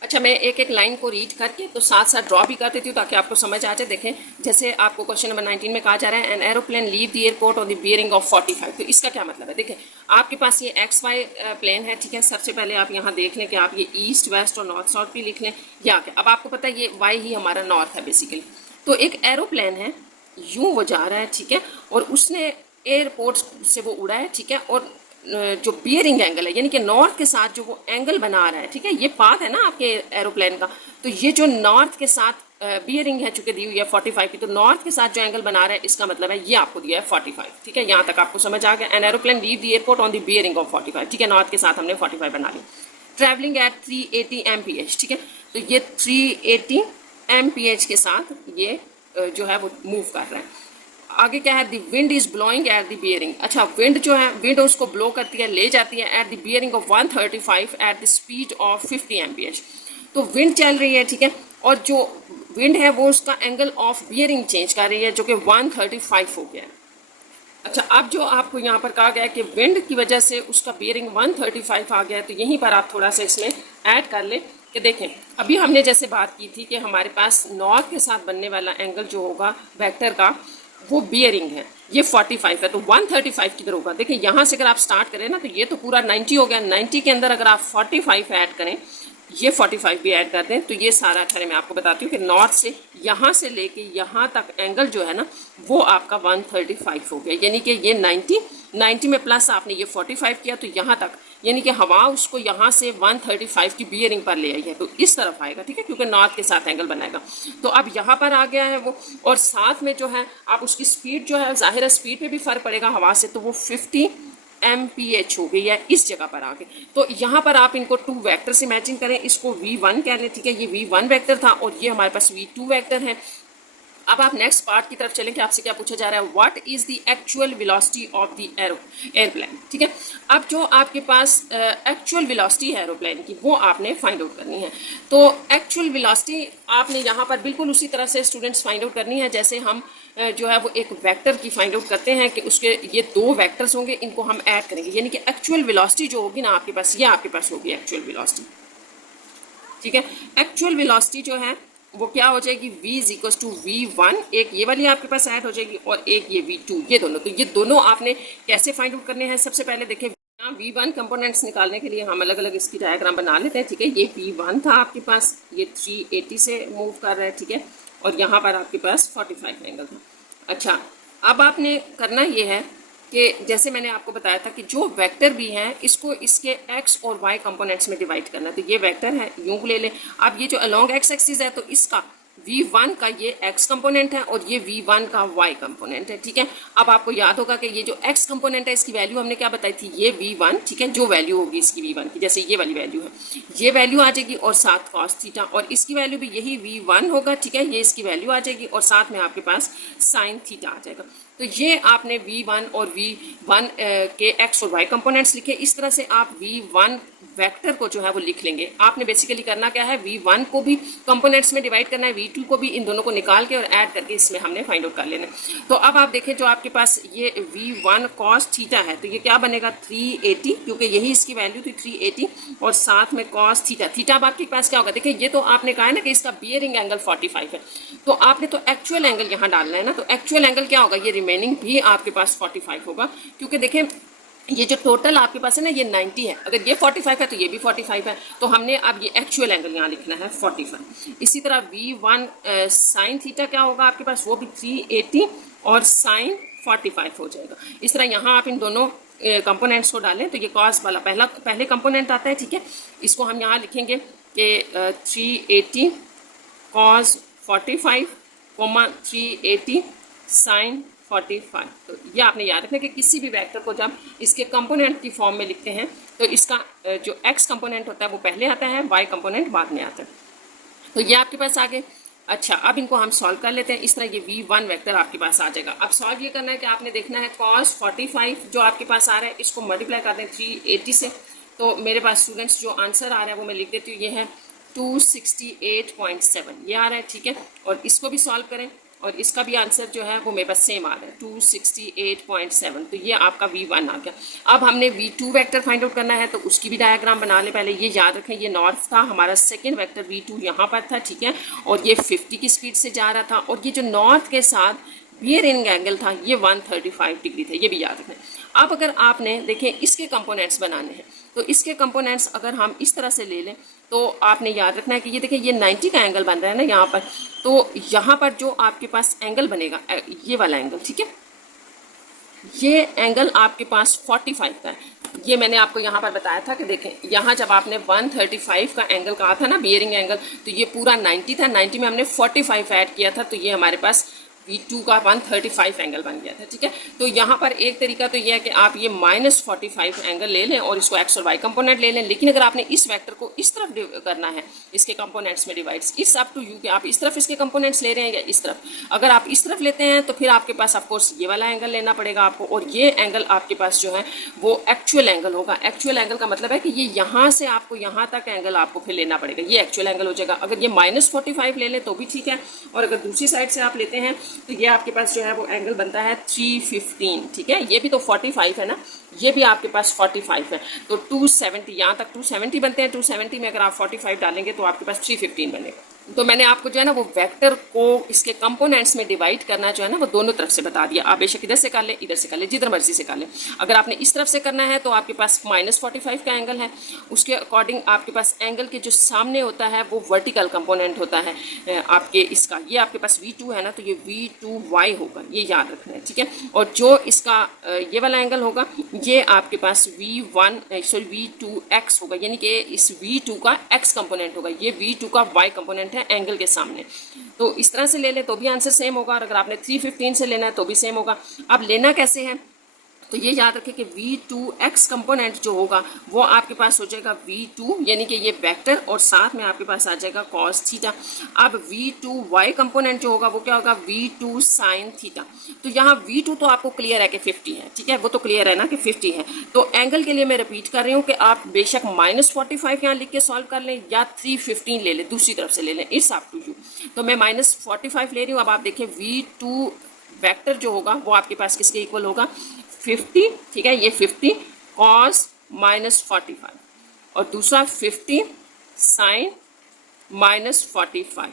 अच्छा, मैं एक एक लाइन को रीड करके तो साथ साथ ड्रॉ भी कर देती हूँ ताकि आपको समझ आ जाए। देखें, जैसे आपको क्वेश्चन नंबर 19 में कहा जा रहा है an aeroplane leave the airport on the bearing of 45, तो इसका क्या मतलब है। देखें, आपके पास ये एक्स वाई प्लेन है, ठीक है। सबसे पहले आप यहाँ देख लें कि आप ये ईस्ट वेस्ट और नॉर्थ साउथ भी लिख लें, या क्या अब आपको पता है ये वाई ही हमारा नॉर्थ है बेसिकली। तो एक एरोप्लेन है, यूँ वो जा रहा है, ठीक है, और उसने एयरपोर्ट से वो उड़ा है, ठीक है, और जो बियरिंग एंगल है यानी कि नॉर्थ के साथ जो वो एंगल बना रहा है, ठीक है, ये पाथ है ना आपके एरोप्लेन का, तो ये जो नॉर्थ के साथ बियरिंग है चूंकि दी हुई है 45 की, तो नॉर्थ के साथ जो एंगल बना रहा है इसका मतलब है ये आपको दिया है 45, ठीक है। यहाँ तक आपको समझ आ गया। An aeroplane leave the airport on the bearing of 45, ठीक है, नॉर्थ के साथ हमने 45 बना लिया। ट्रैवलिंग एट 380 mph, ठीक है, तो ये 380 mph के साथ ये जो है वो मूव कर रहा है। आगे क्या है, the wind is blowing at the bearing. अच्छा, विंड जो है, विंड उसको ब्लो करती है, ले जाती है at the bearing of 135 at the speed of 50 mph। तो विंड चल रही है, ठीक है, और जो विंड है वो उसका एंगल ऑफ बियरिंग चेंज कर रही है जो कि 135 हो गया है। अच्छा, अब जो आपको यहाँ पर कहा गया है कि विंड की वजह से उसका बियरिंग 135 आ गया है, तो यहीं पर आप थोड़ा सा इसमें ऐड कर लें कि देखें, अभी हमने जैसे बात की थी कि हमारे पास नॉर्थ के साथ बनने वाला एंगल जो होगा वेक्टर का वो बियरिंग है, ये 45 है, तो 135 किधर होगा। देखिए, यहाँ से अगर आप स्टार्ट करें ना तो ये तो पूरा 90 हो गया, 90 के अंदर अगर आप 45 ऐड करें, ये 45 भी ऐड कर दें, तो ये सारा खैर मैं आपको बताती हूँ कि नॉर्थ से यहाँ से लेके यहाँ तक एंगल जो है ना वो आपका 135 हो गया, यानी कि ये 90 में प्लस आपने ये 45 किया, तो यहाँ तक यानी कि हवा उसको यहाँ से 135 की बियरिंग पर ले आई है, तो इस तरफ आएगा, ठीक है, क्योंकि नॉर्थ के साथ एंगल बनाएगा। तो अब यहाँ पर आ गया है वो, और साथ में जो है आप उसकी स्पीड जो है, जाहिर है स्पीड पे भी फ़र्क पड़ेगा हवा से, तो वो 50 mph हो गई है इस जगह पर आके। तो यहाँ पर आप इनको 2 वेक्टर से मैचिंग करें, इसको v1 कह लें, ठीक है, ये v1 वेक्टर था और ये हमारे पास v2 वेक्टर है। अब आप नेक्स्ट पार्ट की तरफ चलें कि आपसे क्या पूछा जा रहा है, what is the actual velocity of the airplane, ठीक है। अब जो आपके पास एक्चुअल वेलोसिटी है एरोप्लेन की वो आपने फाइंड आउट करनी है। तो एक्चुअल वेलोसिटी आपने यहाँ पर बिल्कुल उसी तरह से स्टूडेंट्स फाइंड आउट करनी है जैसे हम जो है वो एक वेक्टर की फाइंड आउट करते हैं कि उसके ये 2 वेक्टर्स होंगे, इनको हम ऐड करेंगे, यानी कि एक्चुअल वेलोसिटी जो होगी ना आपके पास, ये आपके पास होगी एक्चुअल वेलोसिटी, ठीक है। एक्चुअल वेलोसिटी जो है वो क्या हो जाएगी, v is equal to v1, एक ये वाली आपके पास ऐड हो जाएगी और एक ये v2, ये दोनों। तो ये दोनों आपने कैसे फाइंड आउट करने हैं, सबसे पहले देखिए यहाँ v1 कंपोनेंट्स निकालने के लिए हम अलग अलग इसकी डायग्राम बना लेते हैं, ठीक है। ये v1 था आपके पास, ये 380 से मूव कर रहा है, ठीक है, और यहाँ पर आपके पास 45 एंगल था। अच्छा, अब आपने करना ये है कि जैसे मैंने आपको बताया था कि जो वेक्टर भी हैं इसको इसके x और y कंपोनेंट्स में डिवाइड करना। तो ये वेक्टर है, यूँ ले लें। अब ये जो अलोंग x एक्सिस है तो इसका v1 का ये x कंपोनेंट है और ये v1 का y कंपोनेंट है, ठीक है। अब आपको याद होगा कि ये जो x कंपोनेंट है इसकी वैल्यू हमने क्या बताई थी, ये v1, ठीक है, जो वैल्यू होगी इसकी v1 की, जैसे ये वाली वैल्यू है, ये वैल्यू आ जाएगी और साथ cos थीटा, और इसकी वैल्यू भी यही v1 होगा, ठीक है, ये इसकी वैल्यू आ जाएगी और साथ में आपके पास sin थीटा आ जाएगा। तो ये आपने v1 और v1 के x और y कंपोनेंट्स लिखे। इस तरह से आप v1 वेक्टर को जो है वो लिख लेंगे। आपने बेसिकली करना क्या है, v1 को भी कंपोनेंट्स में डिवाइड करना है, v2 को भी, इन दोनों को निकाल के और ऐड करके इसमें हमने फाइंड आउट कर लेना है। तो अब आप देखें जो आपके पास ये v1 cos थीटा है तो ये क्या बनेगा 380, क्योंकि यही इसकी वैल्यू थी 380, और साथ में cos थीटा। थीटा अब आपके पास क्या होगा, देखिए ये तो आपने कहा है ना कि इसका बियरिंग एंगल 45 है, तो आपने तो एक्चुअल एंगल यहाँ डालना है ना, तो एक्चुअल एंगल क्या होगा, ये रिमेनिंग भी आपके पास 45 होगा, क्योंकि देखें ये जो टोटल आपके पास है ना ये 90 है, अगर ये 45 है तो ये भी 45 है, तो हमने अब ये एक्चुअल एंगल यहाँ लिखना है 45। इसी तरह V1 साइन थीटा क्या होगा आपके पास, वो भी 380 और साइन 45 हो जाएगा। इस तरह यहाँ आप इन दोनों कंपोनेंट्स को डालें तो ये कॉस वाला पहले कंपोनेंट आता है, ठीक है। इसको हम यहाँ लिखेंगे कि 380 कॉस 45 कोमा 380 साइन 45। तो ये आपने याद रखना कि किसी भी वेक्टर को जब इसके कंपोनेंट की फॉर्म में लिखते हैं तो इसका जो एक्स कंपोनेंट होता है वो पहले आता है, वाई कंपोनेंट बाद में आता है। तो ये आपके पास आ गए। अच्छा, अब इनको हम सॉल्व कर लेते हैं। इस तरह ये V1 वेक्टर आपके पास आ जाएगा। अब सॉल्व ये करना है कि आपने देखना है cos 45 जो आपके पास आ रहा है इसको मल्टीप्लाई कर दें 380 से। तो मेरे पास स्टूडेंट्स जो आंसर आ रहा है वो मैं लिख देती हूँ, ये है 268.7 ये आ रहा है, ठीक है। और इसको भी सॉल्व करें और इसका भी आंसर जो है वो मेरे पास सेम आ रहा है 268.7। तो ये आपका V1 आ गया। अब हमने V2 वेक्टर फाइंड आउट करना है तो उसकी भी डायग्राम बना ले। पहले ये याद रखें, ये नॉर्थ था, हमारा सेकेंड वेक्टर V2 यहाँ पर था, ठीक है। और ये 50 की स्पीड से जा रहा था और ये जो नॉर्थ के साथ बियरिंग एंगल था ये 135 डिग्री था, ये भी याद रखें। अब अगर आपने देखें इसके कंपोनेंट्स बनाने हैं तो इसके कंपोनेंट्स अगर हम इस तरह से ले लें तो आपने याद रखना है कि ये देखें ये 90 का एंगल बन रहा है ना यहाँ पर, तो यहाँ पर जो आपके पास एंगल बनेगा ये वाला एंगल, ठीक है, ये एंगल आपके पास 45 का है। ये मैंने आपको यहाँ पर बताया था कि देखें यहाँ जब आपने 135 का एंगल कहा था ना बियरिंग एंगल, तो ये पूरा 90 था, 90 में हमने 45 ऐड किया था, तो ये हमारे पास V2 का 135 एंगल बन गया था, ठीक है। तो यहाँ पर एक तरीका तो ये है कि आप ये -45 एंगल ले लें और इसको एक्स और वाई कंपोनेंट ले लें। लेकिन अगर आपने इस वेक्टर को इस तरफ करना है, इसके कंपोनेंट्स में divides, it's up to you कि आप इस तरफ इसके कंपोनेंट्स ले रहे हैं या इस तरफ। अगर आप इस तरफ लेते हैं तो फिर आपके पास ऑफकोर्स ये वाला एंगल लेना पड़ेगा आपको, और ये एंगल आपके पास जो है वो एक्चुअल एंगल होगा। एक्चुअल एंगल का मतलब है कि ये यहाँ से आपको यहाँ तक एंगल आपको फिर लेना पड़ेगा, ये एक्चुअल एंगल हो जाएगा। अगर ये -45 ले लें तो भी ठीक है, और अगर दूसरी साइड से आप लेते हैं तो ये आपके पास जो है वो एंगल बनता है 315, ठीक है। ये भी तो 45 है ना, ये भी आपके पास 45 है, तो 270 यहाँ तक 270 बनते हैं। 270 में अगर आप 45 डालेंगे तो आपके पास 315 बनेगा। तो मैंने आपको जो है ना वो वेक्टर को इसके कंपोनेंट्स में डिवाइड करना जो है ना वो दोनों तरफ से बता दिया। आप बेशक इधर से कर लें, इधर से कर लें, जिधर मर्जी से कर लें। अगर आपने इस तरफ से करना है तो आपके पास -45 का एंगल है, उसके अकॉर्डिंग आपके पास एंगल के जो सामने होता है वो वर्टिकल कंपोनेंट होता है आपके इसका। ये आपके पास V2 है ना, तो ये V2Y होगा, ये याद रखना है, ठीक है। और जो इसका ये वाला एंगल होगा ये आपके पास V2X होगा, यानी कि इस V2 का X कंपोनेंट होगा, ये V2 का Y कंपोनेंट है एंगल के सामने। तो इस तरह से ले लें तो भी आंसर सेम होगा, और अगर आपने 315 से लेना है तो भी सेम होगा। अब लेना कैसे है तो ये याद रखें कि V2X कंपोनेंट जो होगा वो आपके पास हो जाएगा V2, यानी कि ये वेक्टर, और साथ में आपके पास आ जाएगा cos थीटा। अब V2Y कंपोनेंट जो होगा वो क्या होगा, V2 साइन थीटा। तो यहाँ V2 तो आपको क्लियर है कि 50 है, ठीक है, वो तो क्लियर है ना कि 50 है। तो एंगल के लिए मैं रिपीट कर रही हूँ कि आप बेशक -45 यहाँ लिख के सॉल्व कर लें या 315 ले लें, दूसरी तरफ से ले लें, इट्स अप टू यू। तो मैं -45 ले रही हूँ। अब आप देखें V2 वेक्टर जो होगा वो आपके पास किसके इक्वल होगा, 50, ठीक है, ये 50 cos -45 और दूसरा 50 साइन -45,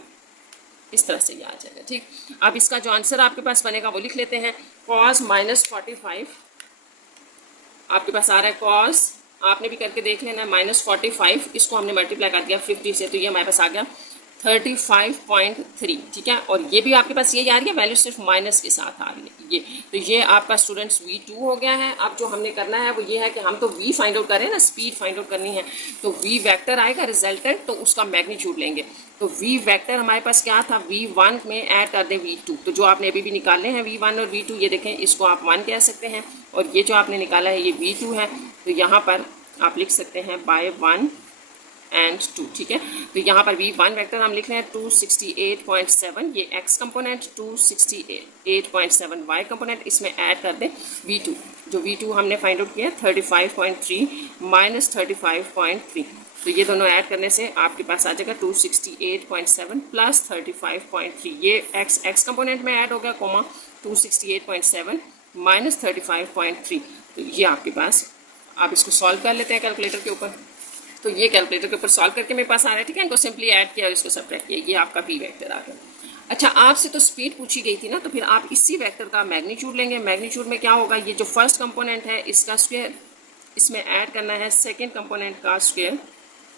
इस तरह से ये आ जाएगा, ठीक। अब इसका जो आंसर आपके पास बनेगा वो लिख लेते हैं। cos -45 आपके पास आ रहा है, cos आपने भी करके देख लेना है -45, इसको हमने मल्टीप्लाई कर दिया 50 से, तो ये हमारे पास आ गया 35.3, ठीक है। और ये भी आपके पास यही आ रही है, वैल्यू सिर्फ माइनस के साथ आ रही है ये। तो ये आपका स्टूडेंट्स V2 हो गया है। अब जो हमने करना है वो ये है कि हम तो V फाइंड आउट करें ना, स्पीड फाइंड आउट करनी है, तो V वेक्टर आएगा रिजल्टेंट, तो उसका मैग्नीट्यूड लेंगे। तो V वेक्टर हमारे पास क्या था, V1 में ऐड कर दें V2, तो जो आपने अभी भी निकाले हैं V1 और V2, ये देखें इसको आप 1 कह सकते हैं, और ये जो आपने निकाला है ये V2 है, तो यहाँ पर आप लिख सकते हैं बाय 1 and 2, ठीक है। तो यहाँ पर V1 वेक्टर हम लिख रहे हैं 268.7, ये X कंपोनेंट, 268.7 Y कंपोनेंट, इसमें ऐड कर दें V2, जो V2 हमने फाइंड आउट किया 35.3 माइनस 35.3, तो ये दोनों ऐड करने से आपके पास आ जाएगा 268.7 प्लस 35.3, ये X कंपोनेंट में ऐड हो गया, कोमा 268.7 माइनस 35.3, तो ये आपके पास, आप इसको सॉल्व कर लेते हैं कैलकुलेटर के ऊपर। तो ये कैलकुलेटर के ऊपर सॉल्व करके मेरे पास आ रहा है, ठीक है। इनको सिंपली ऐड किया और इसको सब्ट्रैक्ट किया, ये आपका V वेक्टर आ गया। अच्छा, आपसे तो स्पीड पूछी गई थी ना, तो फिर आप इसी वेक्टर का मैग्नीट्यूड लेंगे। मैग्नीट्यूड में क्या होगा, ये जो फर्स्ट कंपोनेंट है इसका स्क्वायर, इसमें ऐड करना है सेकेंड कंपोनेंट का स्क्वायर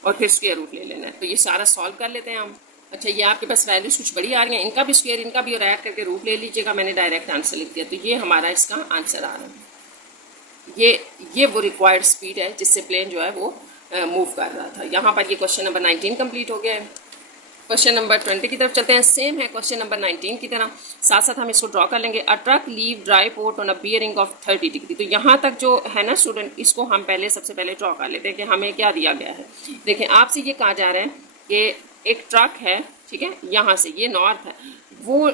और फिर स्क्वायर रूट ले लेना है। तो ये सारा सॉल्व कर लेते हैं हम। अच्छा, ये आपके पास वैल्यूज कुछ बड़ी आ रही हैं, इनका भी स्क्वायर इनका भी और ऐड करके रूट ले लीजिएगा। मैंने डायरेक्ट आंसर लिख दिया, तो ये हमारा इसका आंसर आ रहा है। ये वो रिक्वायर्ड स्पीड है जिससे प्लेन जो है वो मूव कर रहा था। यहाँ पर ये क्वेश्चन नंबर 19 कंप्लीट हो गया है। क्वेश्चन नंबर 20 की तरफ चलते हैं। सेम है क्वेश्चन नंबर 19 की तरह, साथ साथ हम इसको ड्रॉ कर लेंगे। A truck leave dry port on a bearing of 30 degree. तो यहाँ तक जो है ना स्टूडेंट, इसको हम सबसे पहले ड्रॉ कर लेते हैं कि हमें क्या दिया गया है। देखें, आपसे ये कहा जा रहा है कि एक ट्रक है, ठीक है, यहाँ से ये नॉर्थ है, वो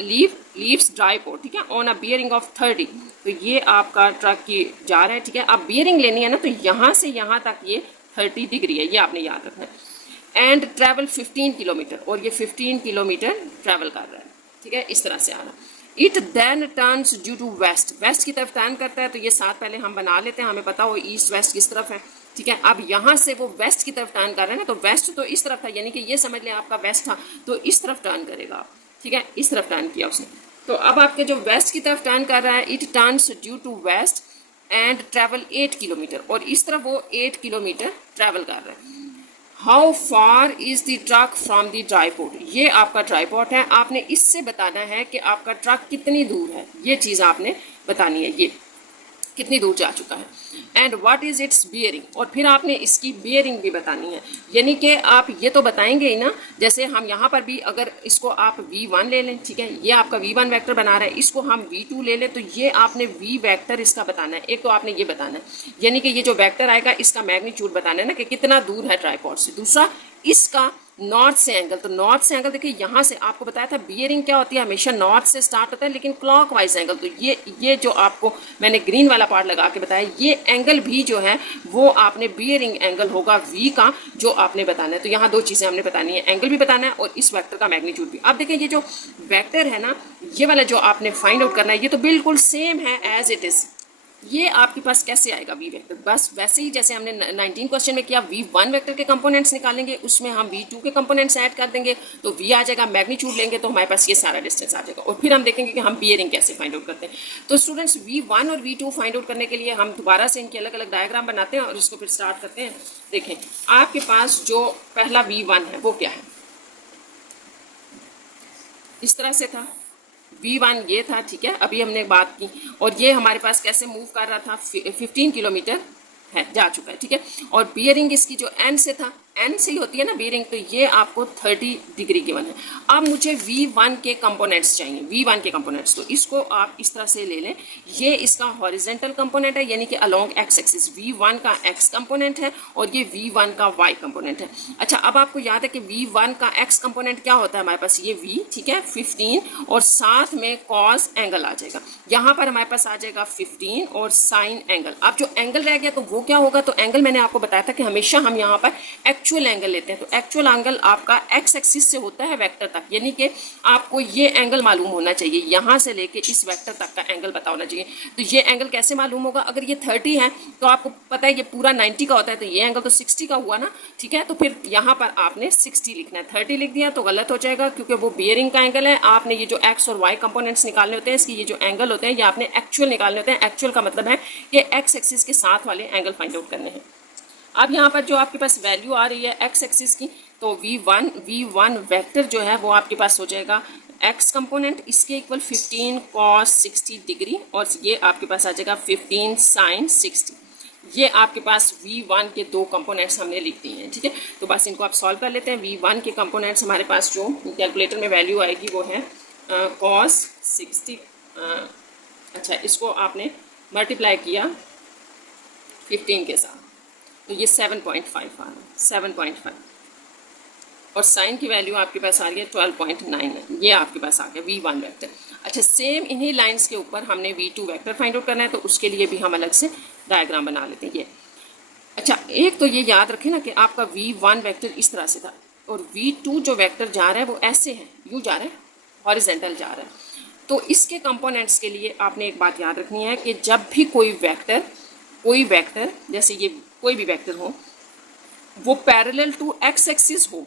लीव्स ड्राई पोर्ट, ठीक है, ऑन अ बियरिंग ऑफ 30। तो ये आपका ट्रक की जा रहा है, ठीक है। अब बियरिंग लेनी है ना, तो यहाँ से यहाँ तक ये 30 डिग्री है, ये आपने याद रखना है। एंड ट्रैवल 15 किलोमीटर, और ये 15 किलोमीटर ट्रैवल कर रहा है, ठीक है, इस तरह से आ रहा है। It then turns due to west, west की तरफ टर्न करता है। तो ये साथ पहले हम बना लेते हैं, हमें पता हो ईस्ट वेस्ट किस तरफ है, ठीक है। अब यहाँ से वो वेस्ट की तरफ टर्न कर रहा है ना, तो वेस्ट तो इस तरफ था, यानी कि ये समझ लें आपका वेस्ट था, तो इस तरफ टर्न करेगा, ठीक है, इस तरफ टर्न किया उसने। तो अब आपके जो वेस्ट की तरफ टर्न कर रहा है, it turns due to west and travel 8 kilometre, और इस तरफ वो 8 किलोमीटर ट्रैवल कर रहा है। How far is the truck from the dry port, ये आपका ड्राई पोर्ट है। आपने इससे बताना है कि आपका ट्रक कितनी दूर है, ये चीज़ आपने बतानी है, ये कितनी दूर जा चुका है। And what is it's bearing, और फिर आपने इसकी बियरिंग भी बतानी है, यानी कि आप ये तो बताएंगे ही ना। जैसे हम यहाँ पर भी अगर इसको आप v1 ले लें, ठीक है, ये आपका v1 वेक्टर बना रहा है, इसको हम v2 ले लें, तो ये आपने v वेक्टर इसका बताना है। एक तो आपने ये बताना है, यानी कि ये जो वेक्टर आएगा इसका मैग्नीट्यूड बताना है ना, कि कितना दूर है ट्राइपॉड से। दूसरा, इसका नॉर्थ से एंगल, तो नॉर्थ से एंगल देखिए, यहाँ से आपको बताया था बियरिंग क्या होती है, हमेशा नॉर्थ से स्टार्ट होता है, लेकिन क्लॉकवाइज एंगल। तो ये जो आपको मैंने ग्रीन वाला पार्ट लगा के बताया, ये एंगल भी जो है वो आपने बियरिंग एंगल होगा v का, जो आपने बताना है। तो यहाँ दो चीज़ें हमने बतानी है, एंगल भी बताना है और इस वेक्टर का मैग्नीट्यूड भी। अब देखिए, ये जो वेक्टर है ना, ये वाला जो आपने फाइंड आउट करना है, ये तो बिल्कुल सेम है एज इट इज़। ये आपके पास कैसे आएगा v वेक्टर, बस वैसे ही जैसे हमने 19 क्वेश्चन में किया, v1 वेक्टर के कंपोनेंट्स निकालेंगे, उसमें हम v2 के कंपोनेंट्स ऐड कर देंगे, तो v आ जाएगा। मैग्नीट्यूड लेंगे तो हमारे पास ये सारा डिस्टेंस आ जाएगा, और फिर हम देखेंगे कि हम बियरिंग कैसे फाइंड आउट करते हैं। तो स्टूडेंट्स, v1 और v2 फाइंड आउट करने के लिए हम दोबारा से इनके अलग अलग डायग्राम बनाते हैं और इसको फिर स्टार्ट करते हैं। देखें, आपके पास जो पहला v1 है वो क्या है, इस तरह से था, v1 ये था, ठीक है, अभी हमने बात की। और ये हमारे पास कैसे मूव कर रहा था, 15 किलोमीटर है, जा चुका है, ठीक है। और बियरिंग इसकी जो एंड से था, एंड से ही होती है ना बियरिंग, तो ये आपको 30 डिग्री गिवन है। अब मुझे v1 के कंपोनेंट्स चाहिए, v1 के कंपोनेंट्स, तो इसको आप इस तरह से ले लें। ये इसका हॉरिजेंटल कंपोनेंट है, यानी कि अलोंग एक्स एक्सिस, v1 का x कंपोनेंट है और ये v1 का y कंपोनेंट है। अच्छा, अब आपको याद है कि v1 का x कंपोनेंट क्या होता है, हमारे पास ये v, ठीक है, 15, और साथ में cos एंगल आ जाएगा। यहाँ पर हमारे पास आ जाएगा 15 और साइन एंगल। अब जो एंगल रह गया तो वो क्या होगा, तो एंगल मैंने आपको बताया था कि हमेशा हम यहाँ पर एक्चुअल एंगल लेते हैं। तो एक्चुअल एंगल आपका एक्स एक्सिस से होता है वेक्टर तक, यानी कि आपको ये एंगल मालूम होना चाहिए, यहाँ से लेके इस वेक्टर तक का एंगल पता होना चाहिए। तो ये एंगल कैसे मालूम होगा, अगर ये 30 है तो आपको पता है ये पूरा 90 का होता है, तो ये एंगल तो 60 का हुआ ना, ठीक है। तो फिर यहाँ पर आपने 60 लिखना है, 30 लिख दिया तो गलत हो जाएगा, क्योंकि वो बियरिंग का एंगल है। आपने ये जो एक्स और वाई कंपोनेंट्स निकालने होते हैं, इसकी ये जो एंगल होते हैं ये आपने एक्चुअल निकालने होते हैं। एक्चुअल का मतलब है कि एक्स एक्सिस के साथ वाले एंगल फाइंड आउट करने हैं। अब यहाँ पर जो आपके पास वैल्यू आ रही है एक्स एक्सिस की, तो v1 वेक्टर जो है वो आपके पास हो जाएगा x कंपोनेंट, इसके इक्वल 15 cos 60 डिग्री, और ये आपके पास आ जाएगा 15 sin 60। ये आपके पास v1 के दो कंपोनेंट्स हमने लिख दिए हैं, ठीक है। तो बस इनको आप सॉल्व कर लेते हैं। v1 के कंपोनेंट्स हमारे पास जो कैलकुलेटर में वैल्यू आएगी वो है cos 60। अच्छा, इसको आपने मल्टीप्लाई किया 15 के साथ, तो ये 7.5 आ रहा है, 7.5, और साइन की वैल्यू आपके पास आ रही है 12.9, ये आपके पास आ गया v1 वेक्टर। अच्छा, सेम इन्हीं लाइंस के ऊपर हमने v2 वेक्टर फाइंड आउट करना है, तो उसके लिए भी हम अलग से डायग्राम बना लेते हैं। ये अच्छा, एक तो ये याद रखें ना कि आपका v1 वेक्टर इस तरह से था, और v2 जो वेक्टर जा रहा है वो ऐसे है, यूँ जा रहा है, हॉरिजेंटल जा रहा है। तो इसके कंपोनेंट्स के लिए आपने एक बात याद रखनी है कि जब भी कोई वेक्टर जैसे ये कोई भी वेक्टर हो वो पैरेलल टू एक्स एक्सिस हो,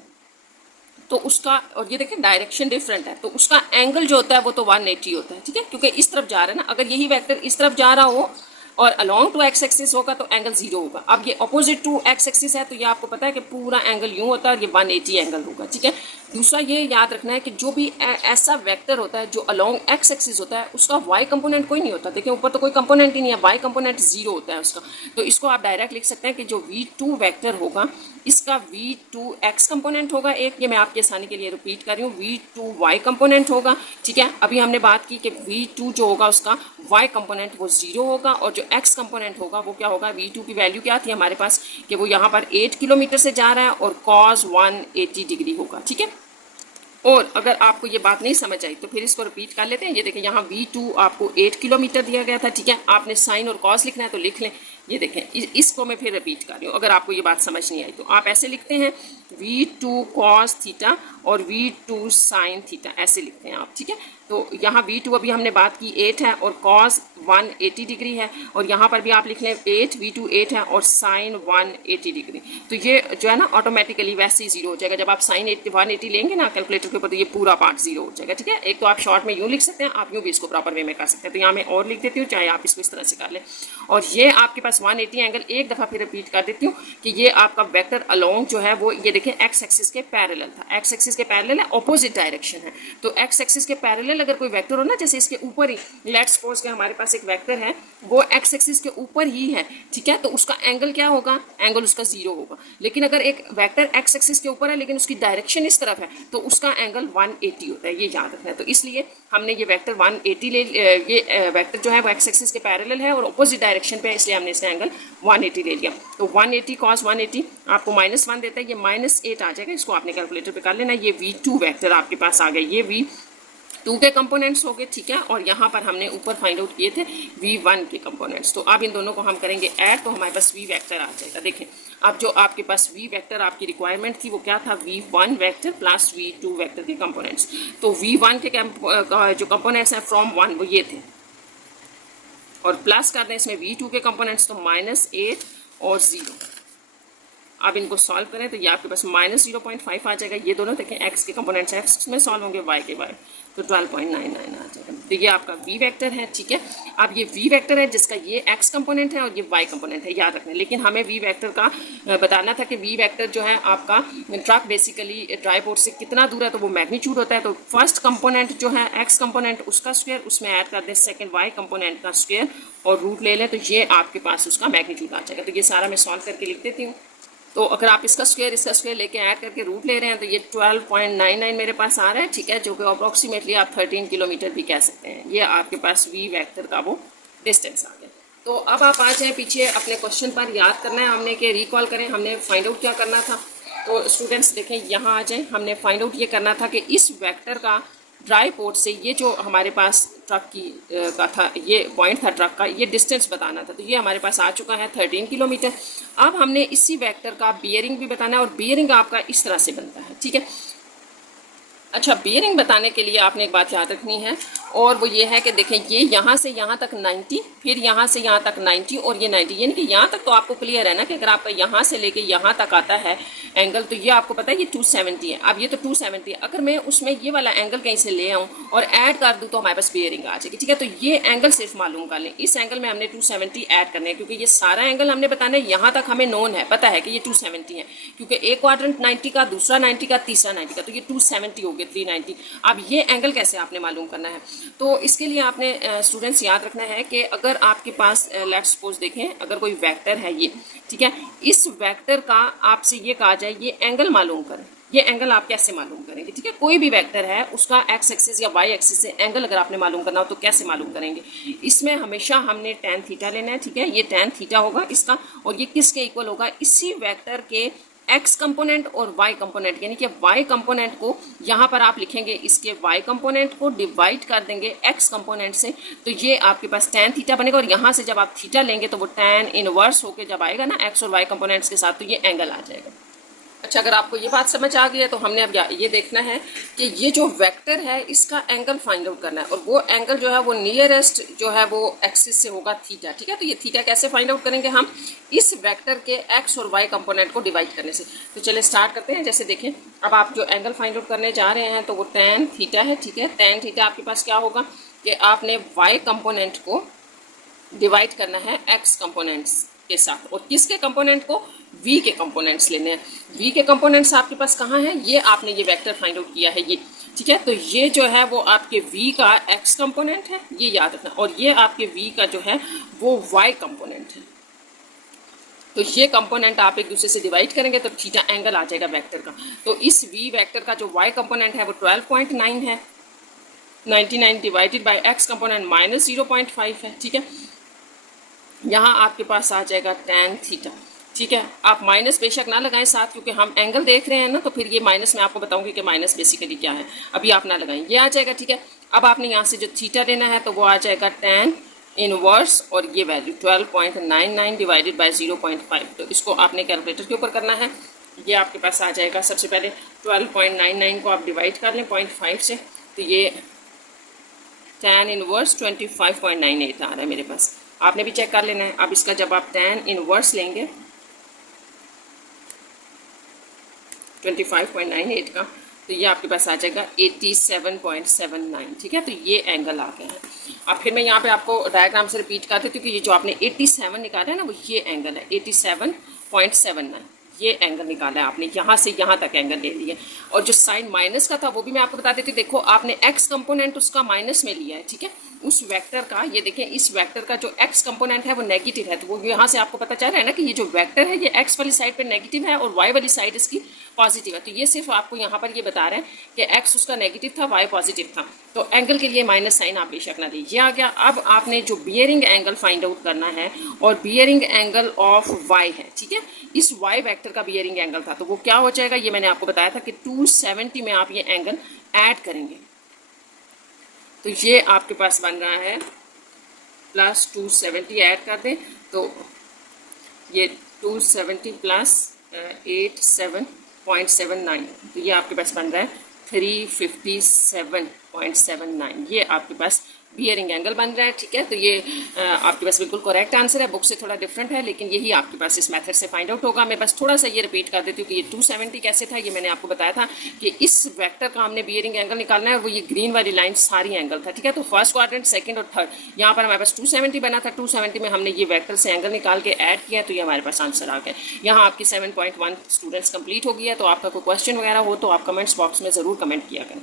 तो उसका, और ये देखें डायरेक्शन डिफरेंट है, तो उसका एंगल जो होता है वो तो 180 होता है, ठीक है, क्योंकि इस तरफ जा रहा है ना। अगर यही वेक्टर इस तरफ जा रहा हो और अलोंग टू एक्स एक्सिस होगा तो एंगल 0 होगा। अब ये अपोजिट टू एक्स एक्सिस है तो ये आपको पता है कि पूरा एंगल यूं होता है और ये 180 एंगल होगा, ठीक है। दूसरा ये याद रखना है कि जो भी ऐसा वेक्टर होता है जो अलोंग एक्स एक्सिस होता है उसका वाई कंपोनेंट कोई नहीं होता। देखिए ऊपर तो कोई कंपोनेंट ही नहीं है, वाई कंपोनेंट 0 होता है उसका। तो इसको आप डायरेक्ट लिख सकते हैं कि जो v2 वेक्टर होगा इसका v2 x कंपोनेंट होगा एक, ये मैं आपके आसानी के लिए रिपीट कर रही हूँ, v2 y कंपोनेंट होगा, ठीक है। अभी हमने बात की कि v2 जो होगा उसका y कंपोनेंट वो 0 होगा, और जो x कंपोनेंट होगा वो क्या होगा, v2 की वैल्यू क्या थी हमारे पास कि वो यहाँ पर 8 किलोमीटर से जा रहा है और cos 180 डिग्री होगा, ठीक है। और अगर आपको ये बात नहीं समझ आई तो फिर इसको रिपीट कर लेते हैं। ये देखें यहाँ v2 आपको 8 किलोमीटर दिया गया था, ठीक है। आपने साइन और कॉस लिखना है तो लिख लें। ये देखें इसको मैं फिर रिपीट कर रही हूँ, अगर आपको ये बात समझ नहीं आई तो आप ऐसे लिखते हैं v2 cos थीटा और v2 साइन थीटा, ऐसे लिखते हैं आप, ठीक है। तो यहाँ v2 अभी हमने बात की 8 है और cos 180 डिग्री है, और यहाँ पर भी आप लिख लें 8, v2 8 है और साइन 180 डिग्री। तो ये जो है ना ऑटोमेटिकली वैसे ही 0 हो जाएगा। जब आप साइन 180 लेंगे ना कैलकुलेटर के ऊपर तो ये पूरा पार्ट 0 हो जाएगा, ठीक है। एक तो आप शॉर्ट में यूँ लिख सकते हैं, आप यूँ भी इसको प्रॉपर वे में कर सकते हैं। तो यहाँ मैं और लिख देती हूँ, चाहे आप इसको इस तरह से कर लें। और ये आपके पास 180 एंगल, एक दफ़ा फिर रिपीट कर देती हूँ कि ये आपका वेक्टर अलोंग जो है वो ये देखें एक्स एक्सिस के पैरेलल था। एक्स एक्सिस के पैरेलल है, ऑपोजिट डायरेक्शन है। तो एक्स एक्सिस के पैरेलल अगर कोई वेक्टर हो ना, जैसे इसके ऊपर ही लेट्स सपोज के हमारे पास एक वेक्टर है वो एक्स एक्सिस के ऊपर ही है, ठीक है, तो उसका एंगल क्या होगा, एंगल उसका 0 होगा। लेकिन अगर एक वेक्टर एक्स एक्सिस के ऊपर है लेकिन उसकी डायरेक्शन इस तरफ है तो उसका एंगल 180 होता है, ये याद रखना है। तो इसलिए हमने ये वेक्टर 180 ये वेक्टर जो है वो एक्स एक्सिस के पैरेलल है और ऑपोजिट डायरेक्शन पे है, इसलिए हमने इसका एंगल 180 ले लिया। तो 180 cos 180 आपको -1 देता है, ये -8 आ जाएगा। इसको आपने कैलकुलेटर पे कर लेना। ये v2 वेक्टर आपके पास आ गया, ये v2 के कंपोनेंट्स हो गए, ठीक है। और यहाँ पर हमने ऊपर फाइंड आउट किए थे v1 के कंपोनेंट्स। तो अब इन दोनों को हम करेंगे ऐड, तो हमारे पास v वेक्टर आ जाएगा। देखें अब जो आपके पास v वेक्टर आपकी रिक्वायरमेंट थी वो क्या था, v1 vector plus v2 vector के कंपोनेंट्स। तो v1 के जो कंपोनेंट्स हैं फ्रॉम 1 वो ये थे, और प्लस कर दें इसमें v2 के कंपोनेंट्स तो -8 और 0। अब इनको सॉल्व करें तो ये आपके पास -0.5 आ जाएगा। ये दोनों देखें x के कंपोनेंट्स x में सॉल्व होंगे, y के y, तो 12.99 आ जाएगा। तो ये आपका v वेक्टर है, ठीक है। अब ये v वेक्टर है जिसका ये x कंपोनेंट है और ये y कंपोनेंट है, याद रखना। लेकिन हमें v वेक्टर का बताना था कि v वेक्टर जो है आपका ट्रक बेसिकली ट्राइपोड से कितना दूर है, तो वो मैग्नीट्यूड होता है। तो फर्स्ट कंपोनेंट जो है x कंपोनेंट उसका स्क्वायर, उसमें ऐड कर दें सेकेंड y कंपोनेंट का स्क्वायर और रूट ले लें, तो ये आपके पास उसका मैग्नीट्यूड आ जाएगा। तो ये सारा मैं सॉल्व करके लिख देती हूँ। तो अगर आप इसका स्क्वायर लेके ऐड करके रूट ले रहे हैं तो ये 12.99 मेरे पास आ रहा है, ठीक है, जो कि अप्रॉक्सीमेटली आप 13 किलोमीटर भी कह सकते हैं। ये आपके पास v वेक्टर का वो डिस्टेंस आ गया। तो अब आप आ जाएँ पीछे अपने क्वेश्चन पर। याद करना है हमने कि रिकॉल करें, हमने फाइंड आउट क्या करना था। तो स्टूडेंट्स देखें यहाँ आ जाएँ, हमने फाइंड आउट ये करना था कि इस वेक्टर का ड्राई पोर्ट से ये जो हमारे पास ट्रक की का था, ये पॉइंट था ट्रक का, ये डिस्टेंस बताना था। तो ये हमारे पास आ चुका है 13 किलोमीटर। अब हमने इसी वेक्टर का बियरिंग भी बताना है, और बियरिंग आपका इस तरह से बनता है, ठीक है। अच्छा, बियरिंग बताने के लिए आपने एक बात याद रखनी है, और वो ये है कि देखें ये यहाँ से यहाँ तक 90, फिर यहाँ से यहाँ तक 90 और ये 90, यानी कि यहाँ तक तो आपको क्लियर है ना कि अगर आपका यहाँ से लेके यहाँ तक आता है एंगल तो ये आपको पता है ये 270 है। अब ये तो 270 है, अगर मैं उसमें ये वाला एंगल कहीं से ले आऊँ और ऐड कर दूँ तो हमारे पास बियरिंग आ जाएगी, ठीक है। तो ये एंगल सिर्फ मालूम कर लें, इस एंगल में हमने 270 ऐड करने हैं, क्योंकि ये सारा एंगल हमने बताना है। यहाँ तक हमें नोन है, पता है कि ये 270 है, क्योंकि एक क्वाड्रेंट 90 का, दूसरा 90 का, तीसरा 90 का, तो ये 270 हो गया 390। अब ये एंगल कैसे आपने मालूम करना है, तो इसके लिए आपने स्टूडेंट्स याद रखना है कि अगर आपके पास लेट्स सपोज देखें अगर कोई वेक्टर है ये, ठीक है, इस वेक्टर का आपसे ये कहा जाए ये एंगल मालूम करें। ये एंगल आप कैसे मालूम करेंगे, ठीक है। कोई भी वेक्टर है उसका एक्स एक्सिस या वाई एक्सिस से एंगल अगर आपने मालूम करना हो तो कैसे मालूम करेंगे। इसमें हमेशा हमने tan थीटा लेना है, ठीक है। ये tan थीटा होगा इसका, और ये किसके इक्वल होगा, इसी वेक्टर के x कंपोनेंट और y कंपोनेंट, यानी कि y कंपोनेंट को यहाँ पर आप लिखेंगे इसके y कंपोनेंट को डिवाइड कर देंगे x कंपोनेंट से, तो ये आपके पास tan थीटा बनेगा। और यहाँ से जब आप थीटा लेंगे तो वो tan इनवर्स होके जब आएगा ना x और y कंपोनेंट्स के साथ, तो ये एंगल आ जाएगा। अच्छा, अगर आपको ये बात समझ आ गई है तो हमने अब ये देखना है कि ये जो वेक्टर है इसका एंगल फाइंड आउट करना है, और वो एंगल जो है वो नियरेस्ट जो है वो एक्सिस से होगा थीटा। ठीक है, तो ये थीटा कैसे फाइंड आउट करेंगे हम, इस वेक्टर के एक्स और वाई कंपोनेंट को डिवाइड करने से। तो चलिए स्टार्ट करते हैं। जैसे देखें, अब आप जो एंगल फाइंड आउट करने जा रहे हैं तो वो tan थीटा है। ठीक है, tan थीटा आपके पास क्या होगा कि आपने वाई कंपोनेंट को डिवाइड करना है एक्स कंपोनेंट्स के साथ, और किसके कंपोनेंट को, v के कंपोनेंट्स लेने हैं। v के कंपोनेंट्स आपके पास कहाँ हैं, ये आपने ये वेक्टर फाइंड आउट किया है ये। ठीक है, तो ये जो है वो आपके v का x कंपोनेंट है, ये याद रखना, और ये आपके v का जो है वो y कंपोनेंट है। तो ये कंपोनेंट आप एक दूसरे से डिवाइड करेंगे तो थीटा एंगल आ जाएगा वेक्टर का। तो इस v वेक्टर का जो y कंपोनेंट है वो 12.9 है, 99 divided by x component minus 0.5 है। ठीक है, यहाँ आपके पास आ जाएगा tan थीटा। ठीक है, आप माइनस बेशक ना लगाएं साथ, क्योंकि हम एंगल देख रहे हैं ना, तो फिर ये माइनस मैं आपको बताऊंगी कि माइनस बेसिकली क्या है, अभी आप ना लगाएं, ये आ जाएगा। ठीक है, अब आपने यहाँ से जो थीटा लेना है तो वो आ जाएगा tan इनवर्स, और ये वैल्यू 12.99 डिवाइडेड बाय 0.5। तो इसको आपने कैलकुलेटर के ऊपर करना है। ये आपके पास आ जाएगा, सबसे पहले 12.99 को आप डिवाइड कर लें 0.5 से, तो ये tan इनवर्स 25.98 आ रहा है मेरे पास। आपने भी चेक कर लेना है। अब इसका जब आप tan इनवर्स लेंगे 25.98 का, तो ये आपके पास आ जाएगा 87.79। ठीक है, तो ये एंगल आ गया है। अब फिर मैं यहाँ पे आपको डायग्राम से रिपीट कर देती हूँ कि ये जो आपने 87 निकाला है ना, वो ये एंगल है 87.79, ये एंगल निकाला है आपने, यहाँ से यहाँ तक एंगल ले लिया। और जो साइन माइनस का था वो भी मैं आपको बता देती हूँ। देखो, आपने एक्स कंपोनेंट उसका माइनस में लिया है। ठीक है, उस वेक्टर का, ये देखें, इस वेक्टर का जो एक्स कंपोनेंट है वो नेगेटिव है, तो वो यहाँ से आपको पता चल रहा है ना कि ये जो वेक्टर है ये एक्स वाली साइड पर नेगेटिव है और वाई वाली साइड इसकी पॉजिटिव है। तो ये सिर्फ आपको यहाँ पर ये बता रहे हैं कि एक्स उसका नेगेटिव था, वाई पॉजिटिव था, तो एंगल के लिए माइनस साइन आप बेशक ना दीजिए, आ गया। अब आपने जो बियरिंग एंगल फाइंड आउट करना है, और बियरिंग एंगल ऑफ वाई है। ठीक है, इस वाई वेक्टर का बियरिंग एंगल था, तो वो क्या हो जाएगा, ये मैंने आपको बताया था कि 270 में आप ये एंगल ऐड करेंगे, तो ये आपके पास बन रहा है प्लस 270 ऐड कर दें तो ये 270 प्लस 87.79, तो ये आपके पास बन रहा है 357.79, ये आपके पास बियरिंग एंगल बन रहा है। ठीक है, तो ये आपके पास बिल्कुल करेक्ट आंसर है, बुक से थोड़ा डिफरेंट है, लेकिन यही आपके पास इस मेथड से फाइंड आउट होगा। मैं बस थोड़ा सा ये रिपीट कर देती हूँ कि ये 270 कैसे था, ये मैंने आपको बताया था कि इस वेक्टर का हमने बियरिंग एंगल निकालना है, और वो ये ग्रीन वाली लाइन सारी एंगल था। ठीक है, तो फर्स्ट क्वाड्रेंट, सेकंड और थर्ड, यहाँ पर हमारे पास 270 बना था, 270 में हमने ये वेक्टर से एंगल निकाल के ऐड किया, तो ये हमारे पास आंसर आ गया। यहाँ आपकी 7.1 स्टूडेंट्स कंप्लीट हो गई है। तो आपका कोई क्वेश्चन वगैरह हो तो आप कमेंट्स बॉक्स में ज़रूर कमेंट किया करें।